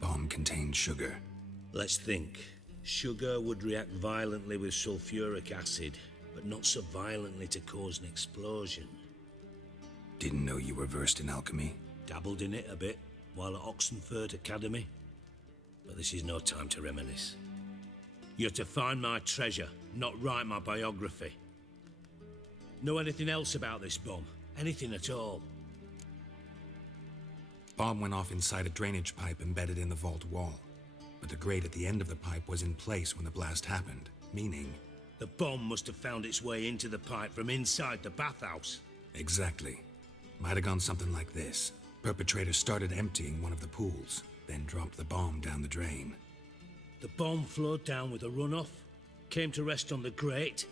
Bomb contained sugar. Let's think. Sugar would react violently with sulfuric acid, but not so violently to cause an explosion. Didn't know you were versed in alchemy. Dabbled in it a bit while at Oxenford Academy. But this is no time to reminisce. You're to find my treasure, not write my biography. Know anything else about this bomb? Anything at all? Bomb went off inside a drainage pipe embedded in the vault wall. But the grate at the end of the pipe was in place when the blast happened, meaning... The bomb must have found its way into the pipe from inside the bathhouse. Exactly. Might have gone something like this. Perpetrator started emptying one of the pools, then dropped the bomb down the drain. The bomb flowed down with a runoff, came to rest on the grate,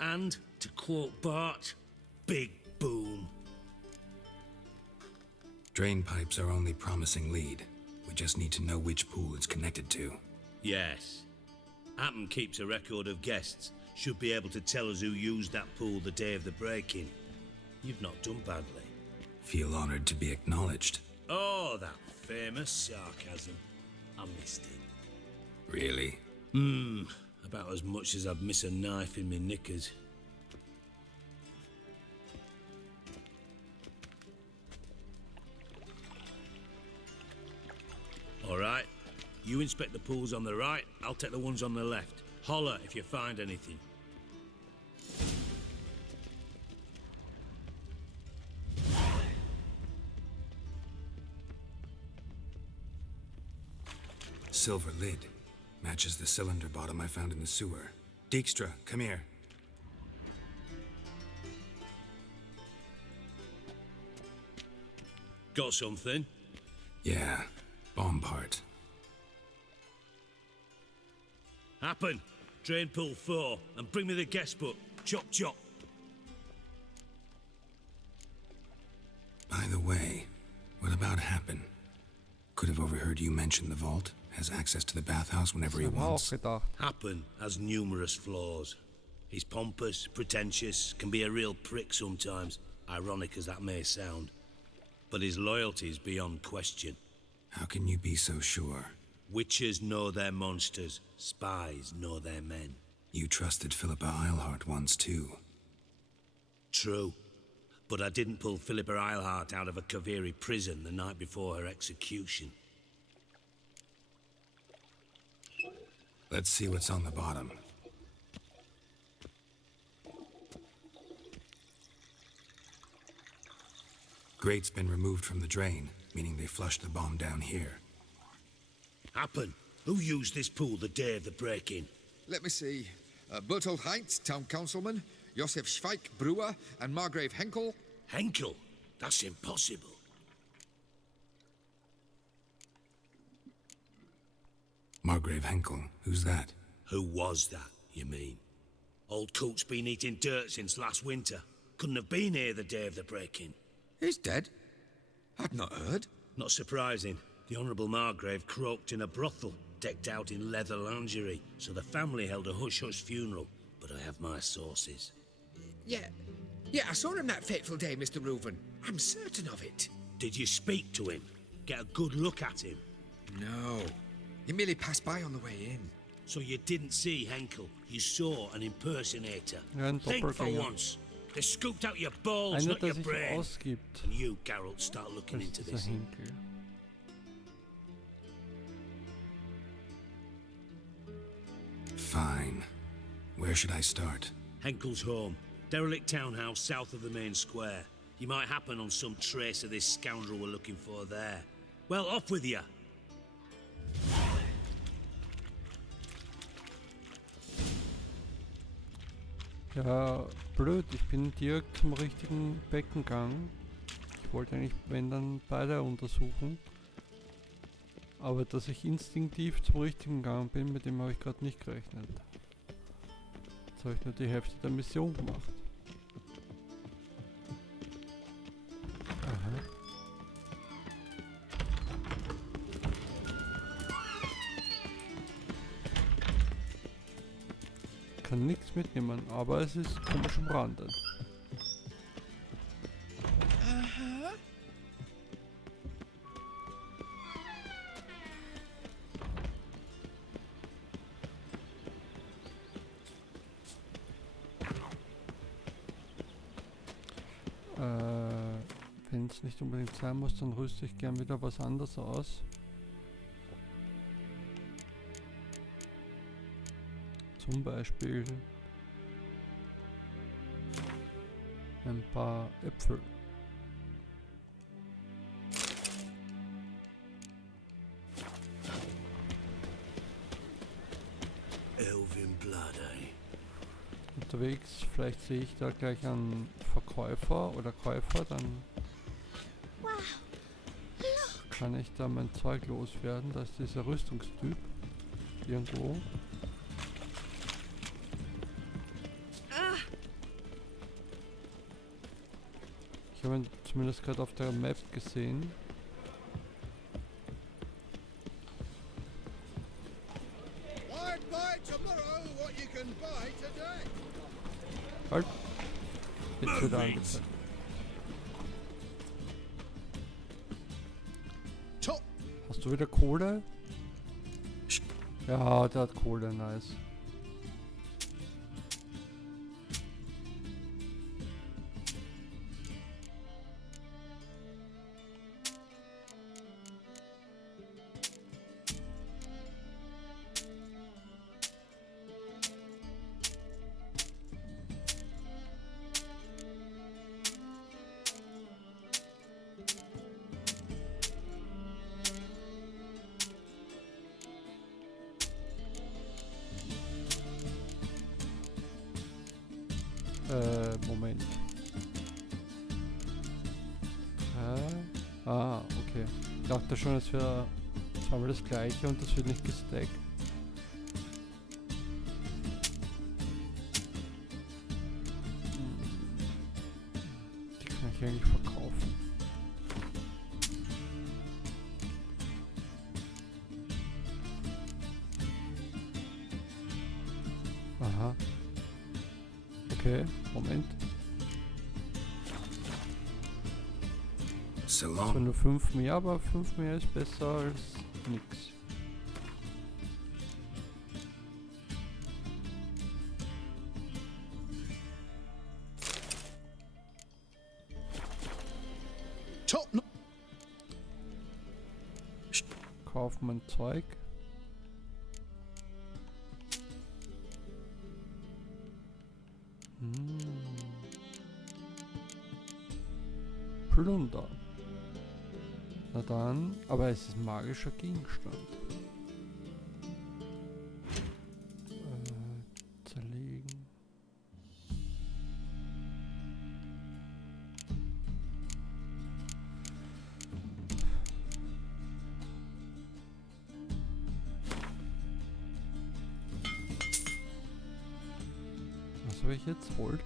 and, to quote Bart, big boom. Drain pipes are only promising lead. We just need to know which pool it's connected to. Yes. Happen keeps a record of guests. Should be able to tell us who used that pool the day of the break-in. You've not done badly. Feel honored to be acknowledged. Oh, that famous sarcasm. I missed it. Really? About as much as I'd miss a knife in my knickers. All right. You inspect the pools on the right, I'll take the ones on the left. Holler if you find anything. Silver lid. Matches the cylinder bottom I found in the sewer. Dijkstra, come here. Got something? Yeah. Bomb part. Happen. Drain pool 4 and bring me the guest book. Chop chop. By the way, what about Happen? Could have overheard you mention the vault. Has access to the bathhouse whenever he wants. Happen has numerous flaws. He's pompous, pretentious, can be a real prick sometimes, ironic as that may sound. But his loyalty's beyond question. How can you be so sure? Witches know their monsters, spies know their men. You trusted Philippa Eilhart once too. True. But I didn't pull Philippa Eilhart out of a Kaviri prison the night before her execution. Let's see what's on the bottom. Grate's been removed from the drain, meaning they flushed the bomb down here. Happen. Who used this pool the day of the break-in? Let me see. Bertolt Heinz, town councilman, Josef Schweik, brewer, and Margrave Henkel. Henkel, that's impossible. Margrave Henkel, who's that? Who was that, you mean? Old Coot's been eating dirt since last winter. Couldn't have been here the day of the break-in. He's dead? I'd not heard. Not surprising. The Honourable Margrave croaked in a brothel, decked out in leather lingerie, so the family held a hush-hush funeral. But I have my sources. Yeah, I saw him that fateful day, Mr. Reuven. I'm certain of it. Did you speak to him? Get a good look at him? No. He merely passed by on the way in. So you didn't see Henkel. You saw an impersonator. Ja, ein Think for Doppelgänger. once. They scooped out your balls, Einer, not der your sich brain. ausgibt. And you, Geralt, start looking Das into ist der this. Henkel. Fine. Where should I start? Henkel's home. Derelict townhouse south of the main square. You might happen on some trace of this scoundrel we're looking for there. Well, off with you. Ja, blöd, ich bin direkt zum richtigen Beckengang. Ich wollte eigentlich, wenn dann beide untersuchen. Aber dass ich instinktiv zum richtigen Gang bin, mit dem habe ich gerade nicht gerechnet. Jetzt habe ich nur die Hälfte der Mission gemacht. Aha. Kann nichts mitnehmen, aber es ist komisch umrandet. Aha. Wenn es nicht unbedingt sein muss, dann rüste ich gern wieder was anderes aus. Zum Beispiel ein paar Äpfel. Elven blood, eh? Unterwegs, vielleicht sehe ich da gleich einen Verkäufer oder Käufer, dann kann ich da mein Zeug loswerden. Da ist dieser Rüstungstyp irgendwo. Ich habe ihn zumindest gerade auf der Map gesehen. I'd buy tomorrow what you can buy today. Halt! Jetzt wird er angezeigt. Hast du wieder Kohle? Ja, der hat Kohle, nice. Moment. Okay. Ich dachte schon, es wäre zweimal das gleiche und das wird nicht gestackt. Die kann ich eigentlich verkaufen. Aha. Okay, Moment. So Zwar long. nur 5 mehr, aber 5 mehr ist besser als nix. Kaufen mein Zeug. Plunder. Na dann, aber es ist ein magischer Gegenstand. Zerlegen. habe ich jetzt? Holz.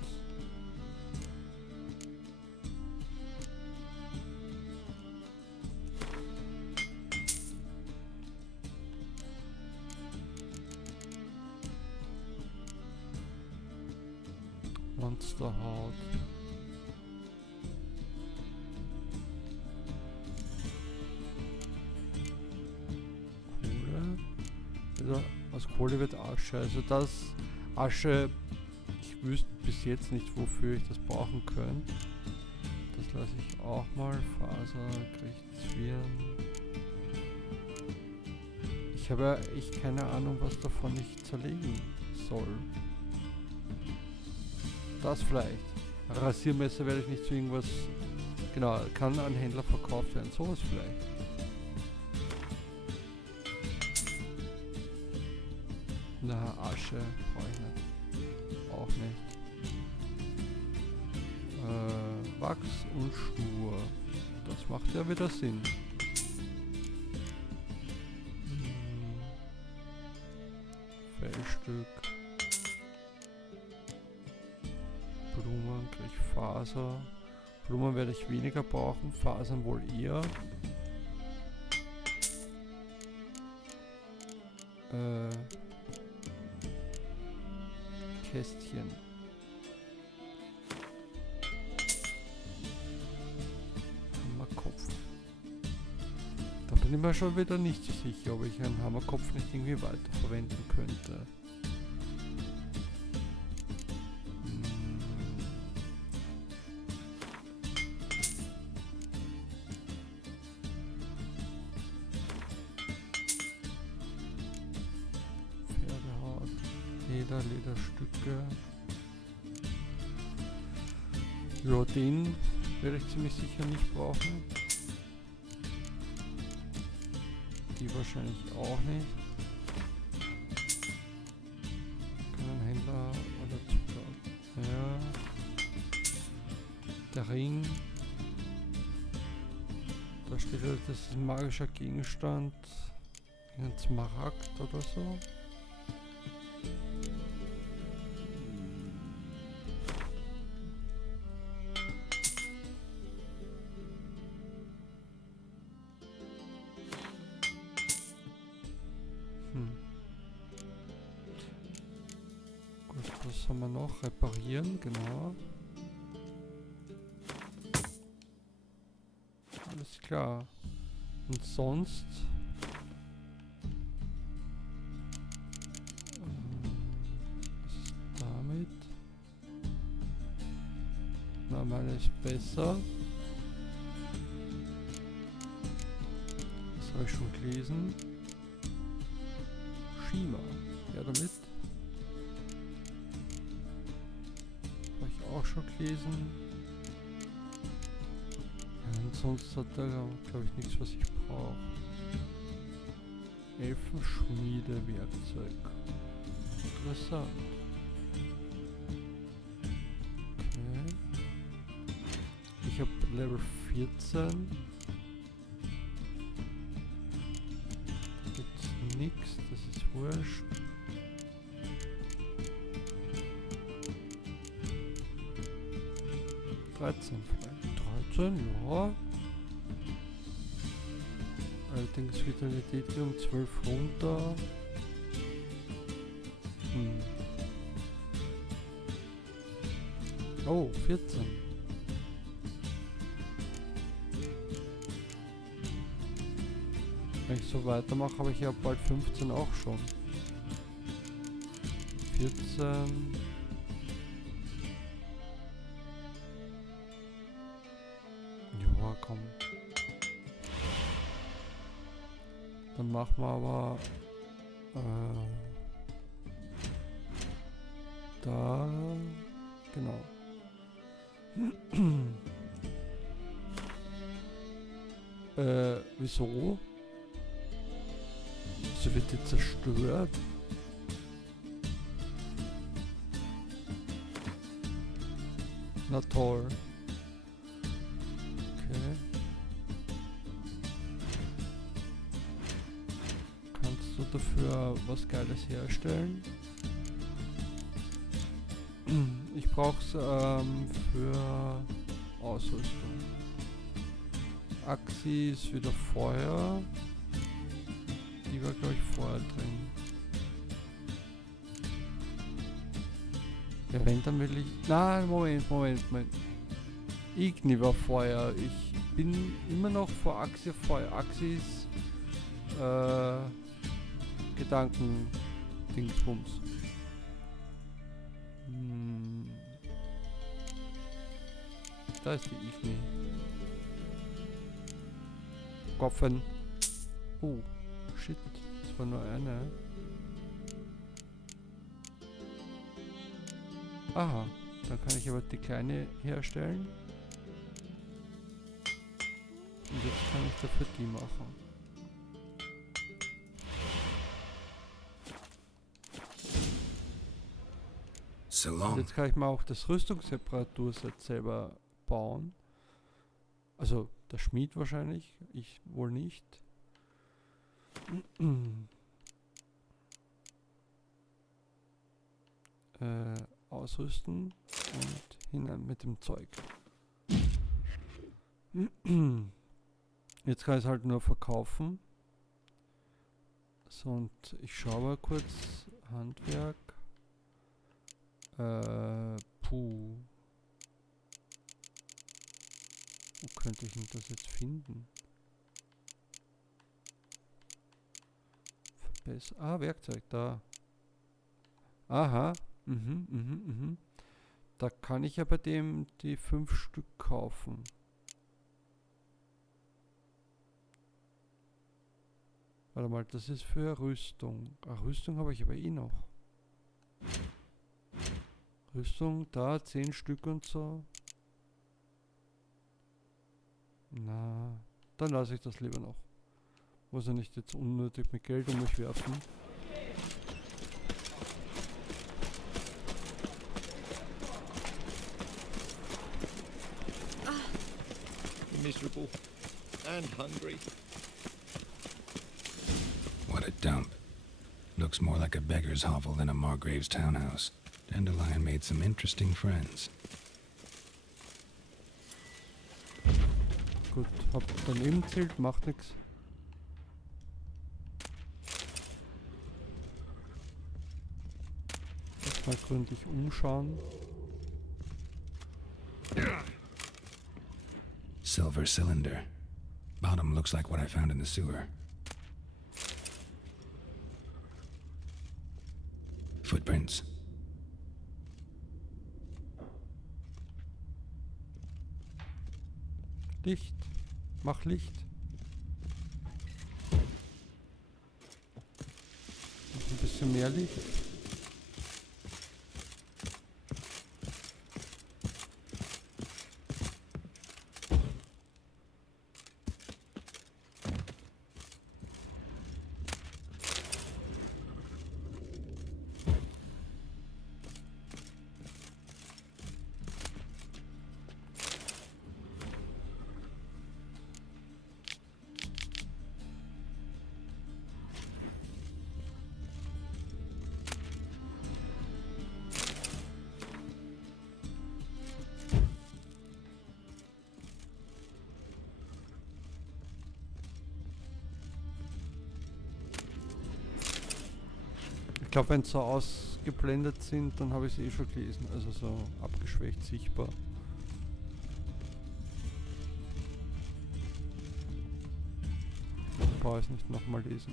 Monsterhaut. Kohle. Also aus Kohle wird Asche. Also das Asche, ich wüsste bis jetzt nicht, wofür ich das brauchen könnte. Das lasse ich auch mal. Faser, kriegt Zwirn. Ich habe ja echt keine Ahnung, was davon ich zerlegen soll. Das vielleicht. Rasiermesser werde ich nicht zu irgendwas... Genau, kann an Händler verkauft werden. Sowas vielleicht. Na, Asche brauche ich nicht. Auch nicht. Wachs und Schnur. Das macht ja wieder Sinn. Fellstück. Blumen, krieg ich Faser. Blumen werde ich weniger brauchen, Fasern wohl eher. Kästchen. Hammerkopf. Da bin ich mir schon wieder nicht so sicher, ob ich einen Hammerkopf nicht irgendwie weiterverwenden könnte. Lederstücke. Ja, den werde ich ziemlich sicher nicht brauchen. Die wahrscheinlich auch nicht. Kein Händler oder Zutat. Ja. Der Ring. Da steht halt, das ist ein magischer Gegenstand. Ein Smaragd oder so. Was haben wir noch? Reparieren, genau. Alles klar. Und sonst... was ist damit? Na, meine ist besser. Das habe ich schon gelesen. Shima. Ja, damit. Habe ich auch schon gelesen. Ja, und sonst hat er, glaube ich, nichts, was ich brauche. Elfenschmiedewerkzeug. Interessant. Okay. Ich habe Level 14. Da gibt's nichts, das ist wurscht. vielleicht. 13, ja. Allerdings Vitalität um 12 runter. Oh, 14. Wenn ich so weitermache, habe ich ja bald 15 auch schon. 14. Ja, komm. Dann machen wir aber da, genau. Wieso? Sie wird jetzt zerstört. Na toll. Okay. Kannst du dafür was Geiles herstellen? Ich brauch's für Ausrüstung. Axis wieder Feuer. Die war glaube ich vorher drin. Ja, wenn dann will ich... Nein, Moment. Igni war Feuer. Ich bin immer noch vor Axis Feuer. Axis Gedanken Dingsbums. Da ist die Igni. Kopfen. Oh, shit. Das war nur eine. Aha. Dann kann ich aber die kleine herstellen. Und jetzt kann ich dafür die machen. So long. Und jetzt kann ich mal auch das Rüstungsreparaturset selber bauen. Also der Schmied wahrscheinlich, ich wohl nicht. Ausrüsten und hinein mit dem Zeug. Jetzt kann ich es halt nur verkaufen. So, und ich schaue mal kurz. Handwerk. Puh. Wo könnte ich denn das jetzt finden? Werkzeug, da. Aha. Da kann ich ja bei dem die 5 Stück kaufen. Warte mal, das ist für Rüstung. Ach, Rüstung habe ich aber eh noch. Rüstung, da 10 Stück und so. Na, dann lasse ich das lieber noch. Muss ja nicht jetzt unnötig mit Geld um mich werfen. Miserable and hungry. What a dump. Looks more like a beggar's hovel than a Margrave's townhouse. Dandelion made some interesting friends. Gut, hab daneben zählt, macht nix. Erstmal gründlich umschauen. Silver cylinder. Bottom looks like what I found in the sewer. Footprints. Licht. Mach Licht. Und ein bisschen mehr Licht. Ich glaube, wenn sie so ausgeblendet sind, dann habe ich es eh schon gelesen. Also so abgeschwächt sichtbar. Ich brauche es nicht nochmal lesen.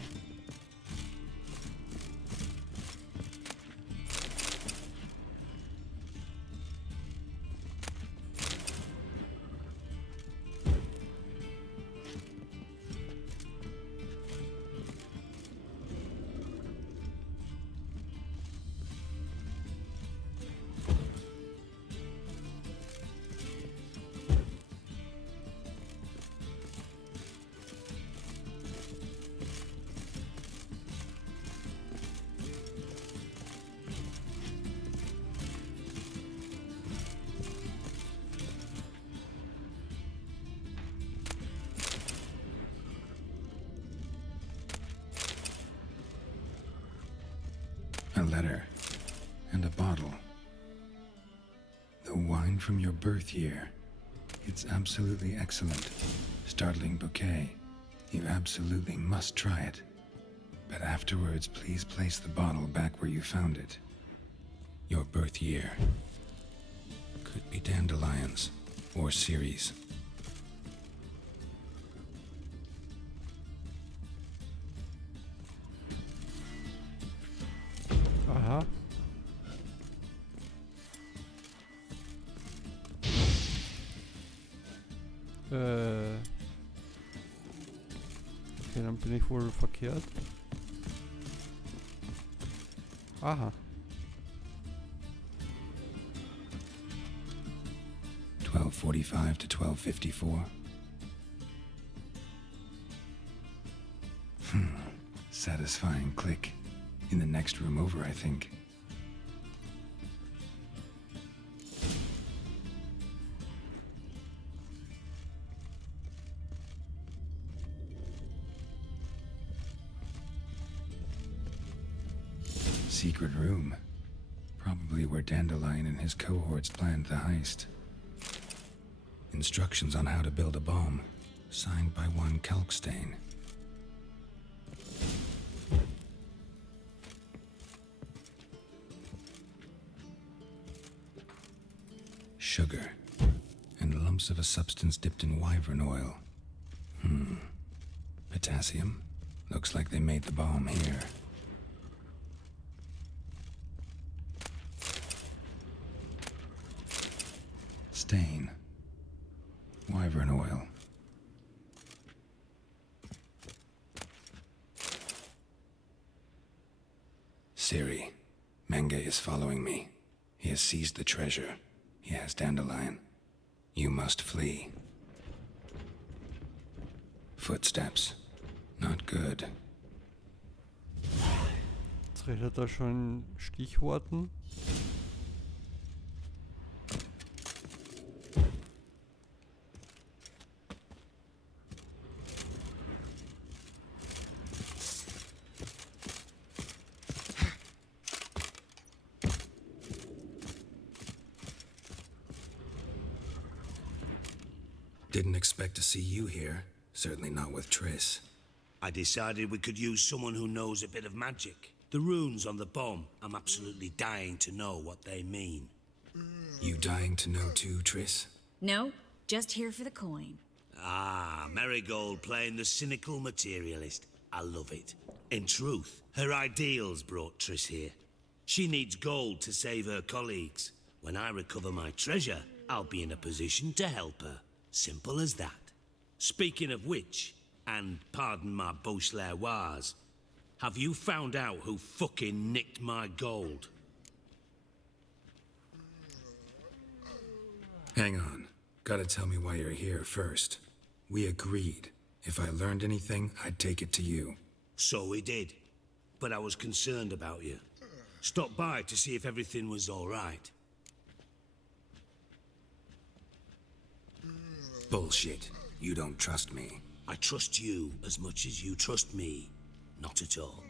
A letter. And a bottle. wine from your birth year. It's absolutely excellent. Startling bouquet. You absolutely must try it. But afterwards, please place the bottle back where you found it. Your birth year. Could be dandelions or Ceres. Aha. Okay, dann bin ich wohl verkehrt. Aha. 1245 to 1254. Satisfying click. In the next room over, I think. Secret room. Probably where Dandelion and his cohorts planned the heist. Instructions on how to build a bomb. Signed by one Kalkstein. Sugar. And lumps of a substance dipped in wyvern oil. Potassium. Looks like they made the bomb here. Stain. Wyvern oil. Ciri. Menge is following me. He has seized the treasure. He has Dandelion. You must flee. Footsteps. Not good. Jetzt redet er schon in Stichworten. Didn't expect to see you here. Certainly not with Triss. I decided we could use someone who knows a bit of magic. The runes on the bomb, I'm absolutely dying to know what they mean. You dying to know too, Triss? No, just here for the coin. Ah, Marigold playing the cynical materialist. I love it. In truth, her ideals brought Triss here. She needs gold to save her colleagues. When I recover my treasure, I'll be in a position to help her. Simple as that. Speaking of which, and pardon my Beauclervois, have you found out who fucking nicked my gold? Hang on. Gotta tell me why you're here first. We agreed. If I learned anything, I'd take it to you. So we did. But I was concerned about you. Stopped by to see if everything was all right. Bullshit. You don't trust me. I trust you as much as you trust me. Not at all.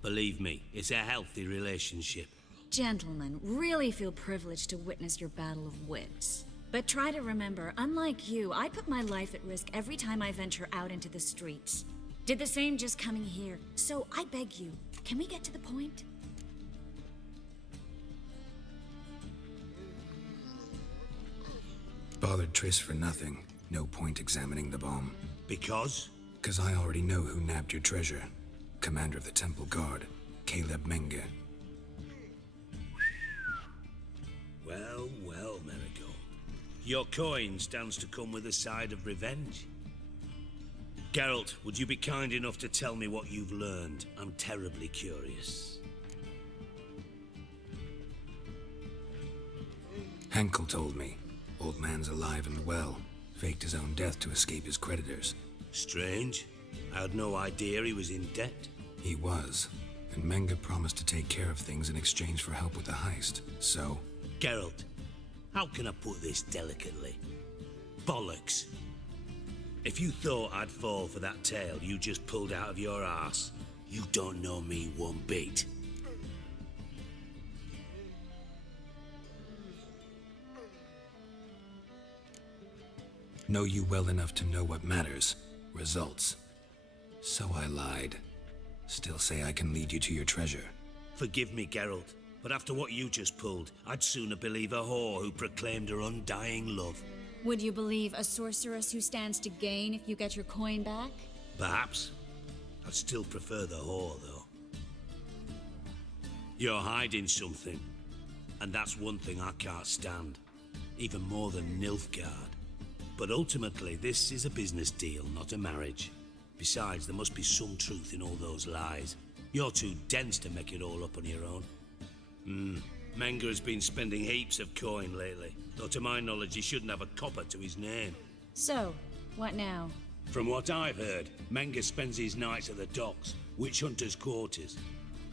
Believe me, it's a healthy relationship. Gentlemen, really feel privileged to witness your battle of wits. But try to remember, unlike you, I put my life at risk every time I venture out into the streets. Did the same just coming here. So I beg you, can we get to the point? Bothered Triss for nothing. No point examining the bomb. Because? Because I already know who nabbed your treasure. Commander of the Temple Guard, Caleb Menge. Well, well, Marigold. Your coin stands to come with a side of revenge. Geralt, would you be kind enough to tell me what you've learned? I'm terribly curious. Henkel told me. Old man's alive and well. Faked his own death to escape his creditors. Strange. I had no idea he was in debt. He was. And Menge promised to take care of things in exchange for help with the heist. So... Geralt, how can I put this delicately? Bollocks. If you thought I'd fall for that tale you just pulled out of your arse, you don't know me one bit. Know you well enough to know what matters. Results. So I lied. Still say I can lead you to your treasure. Forgive me, Geralt, but after what you just pulled, I'd sooner believe a whore who proclaimed her undying love. Would you believe a sorceress who stands to gain if you get your coin back? Perhaps. I'd still prefer the whore, though. You're hiding something, and that's one thing I can't stand, even more than Nilfgaard. But ultimately, this is a business deal, not a marriage. Besides, there must be some truth in all those lies. You're too dense to make it all up on your own. Menga has been spending heaps of coin lately, though to my knowledge he shouldn't have a copper to his name. So, what now? From what I've heard, Menga spends his nights at the docks, witch hunters' quarters.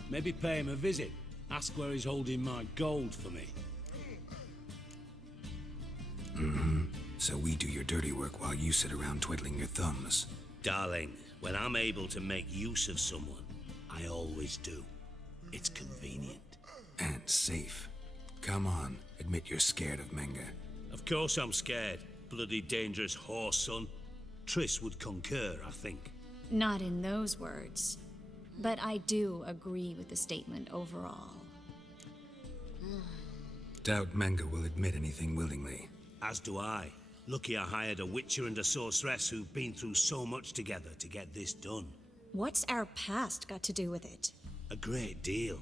Maybe pay him a visit, ask where he's holding my gold for me. So we do your dirty work while you sit around twiddling your thumbs. Darling, when I'm able to make use of someone, I always do. It's convenient. And safe. Come on, admit you're scared of Menga. Of course I'm scared. Bloody dangerous horse, son. Triss would concur, I think. Not in those words. But I do agree with the statement overall. Doubt Menga will admit anything willingly. As do I. Lucky I hired a witcher and a sorceress who've been through so much together to get this done. What's our past got to do with it? A great deal.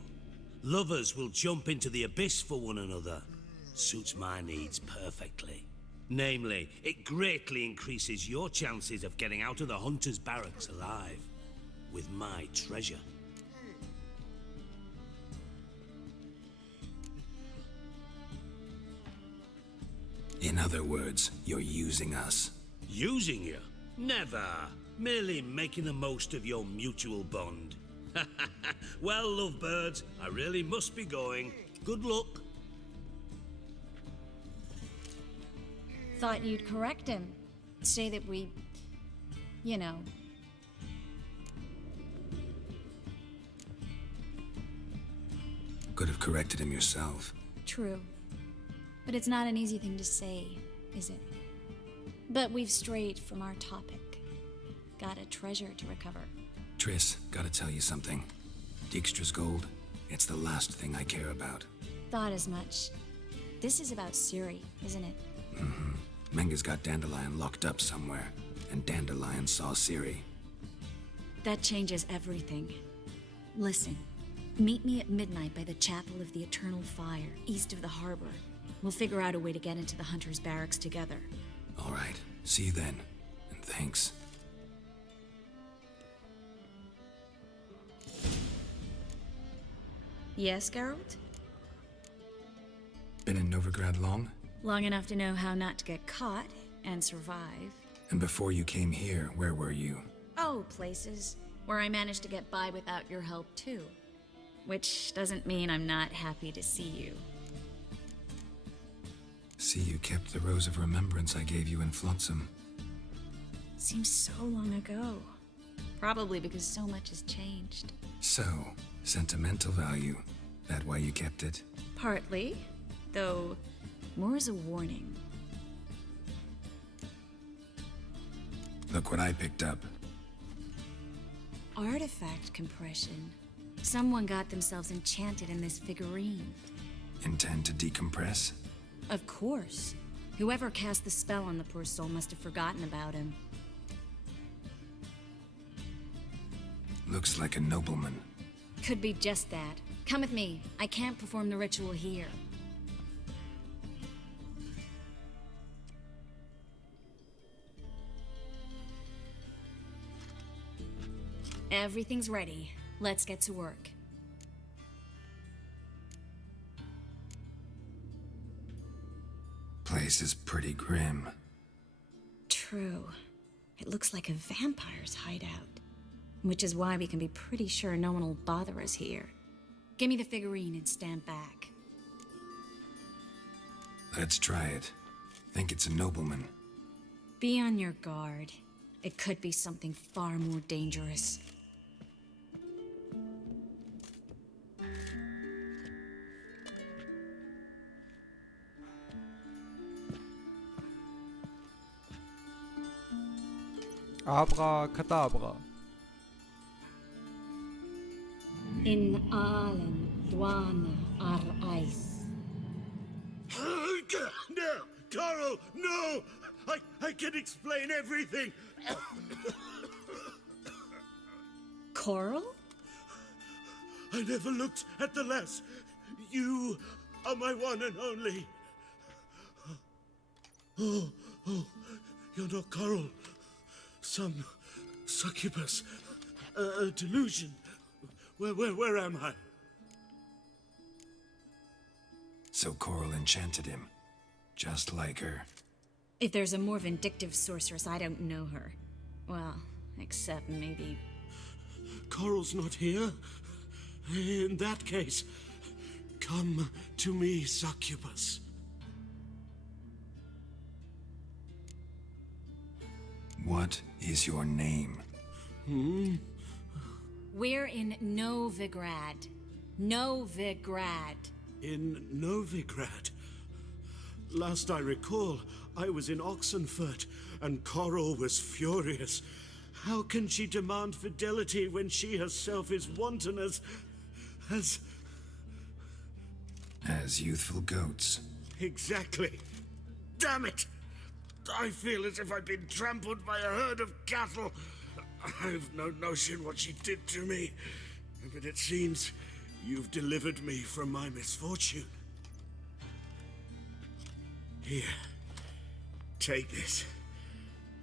Lovers will jump into the abyss for one another. Suits my needs perfectly. Namely, it greatly increases your chances of getting out of the hunter's barracks alive. With my treasure. In other words, you're using us. Using you? Never. Merely making the most of your mutual bond. Well, lovebirds, I really must be going. Good luck. Thought you'd correct him. Say that we... you know... Could have corrected him yourself. True. But it's not an easy thing to say, is it? But we've strayed from our topic. Got a treasure to recover. Triss, gotta tell you something. Dijkstra's gold, it's the last thing I care about. Thought as much. This is about Ciri, isn't it? Menga's got Dandelion locked up somewhere, and Dandelion saw Ciri. That changes everything. Listen, meet me at midnight by the Chapel of the Eternal Fire, east of the harbor. We'll figure out a way to get into the Hunter's barracks together. All right, see you then, and thanks. Yes, Geralt? Been in Novigrad long? Long enough to know how not to get caught and survive. And before you came here, where were you? Oh, places where I managed to get by without your help, too. Which doesn't mean I'm not happy to see you. See, you kept the Rose of Remembrance I gave you in Flotsam. Seems so long ago. Probably because so much has changed. So, sentimental value. That why you kept it? Partly, though more as a warning. Look what I picked up. Artifact compression. Someone got themselves enchanted in this figurine. Intend to decompress? Of course. Whoever cast the spell on the poor soul must have forgotten about him. Looks like a nobleman. Could be just that. Come with me. I can't perform the ritual here. Everything's ready. Let's get to work. Place is pretty grim. True. It looks like a vampire's hideout. Which is why we can be pretty sure no one will bother us here. Give me the figurine and stand back. Let's try it. Think it's a nobleman. Be on your guard. It could be something far more dangerous. Abracadabra. In Allen, Dwana, Ar Ice. No! Coral, no! I can explain everything! Coral? I never looked at the lass. You are my one and only. Oh, you're not Coral. Some succubus. A delusion. Where am I? So Coral enchanted him, just like her. If there's a more vindictive sorceress, I don't know her. Well, except maybe... Coral's not here? In that case, come to me, succubus. What is your name? We're in Novigrad. Novigrad. In Novigrad? Last I recall, I was in Oxenfurt, and Coral was furious. How can she demand fidelity when she herself is wanton as youthful goats. Exactly. Damn it! I feel as if I've been trampled by a herd of cattle. I've no notion what she did to me, but it seems you've delivered me from my misfortune. Here, take this.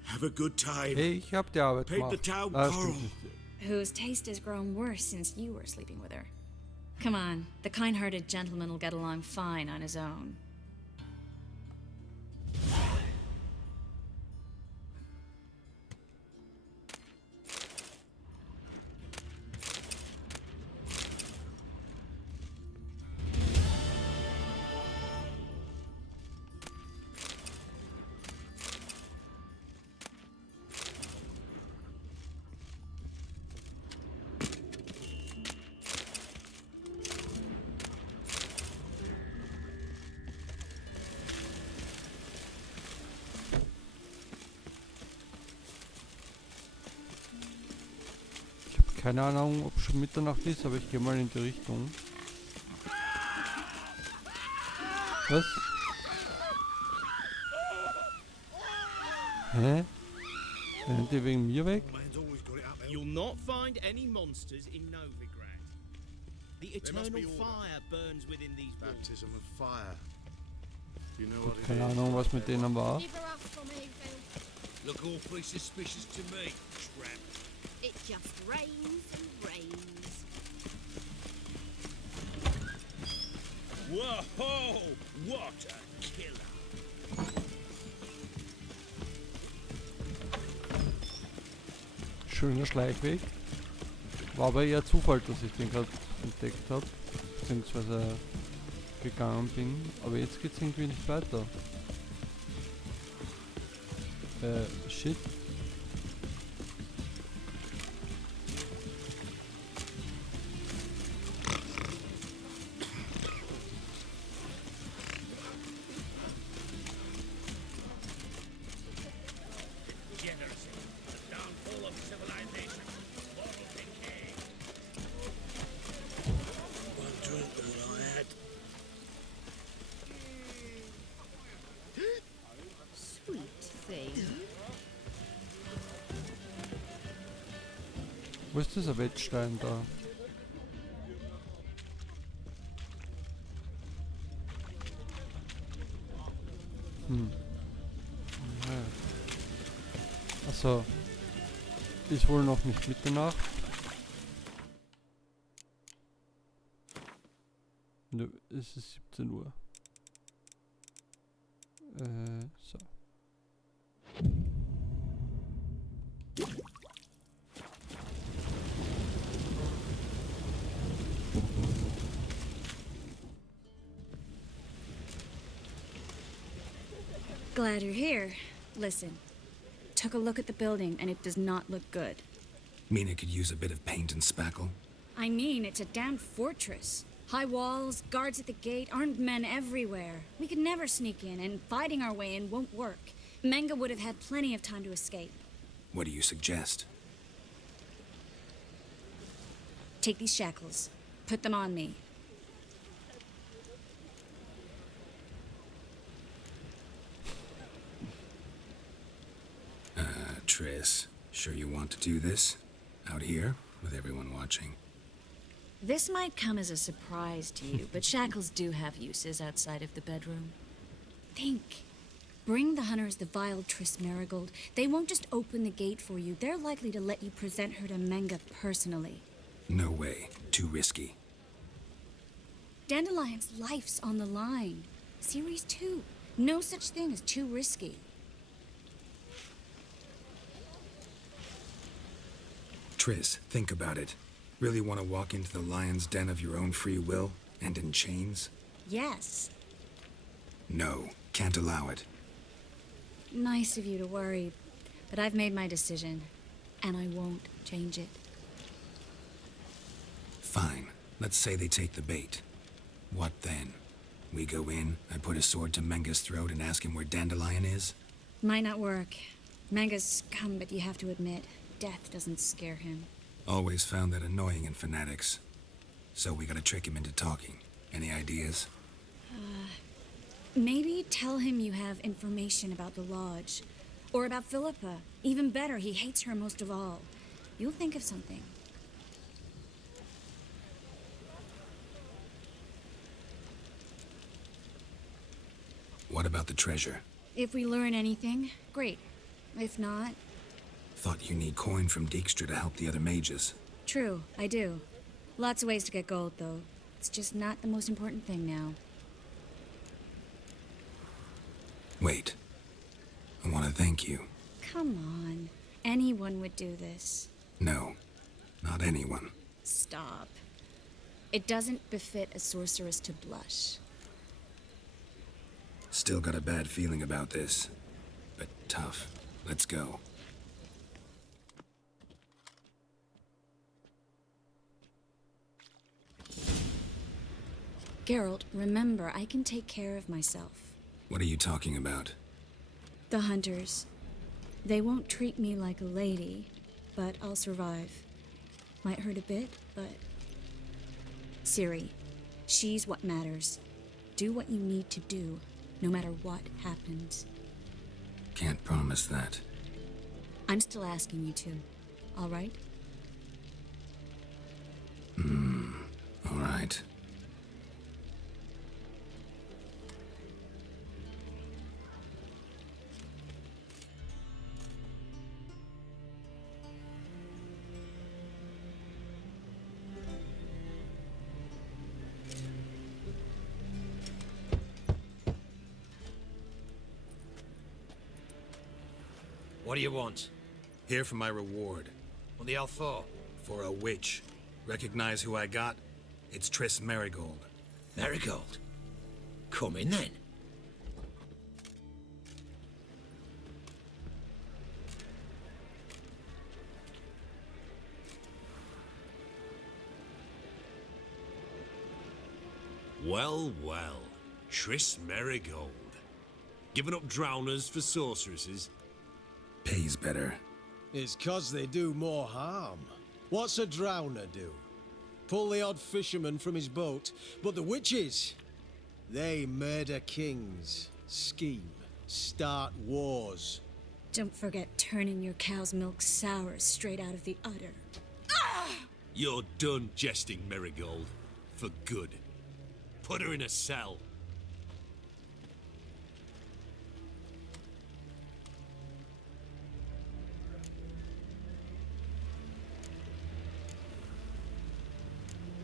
Have a good time. Hey, ich hab die Arbeit Paint the gemacht. town, Ah, Coral. stimmt nicht. Whose taste has grown worse since you were sleeping with her. Come on, the kind-hearted gentleman will get along fine on his own. Keine Ahnung, ob schon Mitternacht ist, aber ich gehe mal in die Richtung. Was? Hä? Rennt die wegen mir weg? You'll not find any monsters in Novigrad. The eternal fire burns within these walls. Baptism of fire. You know Gut, what it keine is? Ahnung, was mit denen war. Neither us from Hayfield. Look awfully suspicious to me, tramp. It just rains and rains. Whoa! What a killer! Schöner Schleichweg. War aber eher Zufall, dass ich den gerade entdeckt habe. Beziehungsweise gegangen bin. Aber jetzt geht's irgendwie nicht weiter. Shit. Degeneracy, the downfall of civilization, moral decay. One drink all I had. Sweet thing. Wo ist dieser Wettstein da? Naja. Also, ist wohl noch nicht Mitternacht. Nö, es ist 17 Uhr. So. Glad you're here. Listen, took a look at the building and it does not look good. Mina could use a bit of paint and spackle. I mean, it's a damn fortress. High walls, guards at the gate, armed men everywhere. We could never sneak in, and fighting our way in won't work. Menga would have had plenty of time to escape. What do you suggest? Take these shackles. Put them on me. Triss, sure you want to do this? Out here, with everyone watching? This might come as a surprise to you, but shackles do have uses outside of the bedroom. Think. Bring the hunters the vile Triss Merigold. They won't just open the gate for you. They're likely to let you present her to Menga personally. No way. Too risky. Dandelion's life's on the line. Series 2. No such thing as too risky. Triss, think about it. Really want to walk into the lion's den of your own free will, and in chains? Yes. No, can't allow it. Nice of you to worry, but I've made my decision, and I won't change it. Fine. Let's say they take the bait. What then? We go in, I put a sword to Menga's throat and ask him where Dandelion is? Might not work. Menga's scum, but you have to admit, death doesn't scare him. Always found that annoying in fanatics. So we gotta trick him into talking. Any ideas? Maybe tell him you have information about the Lodge. Or about Philippa. Even better, he hates her most of all. You'll think of something. What about the treasure? If we learn anything, great. If not... Thought you need coin from Dijkstra to help the other mages. True, I do. Lots of ways to get gold, though. It's just not the most important thing now. Wait. I want to thank you. Come on. Anyone would do this. No, not anyone. Stop. It doesn't befit a sorceress to blush. Still got a bad feeling about this. But tough. Let's go. Geralt, remember, I can take care of myself. What are you talking about? The hunters. They won't treat me like a lady, but I'll survive. Might hurt a bit, but... Ciri, she's what matters. Do what you need to do, no matter what happens. Can't promise that. I'm still asking you to, all right? All right. What do you want? Here for my reward. What the hell for? For a witch. Recognize who I got? It's Triss Merigold. Merigold? Come in then. Well, well. Triss Merigold. Giving up drowners for sorceresses? Pays better. It's 'cause they do more harm. What's a drowner do? Pull the odd fisherman from his boat. But the witches, they murder kings, scheme, start wars. Don't forget turning your cow's milk sour straight out of the udder. You're done jesting, Merigold. For good. Put her in a cell.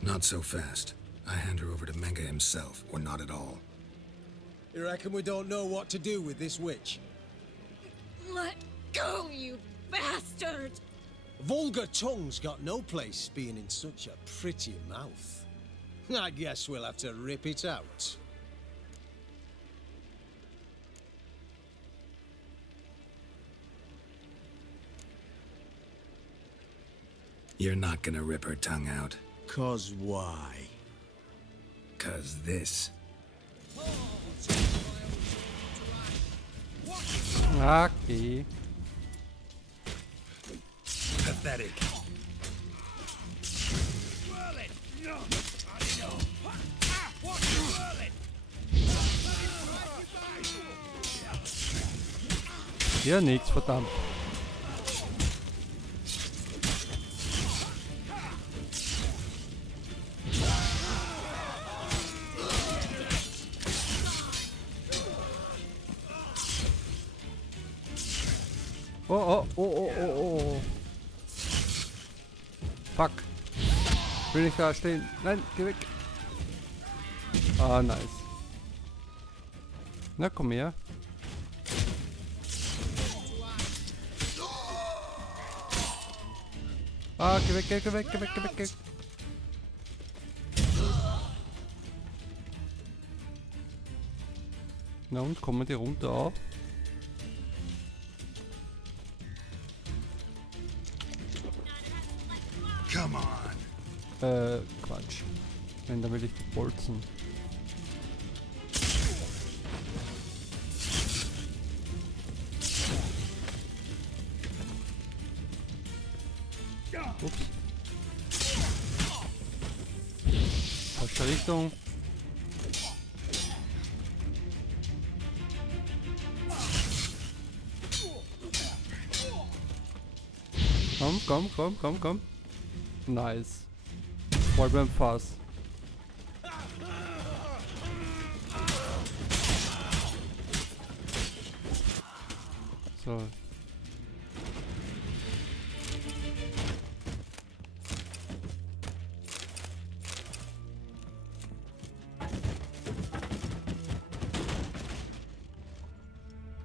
Not so fast. I hand her over to Menga himself, or not at all. You reckon we don't know what to do with this witch? Let go, you bastard! Vulgar tongue's got no place being in such a pretty mouth. I guess we'll have to rip it out. You're not gonna rip her tongue out. 'Cause why? 'Cause this. Okay. Pathetic. Hier nichts, verdammt. Oh, oh, oh, oh, oh, oh. Fuck. Will ich da stehen? Nein, geh weg. Ah, nice. Na, komm her. Ah, geh weg, geh weg, geh weg, geh weg, geh weg. Na und, kommen die runter auch? Come on. Quatsch. Nein, da will ich die Bolzen. Ups. Falsche Richtung. Komm, komm, komm, komm, komm. Nice. Voll beim Fass. So.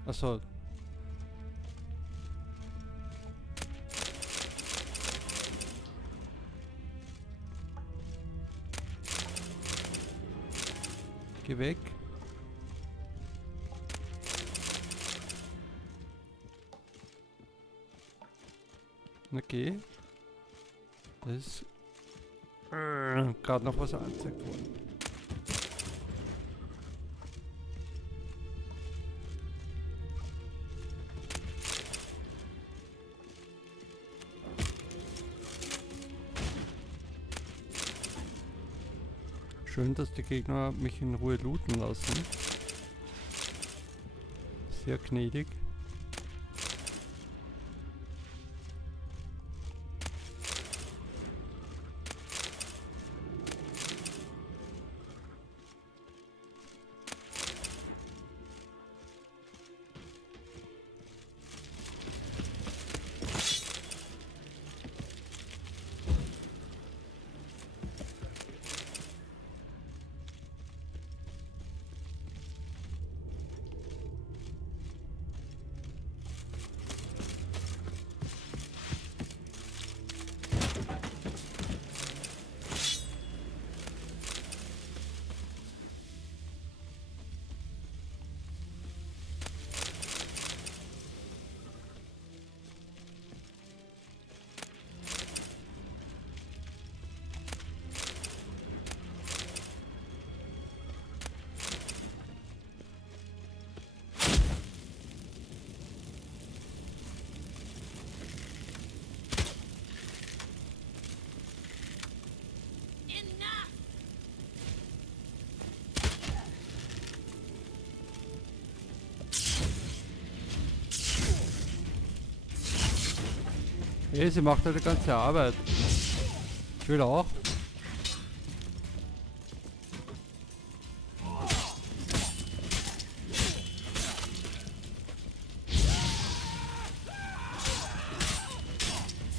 Achso. Geh weg. Okay. Das ist gerade noch was angezeigt worden. Schön, dass die Gegner mich in Ruhe looten lassen. Sehr gnädig. Hey, sie macht ja die ganze Arbeit. Ich will auch.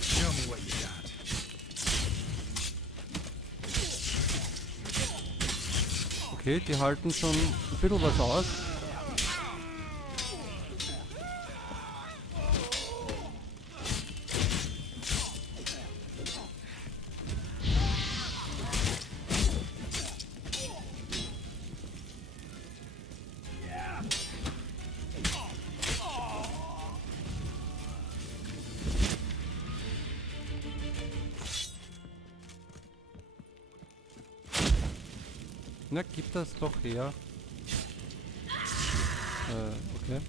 Show me what you got. Okay, die halten schon ein bisschen was aus. Na, gib das doch her. Okay.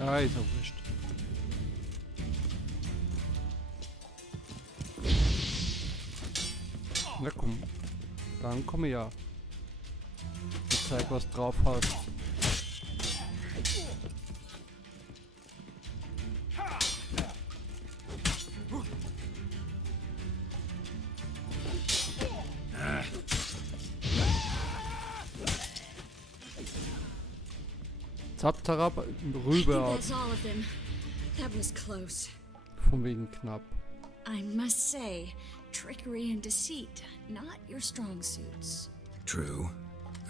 Ah, ist auch wurscht. Na komm, dann komm her. Ich zeig, was drauf hast. Zaptarab rüber. That's all of them. That was close. Von wegen knapp. I must say, trickery and deceit, not your strong suits. True.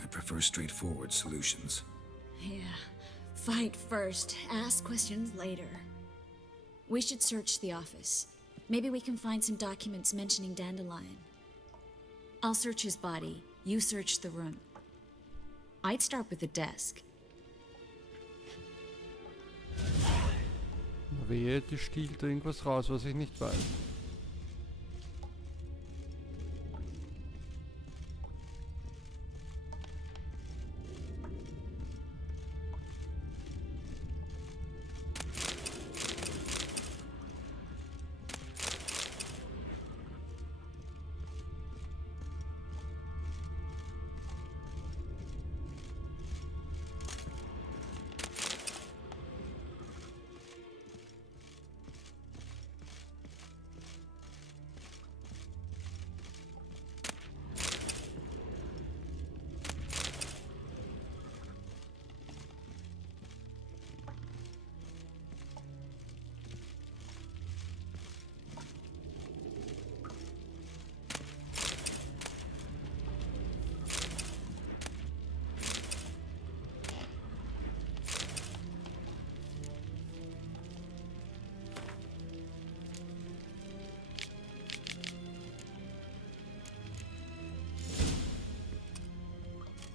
I prefer straightforward solutions. Yeah. Fight first, ask questions later. We should search the office. Maybe we can find some documents mentioning Dandelion. I'll search his body. You search the room. I'd start with the desk. Wehe, die stiehlt irgendwas raus, was ich nicht weiß.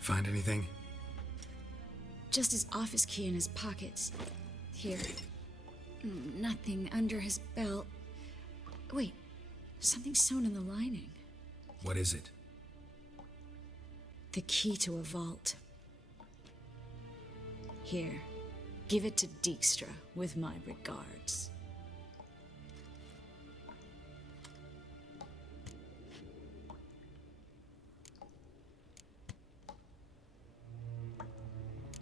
Find anything? Just his office key in his pockets. Here. Nothing under his belt. Wait, something sewn in the lining. What is it? The key to a vault. Here, give it to Dijkstra with my regards.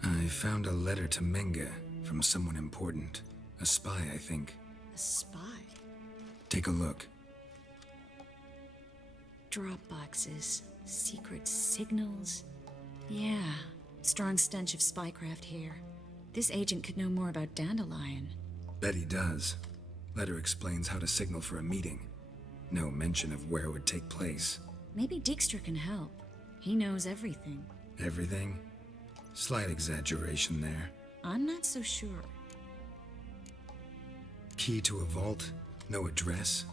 I found a letter to Menge from someone important. A spy, I think. A spy? Take a look. Drop boxes, secret signals. Yeah, strong stench of spycraft here. This agent could know more about Dandelion. Bet he does. Letter explains how to signal for a meeting. No mention of where it would take place. Maybe Dijkstra can help. He knows everything. Everything? Slight exaggeration there. I'm not so sure. Key to a vault? No address?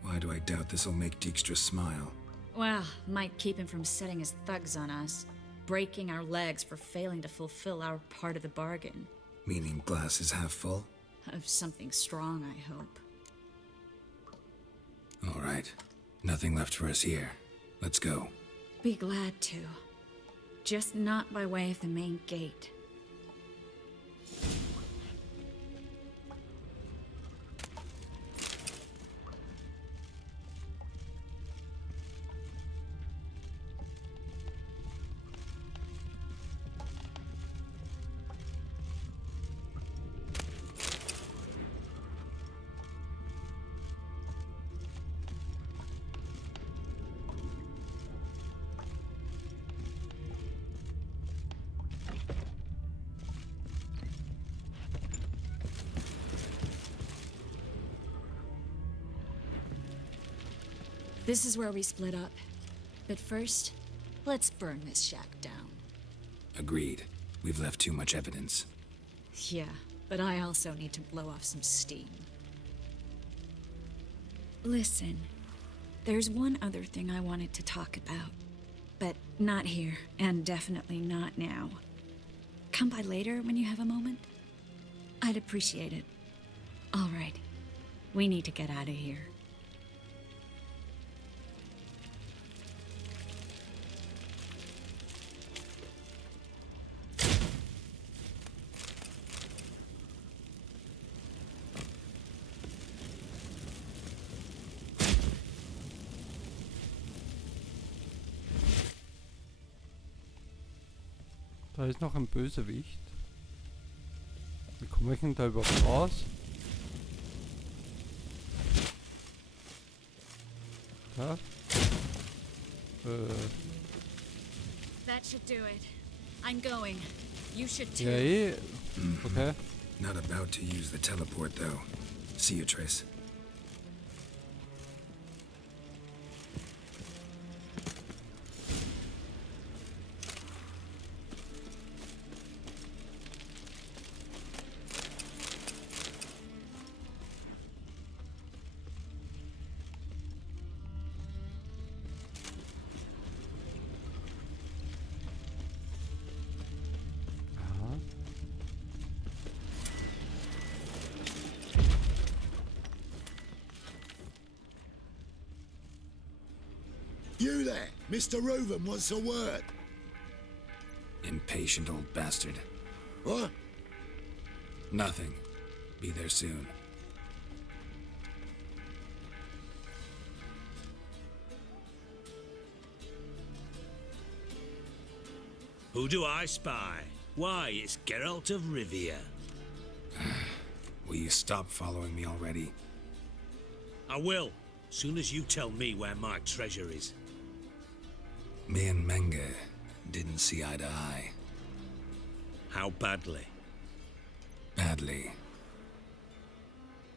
Why do I doubt this'll make Dijkstra smile? Well, might keep him from setting his thugs on us. Breaking our legs for failing to fulfill our part of the bargain. Meaning glass is half full? Of something strong, I hope. All right. Nothing left for us here. Let's go. Be glad to. Just not by way of the main gate. This is where we split up. But first, let's burn this shack down. Agreed. We've left too much evidence. Yeah, but I also need to blow off some steam. Listen, there's one other thing I wanted to talk about. But not here, and definitely not now. Come by later when you have a moment? I'd appreciate it. All right. We need to get out of here. Da ist noch ein Bösewicht. Wie komme ich denn da überhaupt raus? Ja? That should do it. I'm going. You should too. Ja, eh. Okay. Not about to use the teleport, though. See you, Triss. You there, Mr. Reuven wants a word. Impatient old bastard. What? Nothing. Be there soon. Who do I spy? Why, it's Geralt of Rivia. Will you stop following me already? I will, soon as you tell me where my treasure is. Me and Menge didn't see eye to eye. How badly? Badly.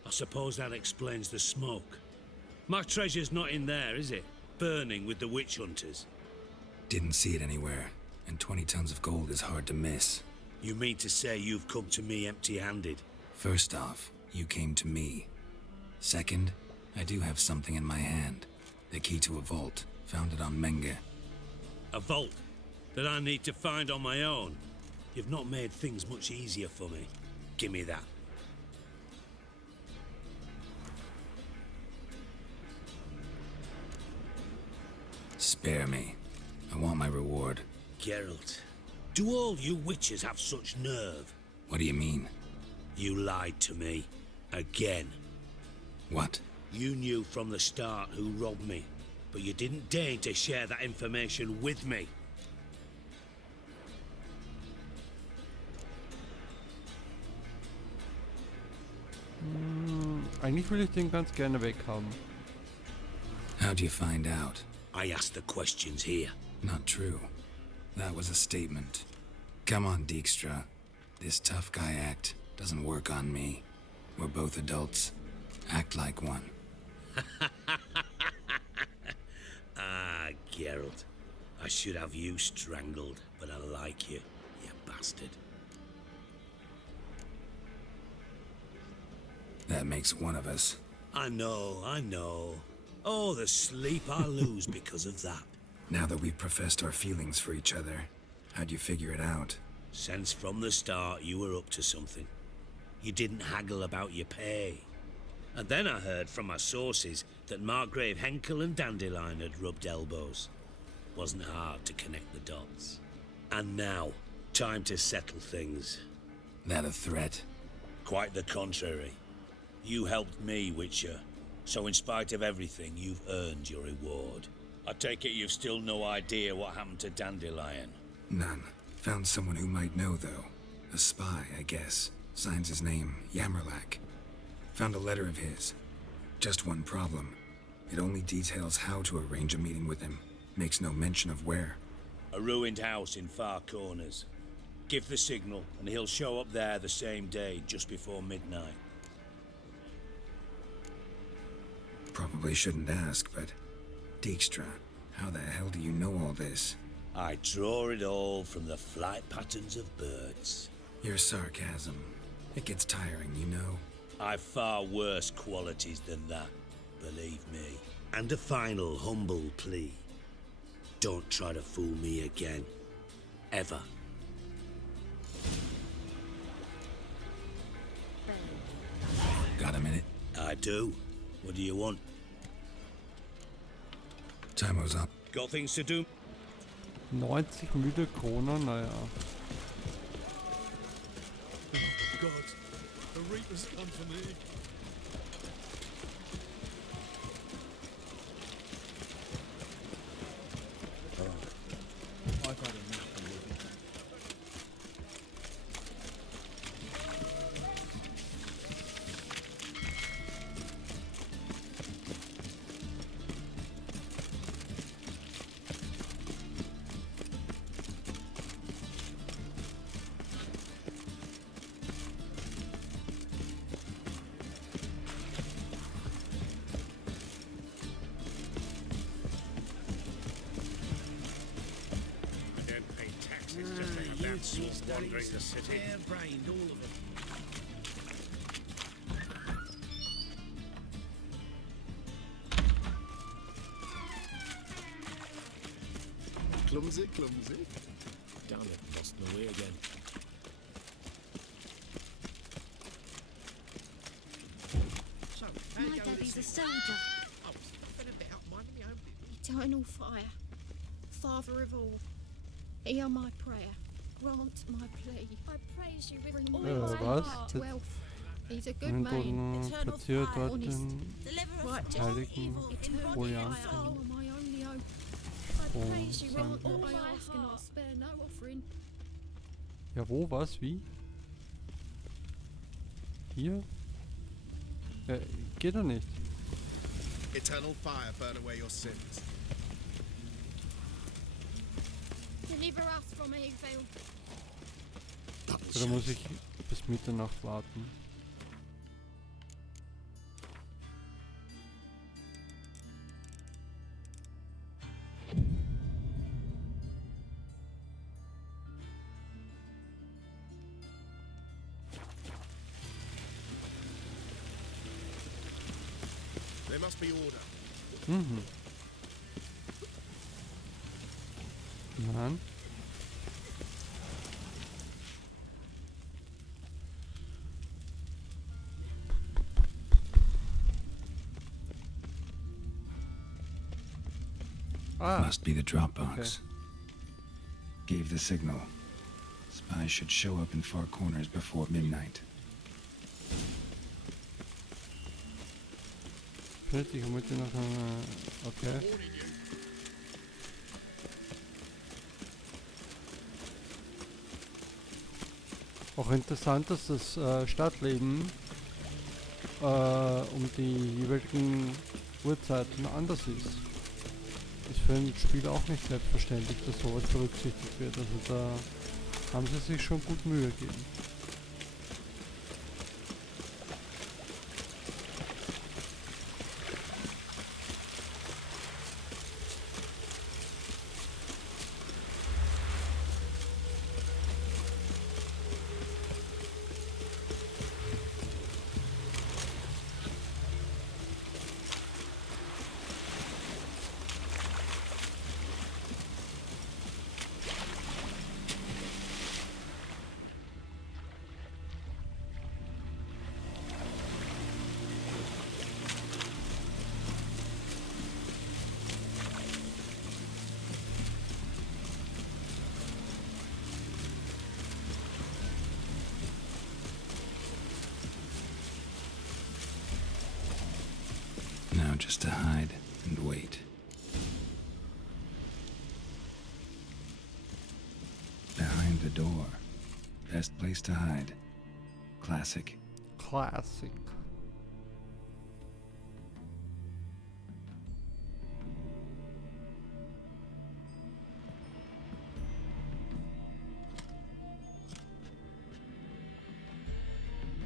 I suppose that explains the smoke. My treasure's not in there, is it? Burning with the witch hunters. Didn't see it anywhere, and 20 tons of gold is hard to miss. You mean to say you've come to me empty-handed? First off, you came to me. Second, I do have something in my hand. The key to a vault, found it on Menge. A vault that I need to find on my own. You've not made things much easier for me. Give me that. Spare me. I want my reward. Geralt, do all you witches have such nerve? What do you mean? You lied to me. Again. What? You knew from the start who robbed me, but you didn't deign to share that information with me. Eigentlich will ich den ganz gerne weghaben. How'd you find out? I asked the questions here. Not true. That was a statement. Come on, Dijkstra. This tough guy act doesn't work on me. We're both adults. Act like one. Ah, Geralt. I should have you strangled, but I like you, you bastard. That makes one of us. I know, I know. Oh, the sleep I lose because of that. Now that we've professed our feelings for each other, how'd you figure it out? Since from the start you were up to something. You didn't haggle about your pay. And then I heard from my sources that Margrave Henkel and Dandelion had rubbed elbows. Wasn't hard to connect the dots. And now, time to settle things. That a threat? Quite the contrary. You helped me, Witcher. So in spite of everything, you've earned your reward. I take it you've still no idea what happened to Dandelion? None. Found someone who might know, though. A spy, I guess. Signs his name, Yammerlak. Found a letter of his. Just one problem. It only details how to arrange a meeting with him. Makes no mention of where. A ruined house in Far Corners. Give the signal, and he'll show up there the same day, just before midnight. Probably shouldn't ask, but... Dijkstra, how the hell do you know all this? I draw it all from the flight patterns of birds. Your sarcasm. It gets tiring, you know. I've far worse qualities than that, believe me. And a final humble plea. Don't try to fool me again. Ever. Got a minute? I do. What do you want? Time's up. Got things to do? 90 müde Kronen, naja. God, the Reaper's come for me. I've had enough of living. these wandering days. the city. Hair-brained, all of them. Clumsy, clumsy. Damn it, lost my way again. So, My daddy's a soldier. Oh, nothing about minding my own business. Eternal fire. Father of all. Hear my prayer. Grant my plea. I praise you with all my was? heart. Wealth. He's a good Und man. platziert dort Honest. den heiligen Folianten. Oh, my only hope. I praise you with all my ask and I'll spare no offering. Ja, wo, was, wie? Hier? Geht doch nicht. Eternal fire burn away your sins. Deliver us from evil. Oder muss ich bis Mitternacht warten? There must be order. Mhm. Nein. Must be the Dropbox. Okay. Gave the signal. Spies should show up in far corners before midnight. Findet dich um Mitternacht. Okay. Auch interessant, dass das Stadtleben um die jeweiligen Uhrzeiten anders ist. Ist für ein Spiel auch nicht selbstverständlich, dass sowas berücksichtigt wird. Also da haben sie sich schon gut Mühe gegeben. Now just to hide and wait. Behind the door. Best place to hide. Classic. Classic.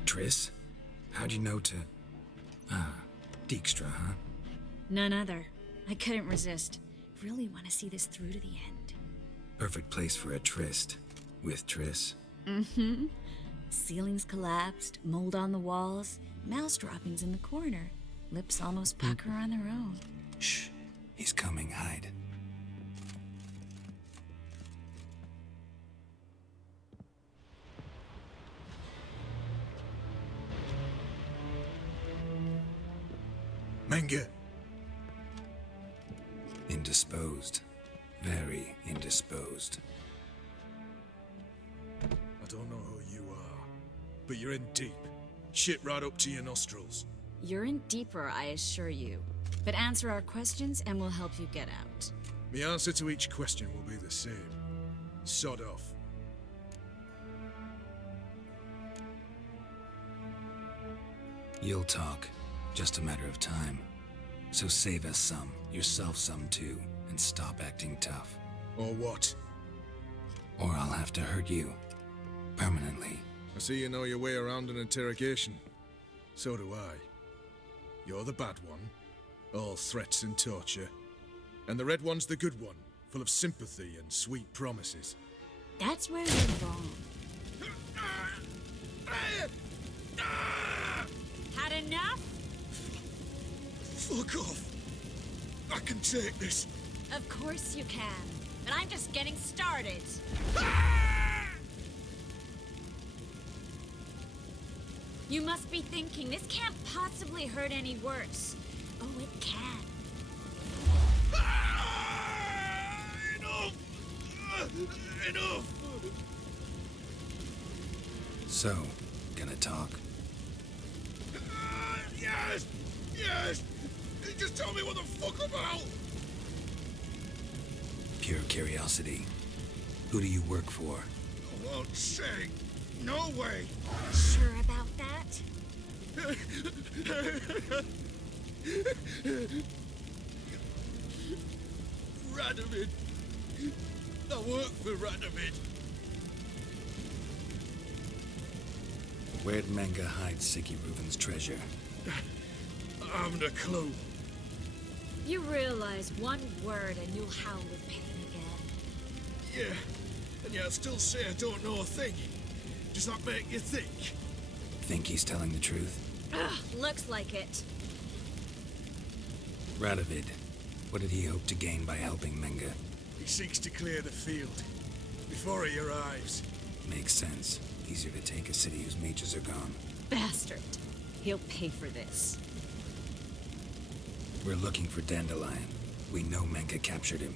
Triss? How'd you know to... Ah, Dijkstra, huh? None other. I couldn't resist. Really want to see this through to the end. Perfect place for a tryst. With Triss. Mm-hmm. Ceilings collapsed, mold on the walls, mouse droppings in the corner. Lips almost pucker on their own. Shh. He's coming. Hide. Menge. Indisposed. Very indisposed. I don't know who you are, but you're in deep. Shit right up to your nostrils. You're in deeper, I assure you. But answer our questions and we'll help you get out. The answer to each question will be the same. Sod off. You'll talk. Just a matter of time. So save us some, yourself some too, and stop acting tough. Or what? Or I'll have to hurt you. Permanently. I see you know your way around an interrogation. So do I. You're the bad one. All threats and torture. And the red one's the good one, full of sympathy and sweet promises. That's where you're wrong. Had enough? Fuck off. I can take this. Of course you can. But I'm just getting started. You must be thinking, this can't possibly hurt any worse. Oh, it can. Enough! Enough! So, gonna talk? Yes! Yes! Just tell me what the fuck about! Pure curiosity. Who do you work for? I won't say. No way! Sure about that? Radovid. I work for Radovid. Where'd Menge hide Siggy Reuven's treasure? I haven't a clue. You realize one word and you'll howl with pain again. Yeah, and yet I still say I don't know a thing. Does that make you think? Think he's telling the truth? Ugh, looks like it. Radovid, what did he hope to gain by helping Menge? He seeks to clear the field before he arrives. Makes sense. Easier to take a city whose mages are gone. Bastard. He'll pay for this. We're looking for Dandelion. We know Menge captured him.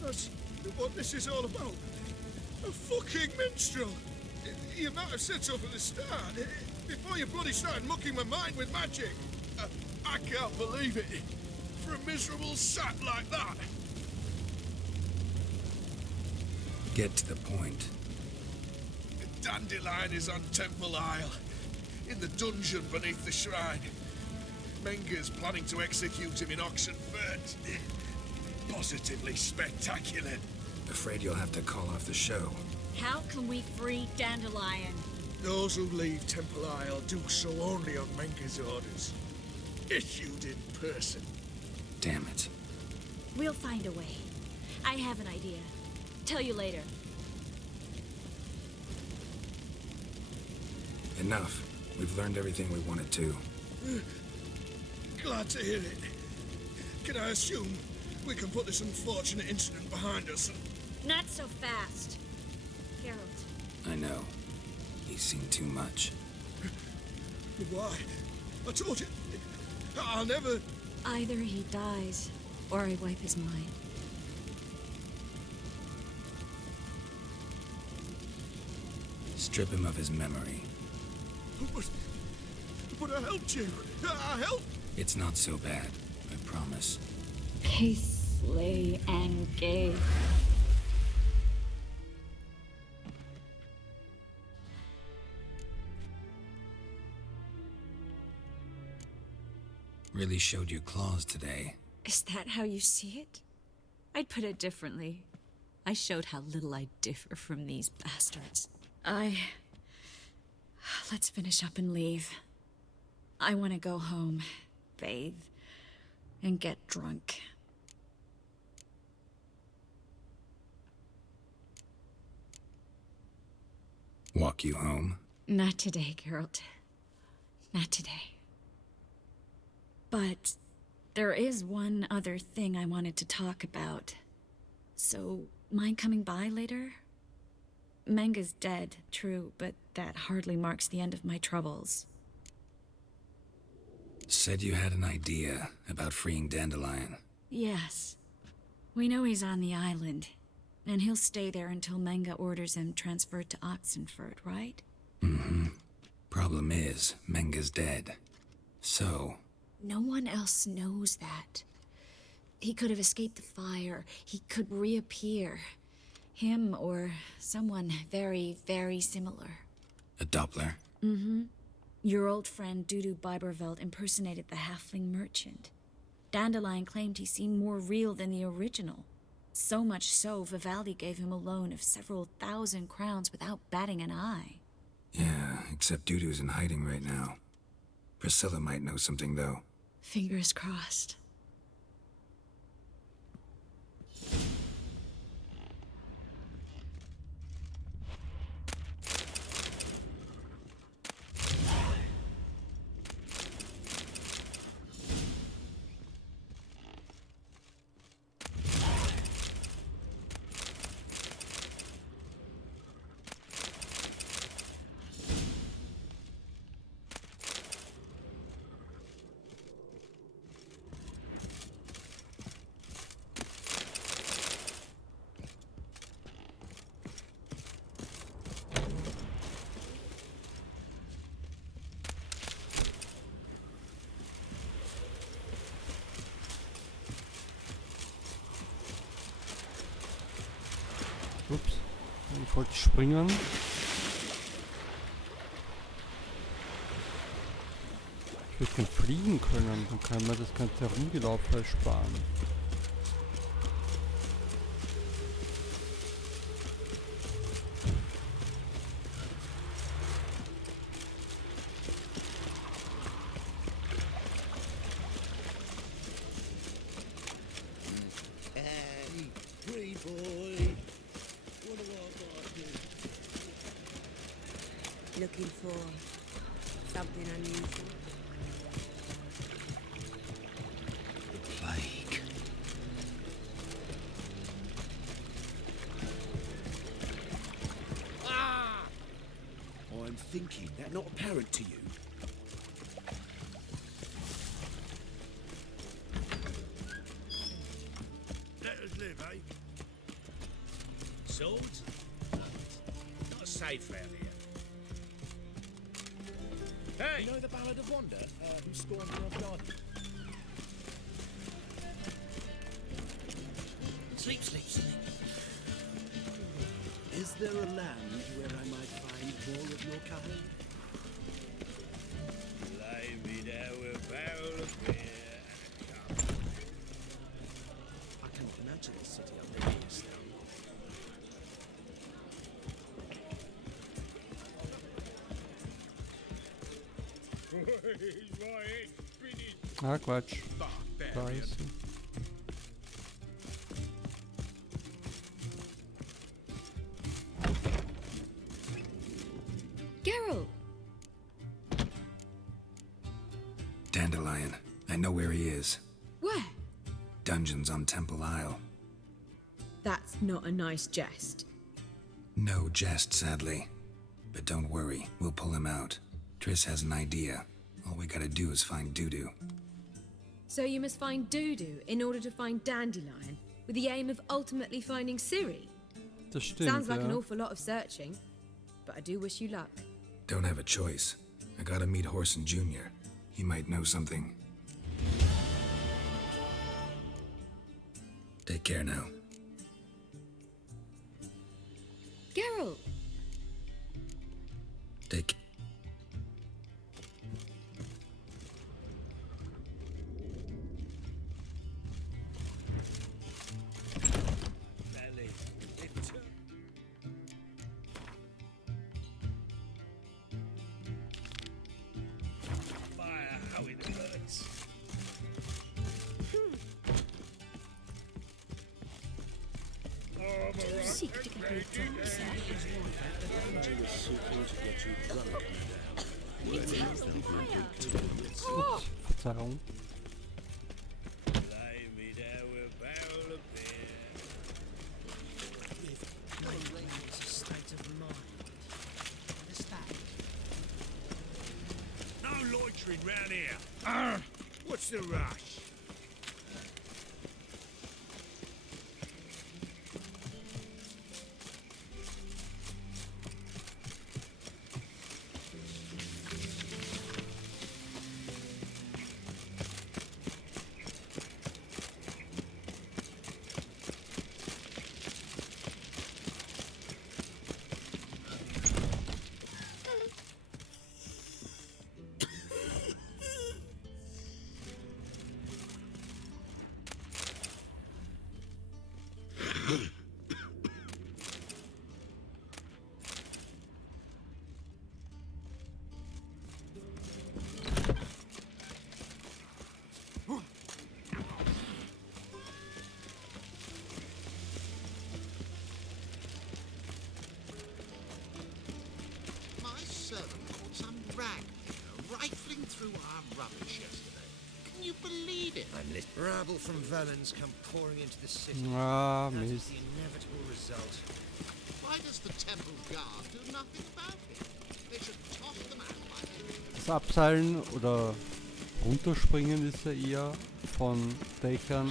That's what this is all about. A fucking minstrel. You might have said so from the start. Before you bloody started mucking my mind with magic. I can't believe it. For a miserable sap like that. Get to the point. Dandelion is on Temple Isle. In the dungeon beneath the shrine. Menge's planning to execute him in Oxenfurt. Positively spectacular. Afraid you'll have to call off the show. How can we free Dandelion? Those who leave Temple Isle do so only on Menge's orders. Issued in person. Damn it. We'll find a way. I have an idea. Tell you later. Enough. We've learned everything we wanted to. Glad to hear it. Can I assume we can put this unfortunate incident behind us and... Not so fast. Geralt. I know. He's seen too much. Why? I told you. I'll never... Either he dies, or I wipe his mind. Strip him of his memory. But I helped you. I helped. It's not so bad, I promise. Casely and Gay. Really showed your claws today. Is that how you see it? I'd put it differently. I showed how little I differ from these bastards. Let's finish up and leave. I want to go home, bathe, and get drunk. Walk you home? Not today, Geralt. Not today. But there is one other thing I wanted to talk about. So, mind coming by later? Menge's dead, true, but that hardly marks the end of my troubles. Said you had an idea about freeing Dandelion. Yes. We know he's on the island, and he'll stay there until Menge orders him transferred to Oxenfurt, right? Mm-hmm. Problem is, Menge's dead. So... No one else knows that. He could have escaped the fire. He could reappear. Him or someone very, very similar. A Doppler? Mm-hmm. Your old friend Dudu Biberveld impersonated the halfling merchant. Dandelion claimed he seemed more real than the original. So much so, Vivaldi gave him a loan of several thousand crowns without batting an eye. Yeah, except Dudu's in hiding right now. Priscilla might know something, though. Fingers crossed. wollte springen. Ich würde gern fliegen können, dann kann man das ganze Herumgelaufen ersparen. Hey, free boy. What do I got to do? Looking for something unusual. The plague. Ah! I'm thinking that not apparent to you. Let us live, eh? Swords? Not safe round here. Hey! You know the Ballad of Wanda? Who scorned your garden? Sleep, sleep, sleep. Is there a land where I might find more of your kind? Lay me down with a barrel of beer and a cup. I can imagine the city up there is now. Ah, Quatsch. Da ist sie. Geralt! Dandelion. I know where he is. Where? Dungeons on Temple Isle. That's not a nice jest. No jest, sadly. But don't worry, we'll pull him out. Triss has an idea. All we gotta do is find Dudu. So you must find Dudu in order to find Dandelion, with the aim of ultimately finding Ciri? Das stimmt, Sounds like ja. an awful lot of searching, but I do wish you luck. Don't have a choice. I gotta meet Horson Jr. He might know something. Take care now. Geralt! Take Belly. It took. Fire, how it hurts. Oh, I'm Do you alright. seek to get me drunk, sir? I was seeking to get you drunk, madame. It's healthy fire. Ups, Verzeihung. Lay me down with a barrel of beer. It's a state of mind. Understand? No loitering round here. What's the rush? My servant caught some rag rifling through our rubbish yesterday. Can you believe it? I'm lit. Rabble from Valens come pouring into the city. Ah, That is Mist. the inevitable result. Why does the temple guard do nothing about it? They should toss them out like Das Abseilen oder Runterspringen ist ja eher von Deckern.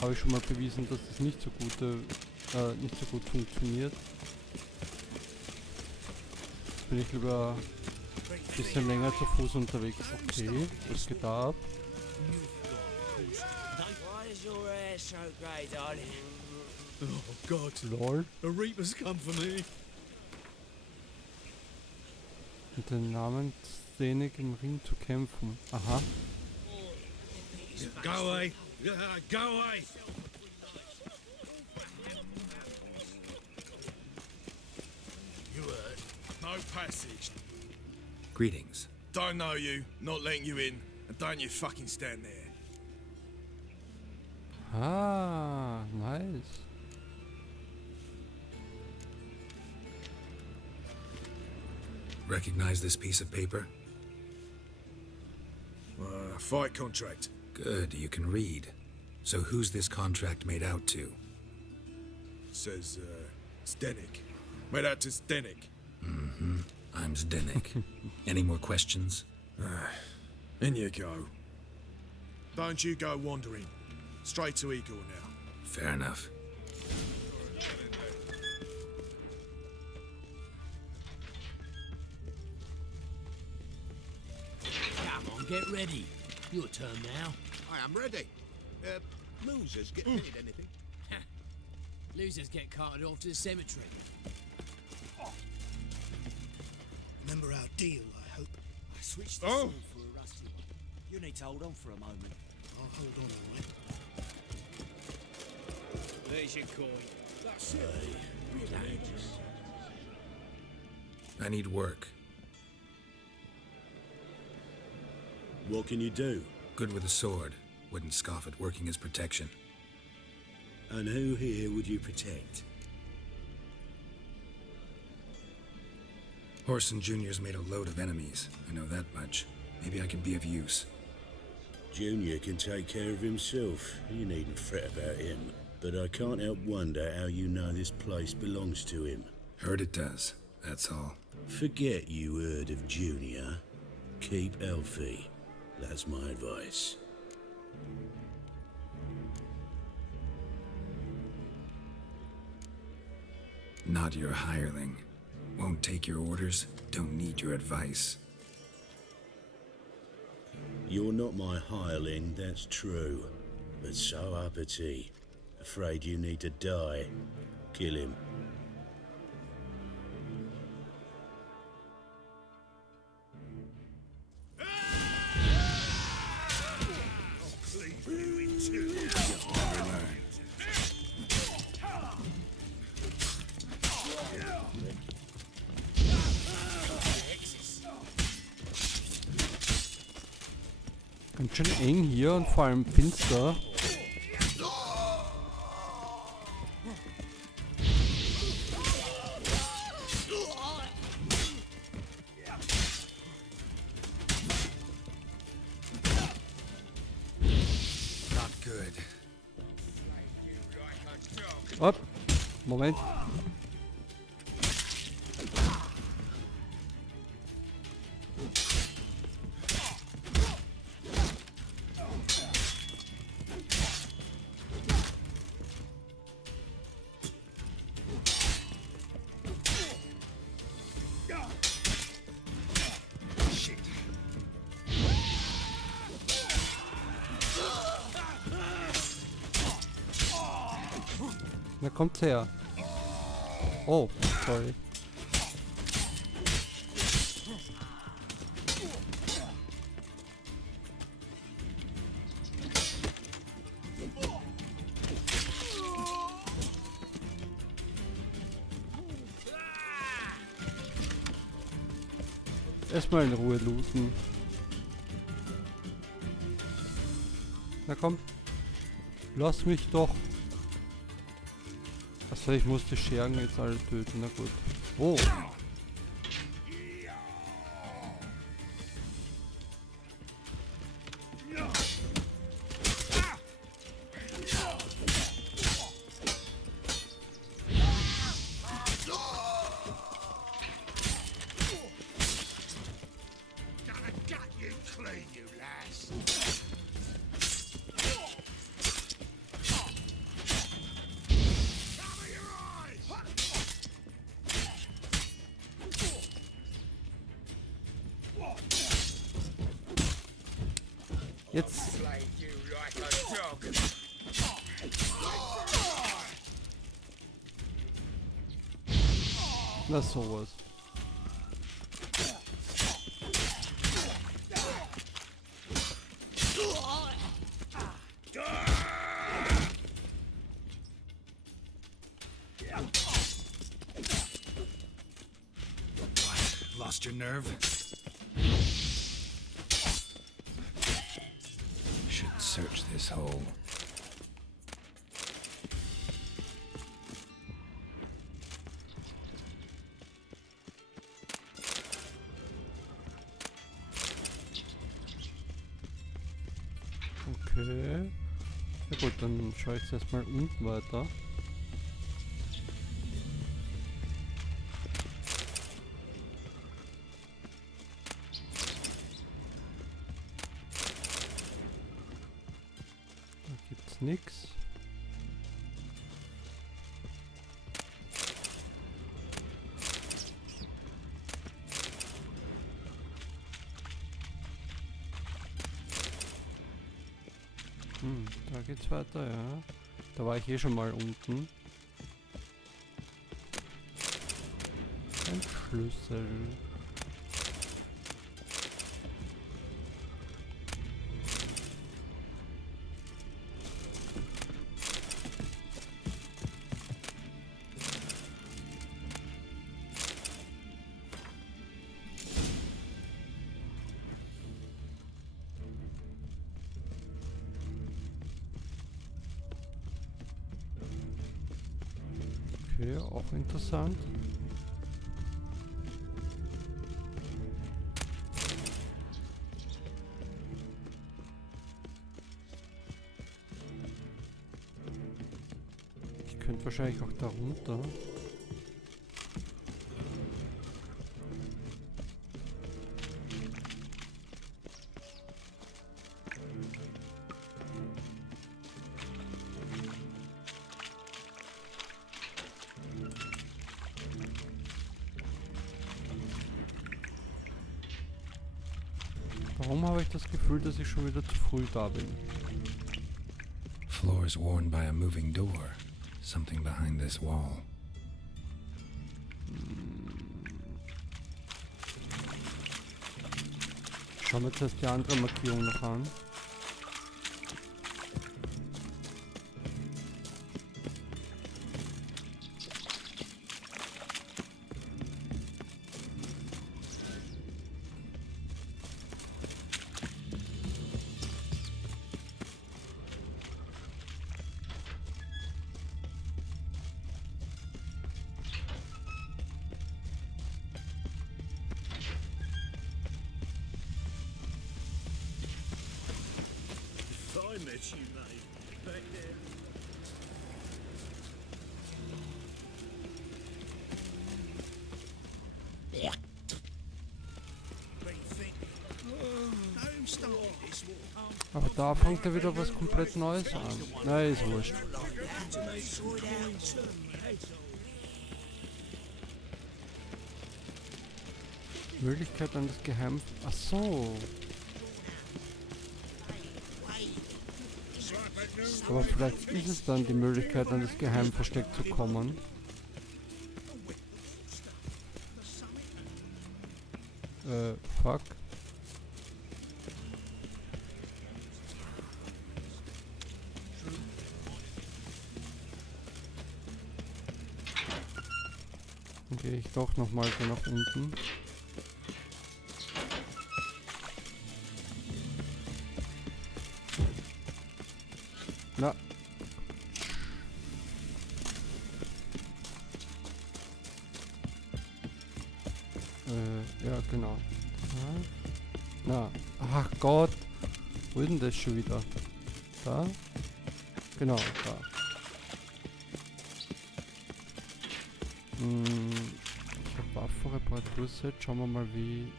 Habe ich schon mal bewiesen, dass das nicht so gut funktioniert. Jetzt bin ich lieber ein bisschen länger zu Fuß unterwegs. Okay, was geht da ab? Why is your hair so grey, darling? Oh, God. Lol. A Reaper's come for me. Mit den Namensszenik im Ring zu kämpfen. Aha. Go away! Go away! You heard? No passage. Greetings. Don't know you, not letting you in, and don't you fucking stand there. Ah, nice. Recognize this piece of paper? Fight contract. Good, you can read. So who's this contract made out to? Says, Zdenek. Made out to Zdenek. Mm-hmm. I'm Zdenek. Any more questions? In you go. Don't you go wandering. Straight to Igor now. Fair enough. Come on, get ready. Your turn now. I am ready. Losers get paid anything? Losers get carted off to the cemetery. Remember our deal, I hope. I switched the sword for a rusty one. You need to hold on for a moment. I'll hold on, all right. There's your coin. That's it. Relax. I need work. What can you do? Good with a sword. Wouldn't scoff at working as protection. And who here would you protect? Horson Jr.'s made a load of enemies. I know that much. Maybe I can be of use. Junior can take care of himself. You needn't fret about him. But I can't help wonder how you know this place belongs to him. Heard it does. That's all. Forget you heard of Junior. Keep healthy. That's my advice. Not your hireling. Won't take your orders. Don't need your advice. You're not my hireling, that's true. But so uppity. Afraid you need to die. Kill him. Ganz schön eng hier und vor allem finster. Not good. Hopp, Moment. Da kommt's her. Oh, sorry. Erstmal in Ruhe looten. Na komm. Lass mich doch. Achso, ich muss die Schergen jetzt alle töten. Na gut. Oh. Jetzt. Na sowas. Lost your nerve? Should search this hole. Okay. Ja gut, dann schaue ich jetzt erstmal unten weiter. Da gibt's nichts. Da geht's weiter, ja. Da war ich eh schon mal unten. Ein Schlüssel. Okay, auch interessant. Ich könnte wahrscheinlich auch da runter. Warum habe ich das Gefühl, dass ich schon wieder zu früh da bin? Floors worn by a moving door. Something behind this wall. Schauen wir uns jetzt die andere Markierung noch an. I met you, mate. Back there. Aber da fängt er wieder was komplett Neues an. Na, ist wurscht. Möglichkeit an das Geheim... Ach so. Aber vielleicht ist es dann die Möglichkeit, an das Geheimversteck zu kommen. Fuck. Dann gehe ich doch nochmal so nach unten. Na. Ja, genau. Na. Ach Gott. Wo ist denn das schon wieder? Da? Genau, da. Ich habe Waffenreparaturset. Schauen wir mal wie...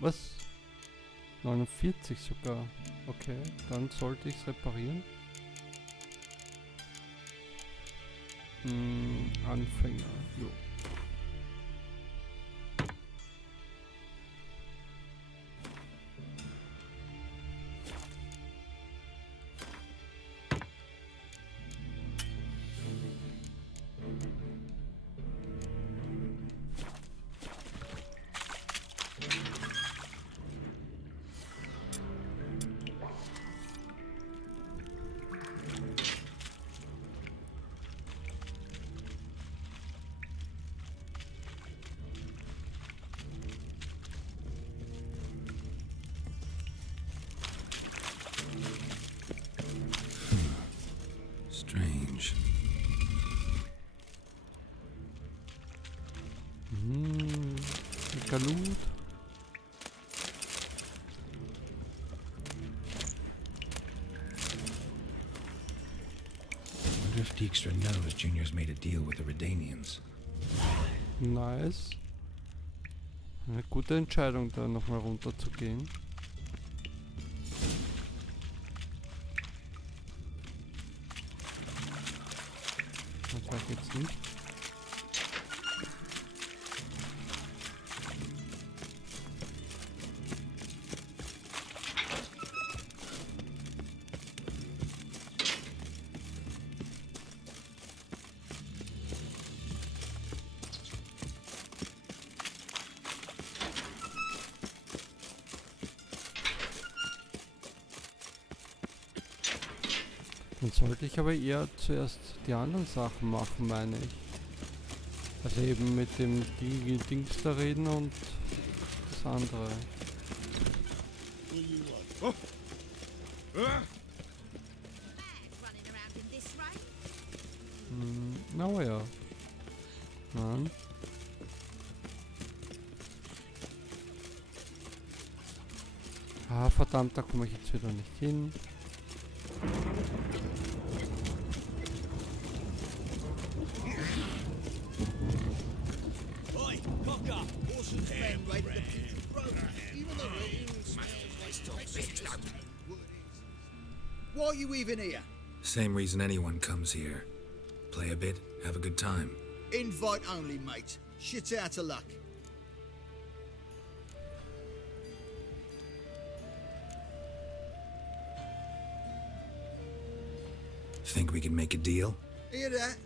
Was? 49 sogar. Okay, dann sollte ich es reparieren. Anfänger. Jo. Mega Loot. Wonder if Dijkstra knows Junior's made a deal with the Redanians. Nice. Eine gute Entscheidung, da nochmal runter zu gehen. Da geht's nicht. Dann sollte ich aber eher zuerst die anderen Sachen machen, meine ich. Also eben mit dem Dings da reden und das andere. Ja. Nein. Ah, verdammt, da komme ich jetzt wieder nicht hin. Why are you even here? Same reason anyone comes here. Play a bit, have a good time. Invite only, mate. Shit out of luck. Think we can make a deal? Hear that?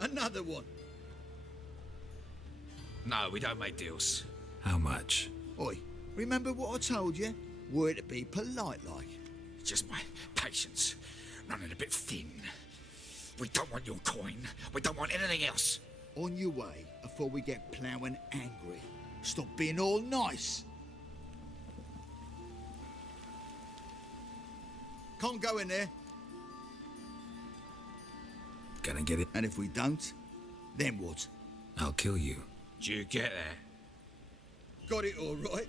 Another one. No, we don't make deals. How much? Oi, remember what I told you? Were to be polite like. It's just my patience running a bit thin. We don't want your coin. We don't want anything else. On your way before we get ploughing angry. Stop being all nice. Can't go in there. Gonna get it? And if we don't, then what? I'll kill you. Did you get there? Got it all right.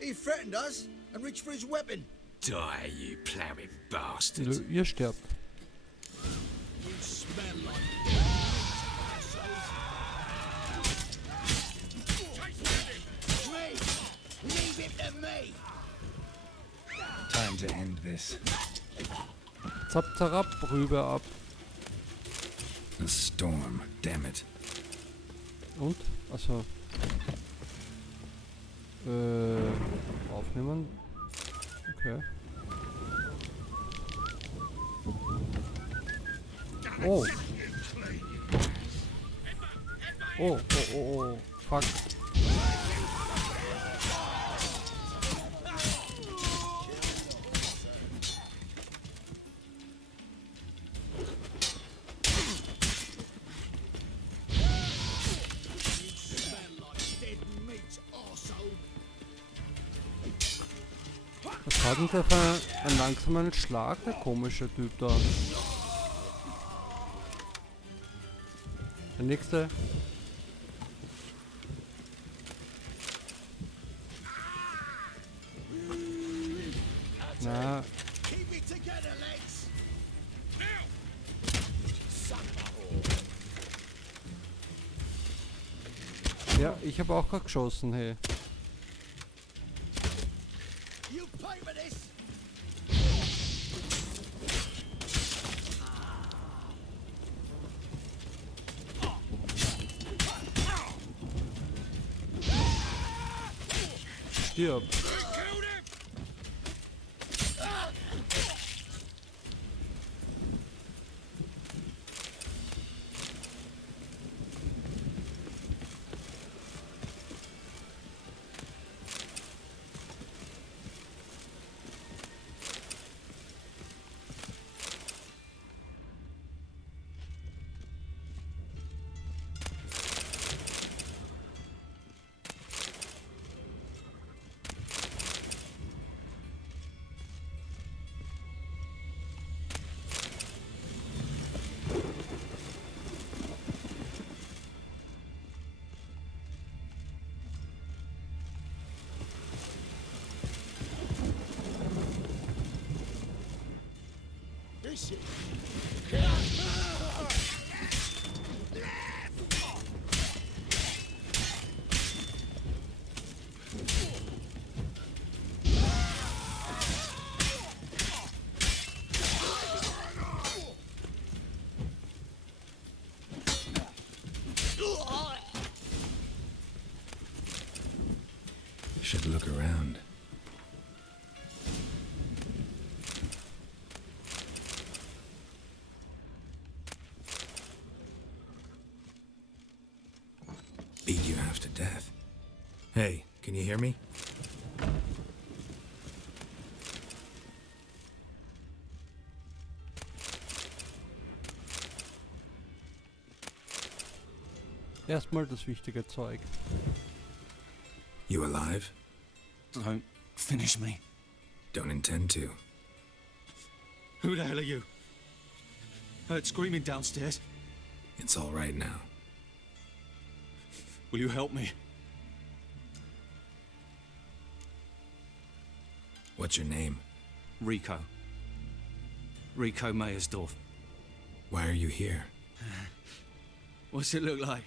He threatened us and reached for his weapon. Die, you ploughing bastard. Ihr sterbt. You smell like... Leave it to me. Time to end this. Zap, zarab, rüber ab. A storm, damn it. Und? Also. Aufnehmen. Okay. Oh. Oh. Fuck. Was hat denn der für einen langsamen Schlag, der komische Typ da? Der nächste. Na. Ja, ich habe auch gerade geschossen, hey. Stirb. Squish it. Should look around. Beat you half to death. Hey, can you hear me? Erstmal das wichtige Zeug. You alive? Don't finish me. Don't intend to. Who the hell are you? Heard screaming downstairs. It's all right now. Will you help me? What's your name? Rico. Rico Meyersdorf. Why are you here? What's it look like?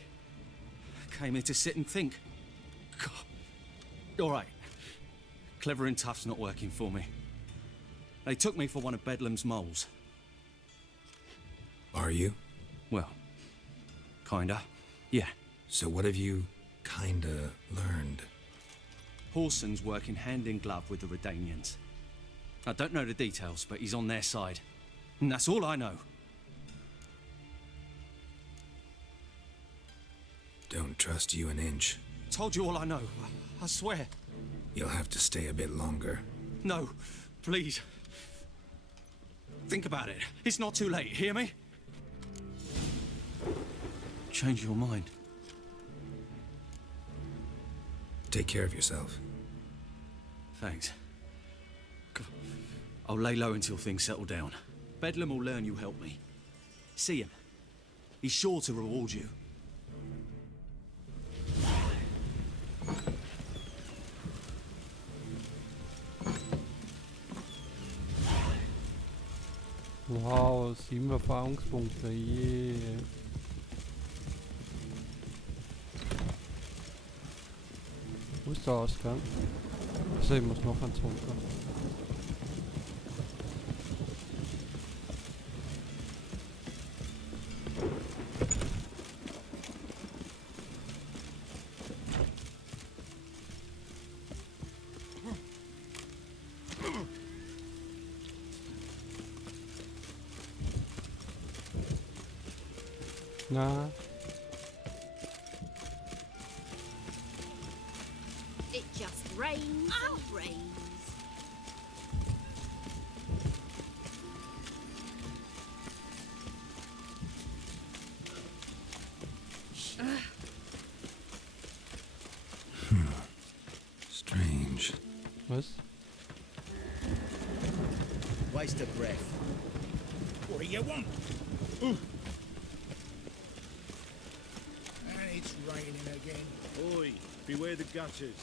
Came here to sit and think. God. All right. Clever and tough's not working for me. They took me for one of Bedlam's moles. Are you? Well, kinda. Yeah. So what have you kinda learned? Horson's working hand in glove with the Redanians. I don't know the details, but he's on their side. And that's all I know. Don't trust you an inch. Told you all I know. I swear. You'll have to stay a bit longer. No, please. Think about it. It's not too late, hear me? Change your mind. Take care of yourself. Thanks. I'll lay low until things settle down. Bedlam will learn you helped me. See him. He's sure to reward you. Wow, 7 Erfahrungspunkte, yeah. Wo ist der Ausgang? Also ich muss noch eins runter. Na. It just rains and rains. Strange. Was? Waste of breath. What do you want? And it's raining again. Oi, beware the gutters.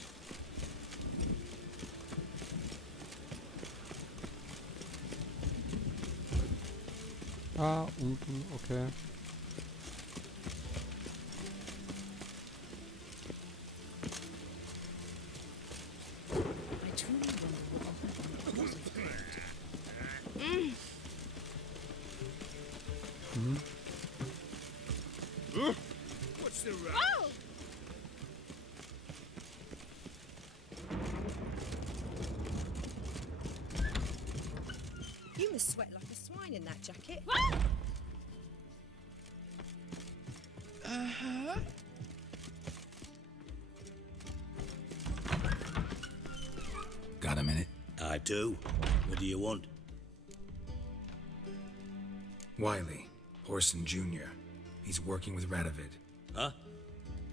Ah, unten, okay. What's the rush? Oh! You must sweat like a swine in that jacket. Uh-huh. Got a minute? I do. What do you want? Wiley, Horson Jr. He's working with Radovid. Huh?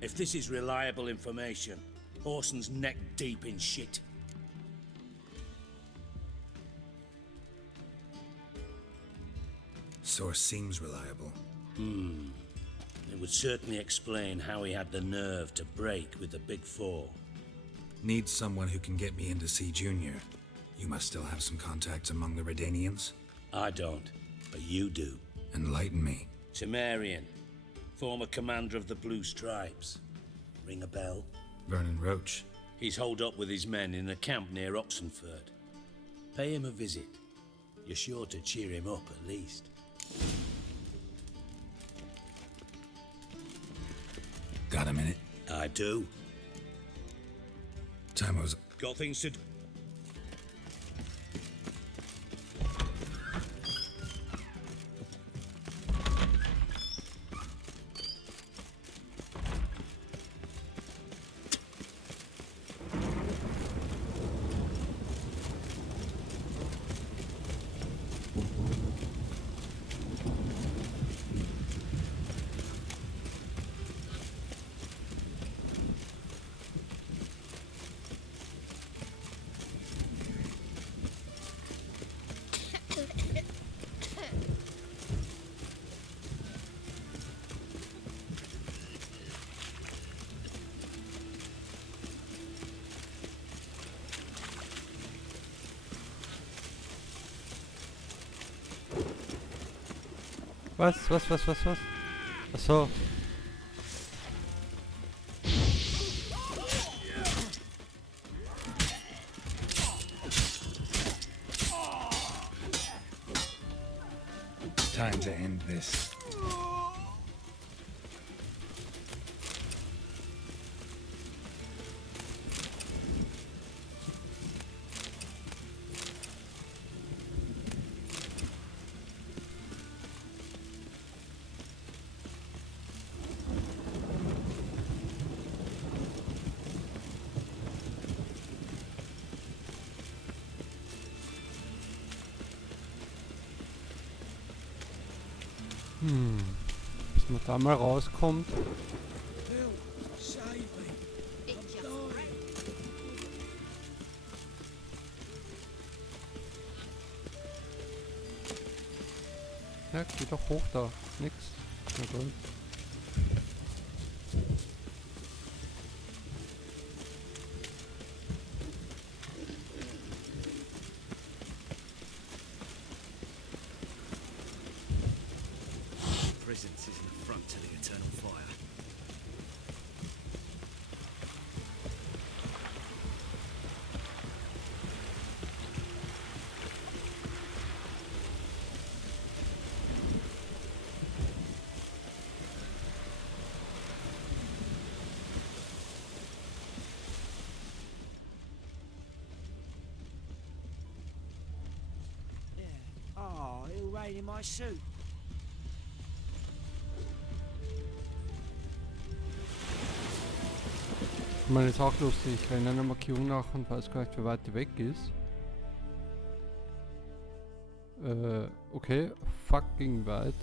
If this is reliable information, Horson's neck deep in shit. Source seems reliable. It would certainly explain how he had the nerve to break with the Big Four. Need someone who can get me in to see Junior. You must still have some contacts among the Redanians? I don't. But you do. Enlighten me. Temerian, former commander of the Blue Stripes. Ring a bell? Vernon Roach. He's holed up with his men in a camp near Oxenford. Pay him a visit. You're sure to cheer him up at least. Got a minute? I do. Timo's... Got things to do. Was? Ach so. Time to end this. Bis man da mal rauskommt. Ja, geh doch hoch da. Nix. Na gut. Presence is an affront to the eternal fire. Oh, it'll rain in my suit. Ich meine, ist auch lustig. Ich renne einer Markierung nach und weiß gar nicht, wie weit die weg ist. Okay. Fucking weit.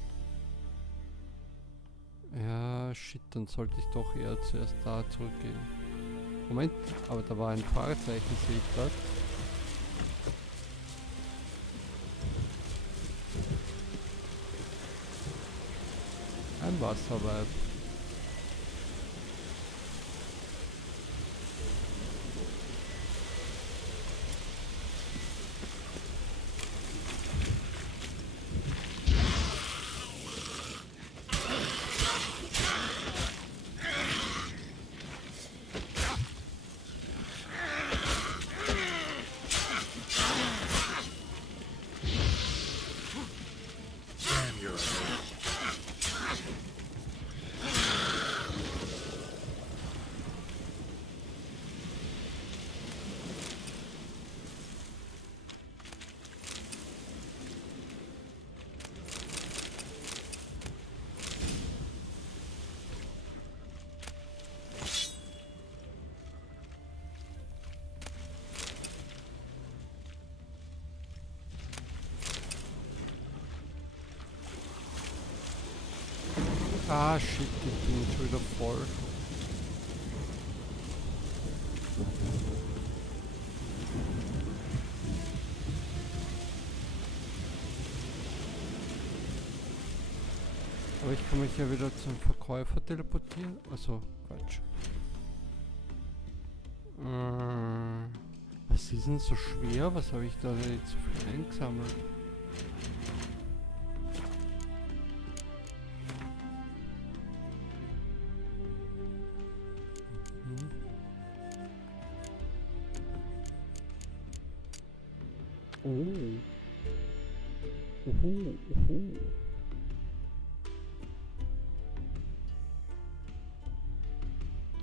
Ja, shit, dann sollte ich doch eher zuerst da zurückgehen. Moment, aber da war ein Fragezeichen, sehe ich das. Ein Wasserweib. Ah shit, ich bin jetzt schon wieder voll. Aber ich kann mich ja wieder zum Verkäufer teleportieren. Also Quatsch. Was ist denn so schwer? Was habe ich da jetzt so viel eingesammelt? Oh. Oho, oho.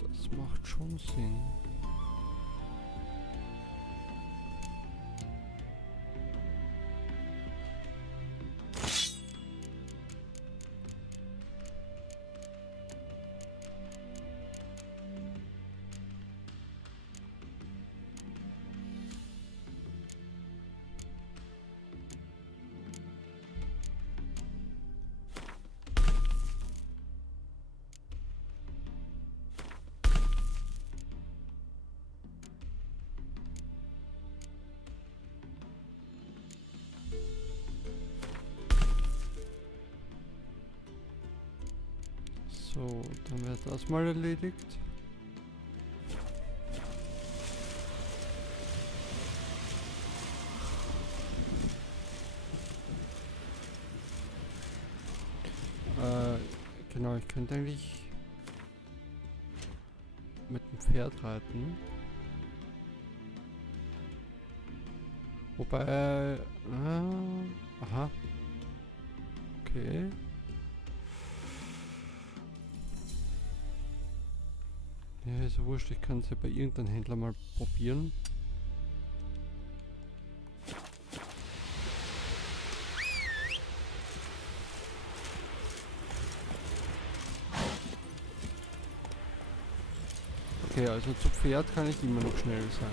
Das macht schon Sinn. So, dann wird das mal erledigt. Genau, ich könnte eigentlich mit dem Pferd reiten. Wobei, aha. Okay. Ja, ist ja wurscht, ich kann es ja bei irgendeinem Händler mal probieren. Okay, also zu Pferd kann ich immer noch schnell sein.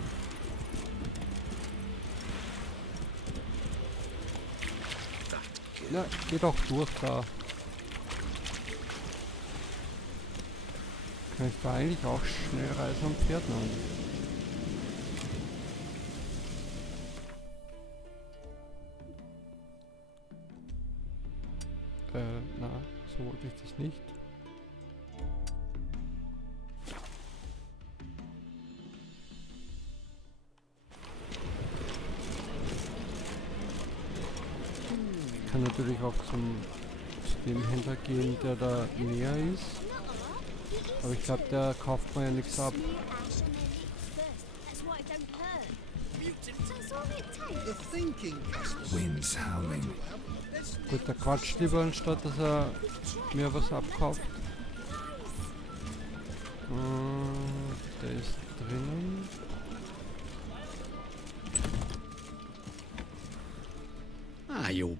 Na, geh doch durch da. Kann ich da eigentlich auch schnell reisen am Pferd? Nein. Na, so wollte ich das nicht. Ich kann natürlich auch zu dem Händler gehen, der da näher ist. Aber ich glaube, der kauft mir ja nichts ab. Winds howling. Gut, der quatscht lieber, anstatt dass er mir was abkauft. Der ist drinnen. Ah, jo.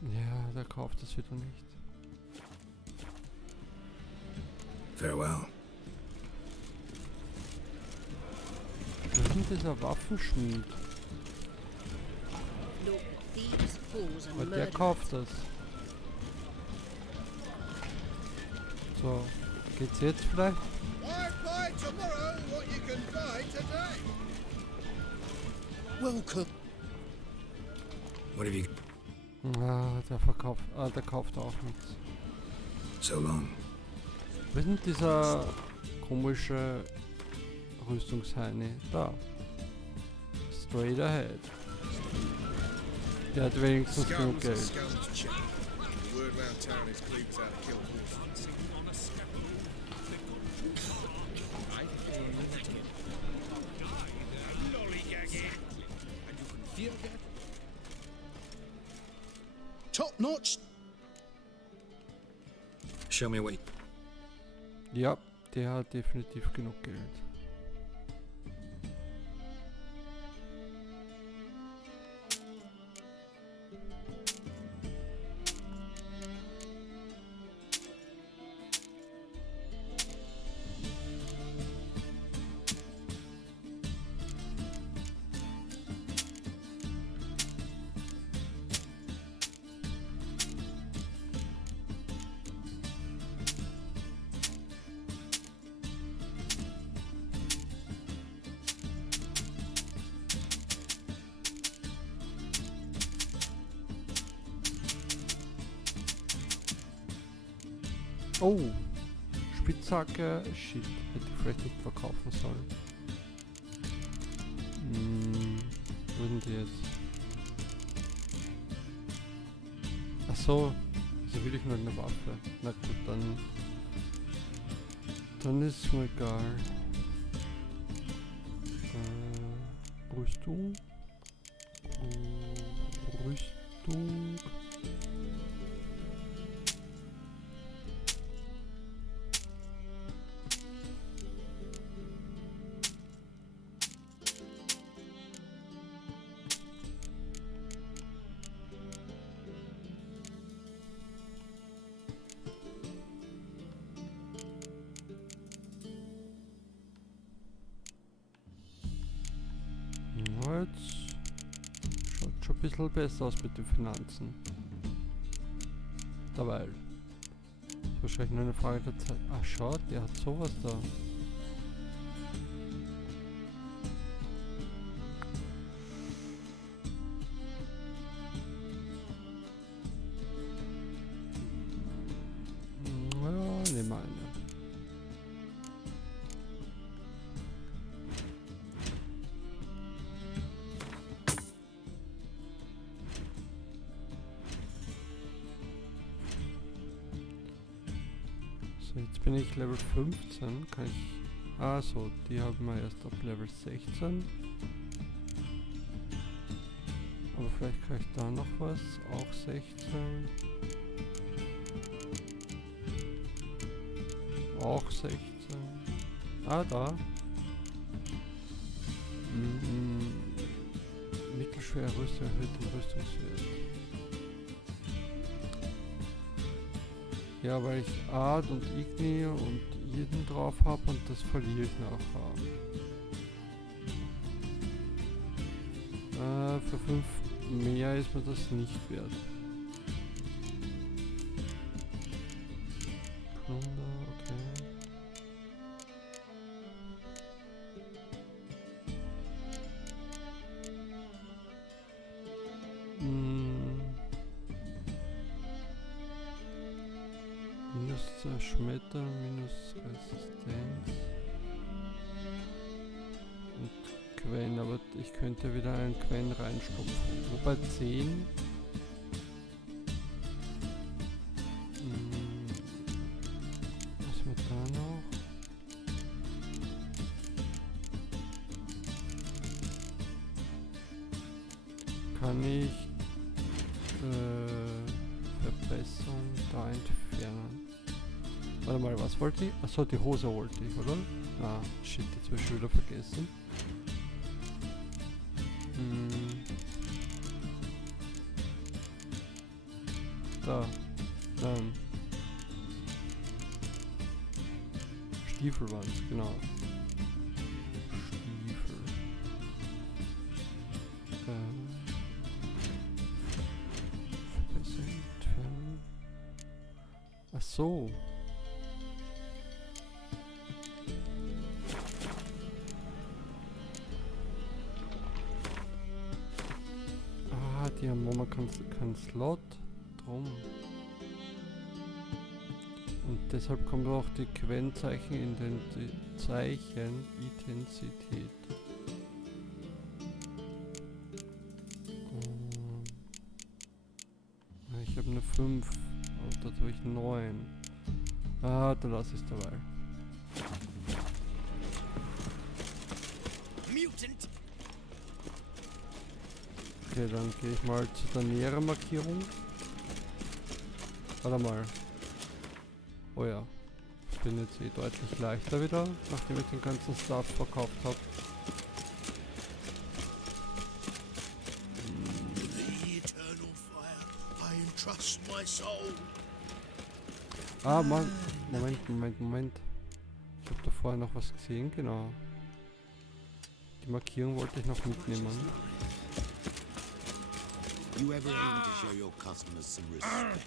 Ja, der kauft das wieder nicht. Farewell. Wo ist denn dieser Waffenschmied? Aber der kauft das. So, geht's jetzt vielleicht? Welcome. What have you... Ah, der verkauft. Ah, der kauft auch nichts. So long. Wo ist denn dieser komische Rüstungsheini? Da. Straight ahead. Der hat wenigstens genug Geld. Top notch. Show me what... Ja, der hat definitiv genug Geld. Oh, Spitzhacke, shit, hätte ich vielleicht nicht verkaufen sollen. Wo sind die jetzt? Ach so, also will ich nur eine Waffe. Na gut, dann ist mir egal. Rüstung. Rüstung. Jetzt schaut schon ein bisschen besser aus mit den Finanzen. Dabei. Ist wahrscheinlich nur eine Frage der Zeit. Ach schaut, der hat sowas da. Ja, nehmen wir eine. So, jetzt bin ich Level 15. Kann ich. Ah, so, die haben wir erst ab Level 16. Aber vielleicht kann ich da noch was. Auch 16. Auch 16. Ah, da. Mittelschwere Rüstung erhöht den Rüstungswert. Ja, weil ich Art und Igni und jeden drauf habe und das verliere ich nachher. Für 5 mehr ist mir das nicht wert. Plunder, okay. Minus Zerschmettern, minus Resistenz. Und Quen, aber ich könnte wieder einen Quen reinstopfen. Wobei 10. Was mit da noch? Kann ich Verbesserung da entfernen? Warte mal, was wollte ich? Achso, die Hose wollte ich, oder? Ah, shit, jetzt habe ich schon wieder vergessen. Da. Stiefel waren es, genau. Stiefel. Verbessern, entfernen. Ach so. Die haben Mama kein Slot drum. Und deshalb kommt auch die Quenzeichen in den Zeichen Intensität. Ich habe eine 5, und da tue ich 9. Ah, da lasse ich es dabei. Mutant. Okay, dann gehe ich mal zu der näheren Markierung. Warte mal. Oh ja. Ich bin jetzt eh deutlich leichter wieder, nachdem ich den ganzen Stuff verkauft habe. Ah, Mann. Moment. Ich habe da vorher noch was gesehen, genau. Die Markierung wollte ich noch mitnehmen. You ever aim to show your customers some respect?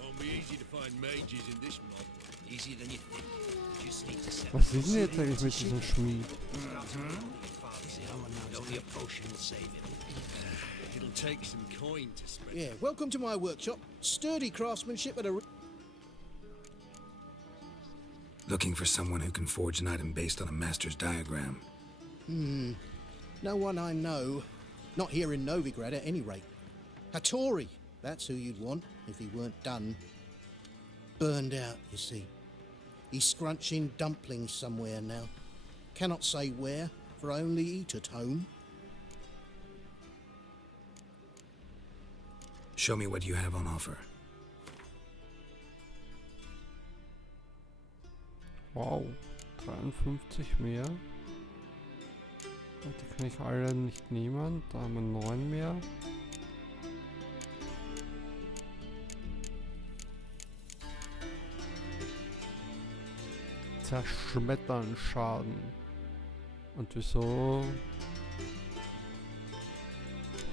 Won't be easy to find mages in this mob. Easier than you think. Just need to set Was ist denn jetzt eigentlich mit diesem Schmied? Only a potion will save him. It'll take some coin to spend. Yeah, welcome to my workshop. Sturdy craftsmanship at a... Looking for someone who can forge an item based on a master's diagram. No one I know. Not here in Novigrad at any rate. Hattori, that's who you'd want if he weren't done. Burned out, you see. He's scrunching dumplings somewhere now. Cannot say where, for I only eat at home. Show me what you have on offer. Wow, 53 mehr. Die kann ich alle nicht nehmen. Da haben wir 9 mehr. Zerschmettern Schaden. Und wieso?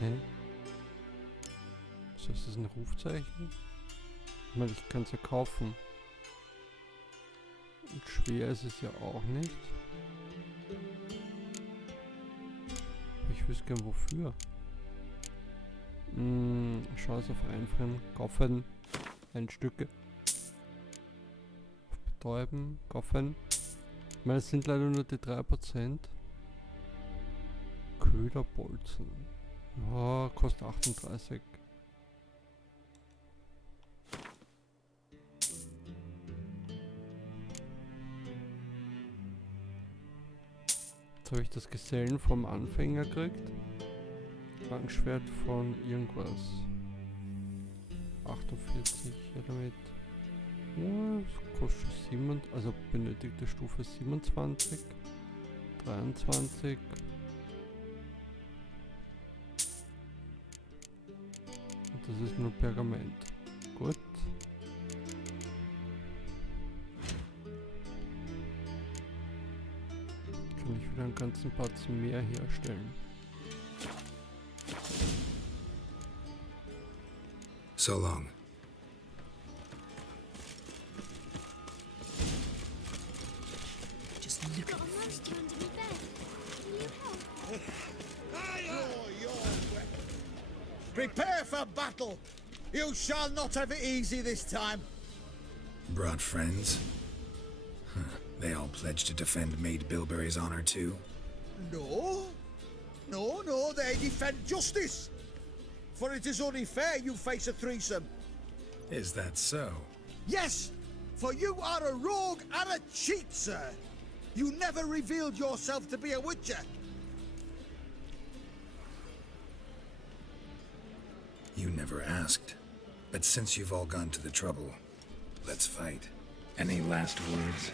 Hä? So, ist das ein Rufzeichen? Ich meine, ich kann es ja kaufen. Und schwer ist es ja auch nicht. Ich wüsste gern wofür. Chance auf Einfrieren. Kaufen. Ein Stücke. Betäuben. Kaufen. Ich meine, es sind leider nur die 3%. Köderbolzen. Ja, kostet 38. Jetzt habe ich das Gesellen vom Anfänger gekriegt. Langschwert von irgendwas. 48 ja damit. Ja, das kostet 7, also benötigte Stufe 27. 23. Und das ist nur Pergament. Gut. Kann ich wieder einen ganzen Batzen mehr herstellen. So long. Just look at a monster under my bed. Will you help? Prepare for battle! You shall not have it easy this time. Brought friends? Huh. They all pledged to defend Maid Bilberry's honor too? No. No, they defend justice. For it is only fair you face a threesome. Is that so? Yes, for you are a rogue and a cheat, sir. You never revealed yourself to be a witcher. You never asked. But since you've all gone to the trouble, let's fight. Any last words?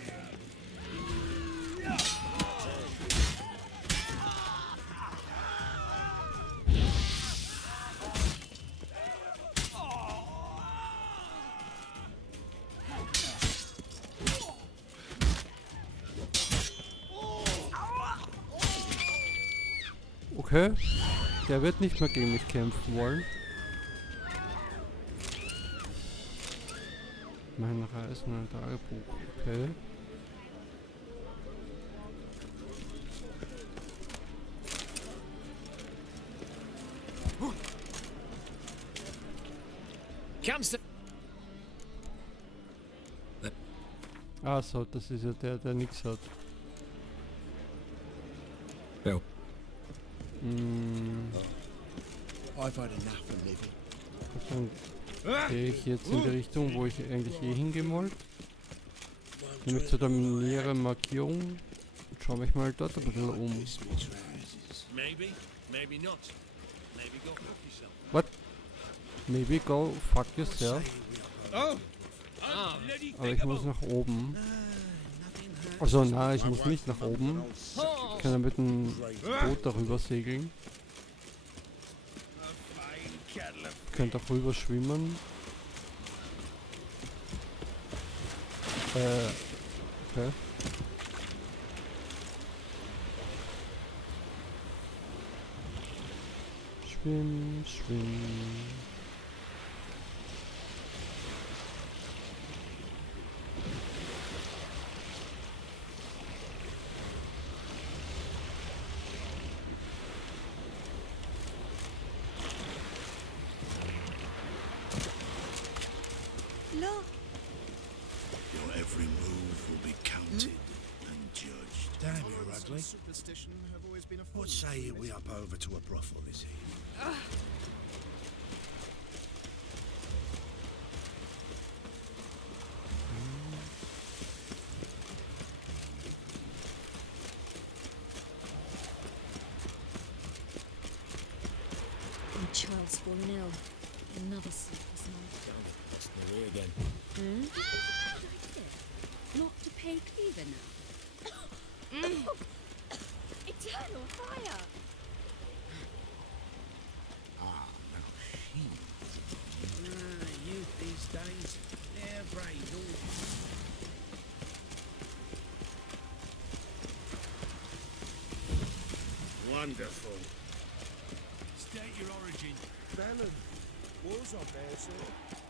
Okay, der wird nicht mehr gegen mich kämpfen wollen. Mein Reisen und Tagebuch, okay. Ah so, das ist ja der nichts hat. Ja. I've had enough of living. Dann gehe ich jetzt in die Richtung, wo ich eigentlich hingehen wollte. Nämlich zu der näheren Markierung und schaue mich mal dort ein bisschen um. Maybe, maybe not. Maybe go fuck yourself. What? Maybe go fuck yourself? Oh! Aber ich muss nach oben. Also nein, ich muss nicht nach oben. Ich kann ja mit dem Boot darüber segeln. Ich könnte auch rüber schwimmen. Okay. Schwimm. Your every move will be counted and judged. Damn, you're ugly. What say you we up over to a brothel this evening? child's fallen ill. Another sleepless night. Damn it, lost my way again. Hmm? What did I do? Not to pay Cleaver now. Eternal fire! Youth these days, they're brave, all. Wonderful. State your origin. Velen. War's on there, sir.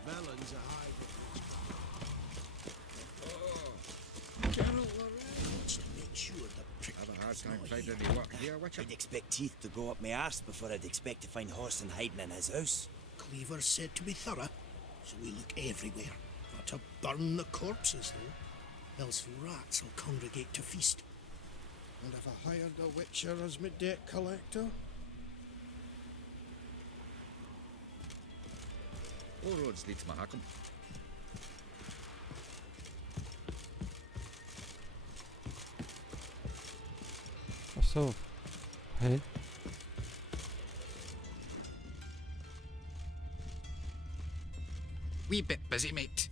Velen's a high. Geralt wants to make sure the prick Have a hard is time not finding here. any work here, Witcher. I'd expect teeth to go up my arse before I'd expect to find Horson hiding in his house. Cleaver said to be thorough, so we look everywhere. Not to burn the corpses, though, else rats will congregate to feast. And have I hired a witcher as my debt collector? All roads lead to Mahakam. Ach so. Hey. Wee bit busy, mate.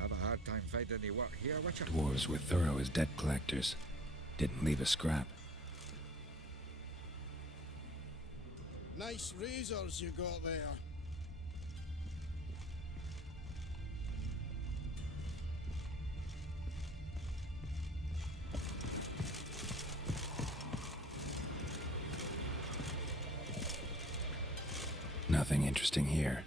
Have a hard time finding any work here, Witcher. Dwarves were thorough as debt collectors. Didn't leave a scrap. Nice razors you got there. Nothing interesting here.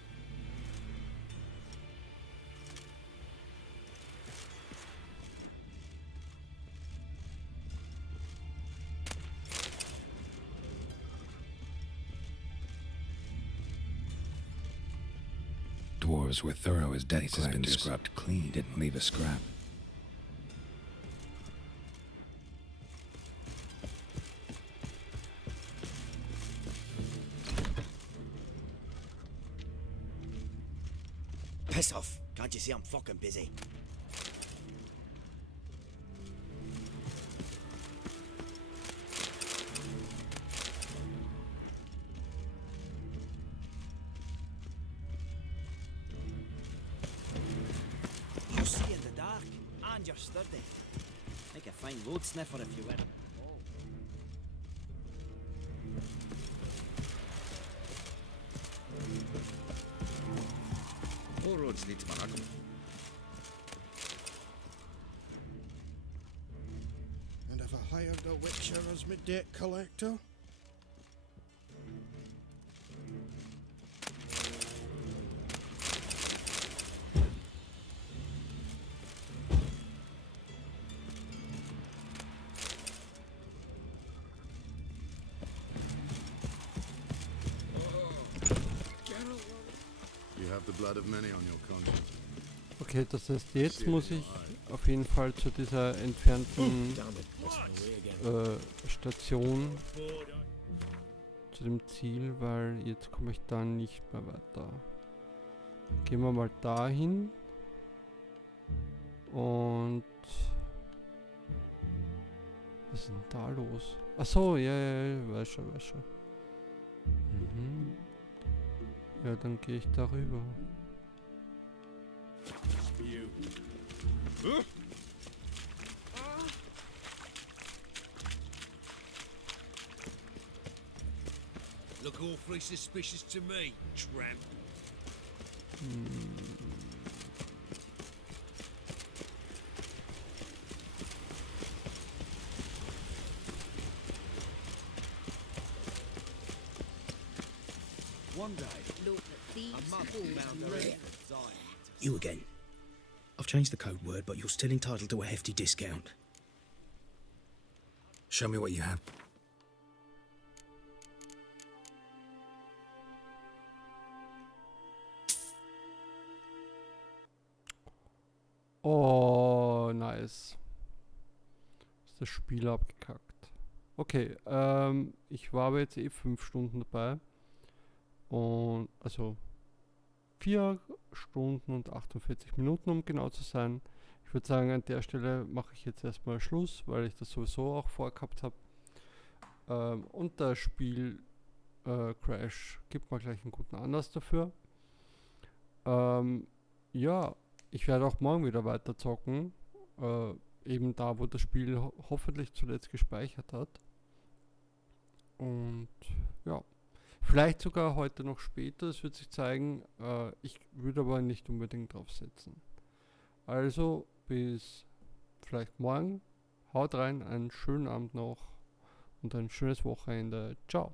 Dwarves were thorough as debt collectors. Has been scrubbed clean. Didn't leave a scrap. Piss off. Can't you see I'm fucking busy? You see in the dark, and you're sturdy. Make a fine load sniffer if you were. All roads lead to Mahakam. And have I hired a witcher as my debt collector? You have the blood of many on your conscience. Okay, das heißt, jetzt muss ich auf jeden Fall zu dieser entfernten Station, zu dem Ziel, weil jetzt komme ich da nicht mehr weiter. Gehen wir mal dahin und was ist denn da los? Achso, ja, weiß schon. Mhm. Ja, dann gehe ich darüber. Look awfully suspicious to me, tramp. One day, Look at these You again. I've changed the code word, but you're still entitled to a hefty discount. Show me what you have. Oh, nice. Ist das Spiel abgekackt. Okay, ich war aber jetzt 5 Stunden dabei. Und also 4 Stunden und 48 Minuten, um genau zu sein. Ich würde sagen, an der Stelle mache ich jetzt erstmal Schluss, weil ich das sowieso auch vorgehabt habe. und das Spiel Crash gibt mir gleich einen guten Anlass dafür. Ja, ich werde auch morgen wieder weiter zocken. Eben da, wo das Spiel hoffentlich zuletzt gespeichert hat. Und ja, vielleicht sogar heute noch später, es wird sich zeigen. Ich würde aber nicht unbedingt drauf setzen. Also bis vielleicht morgen. Haut rein, einen schönen Abend noch und ein schönes Wochenende. Ciao.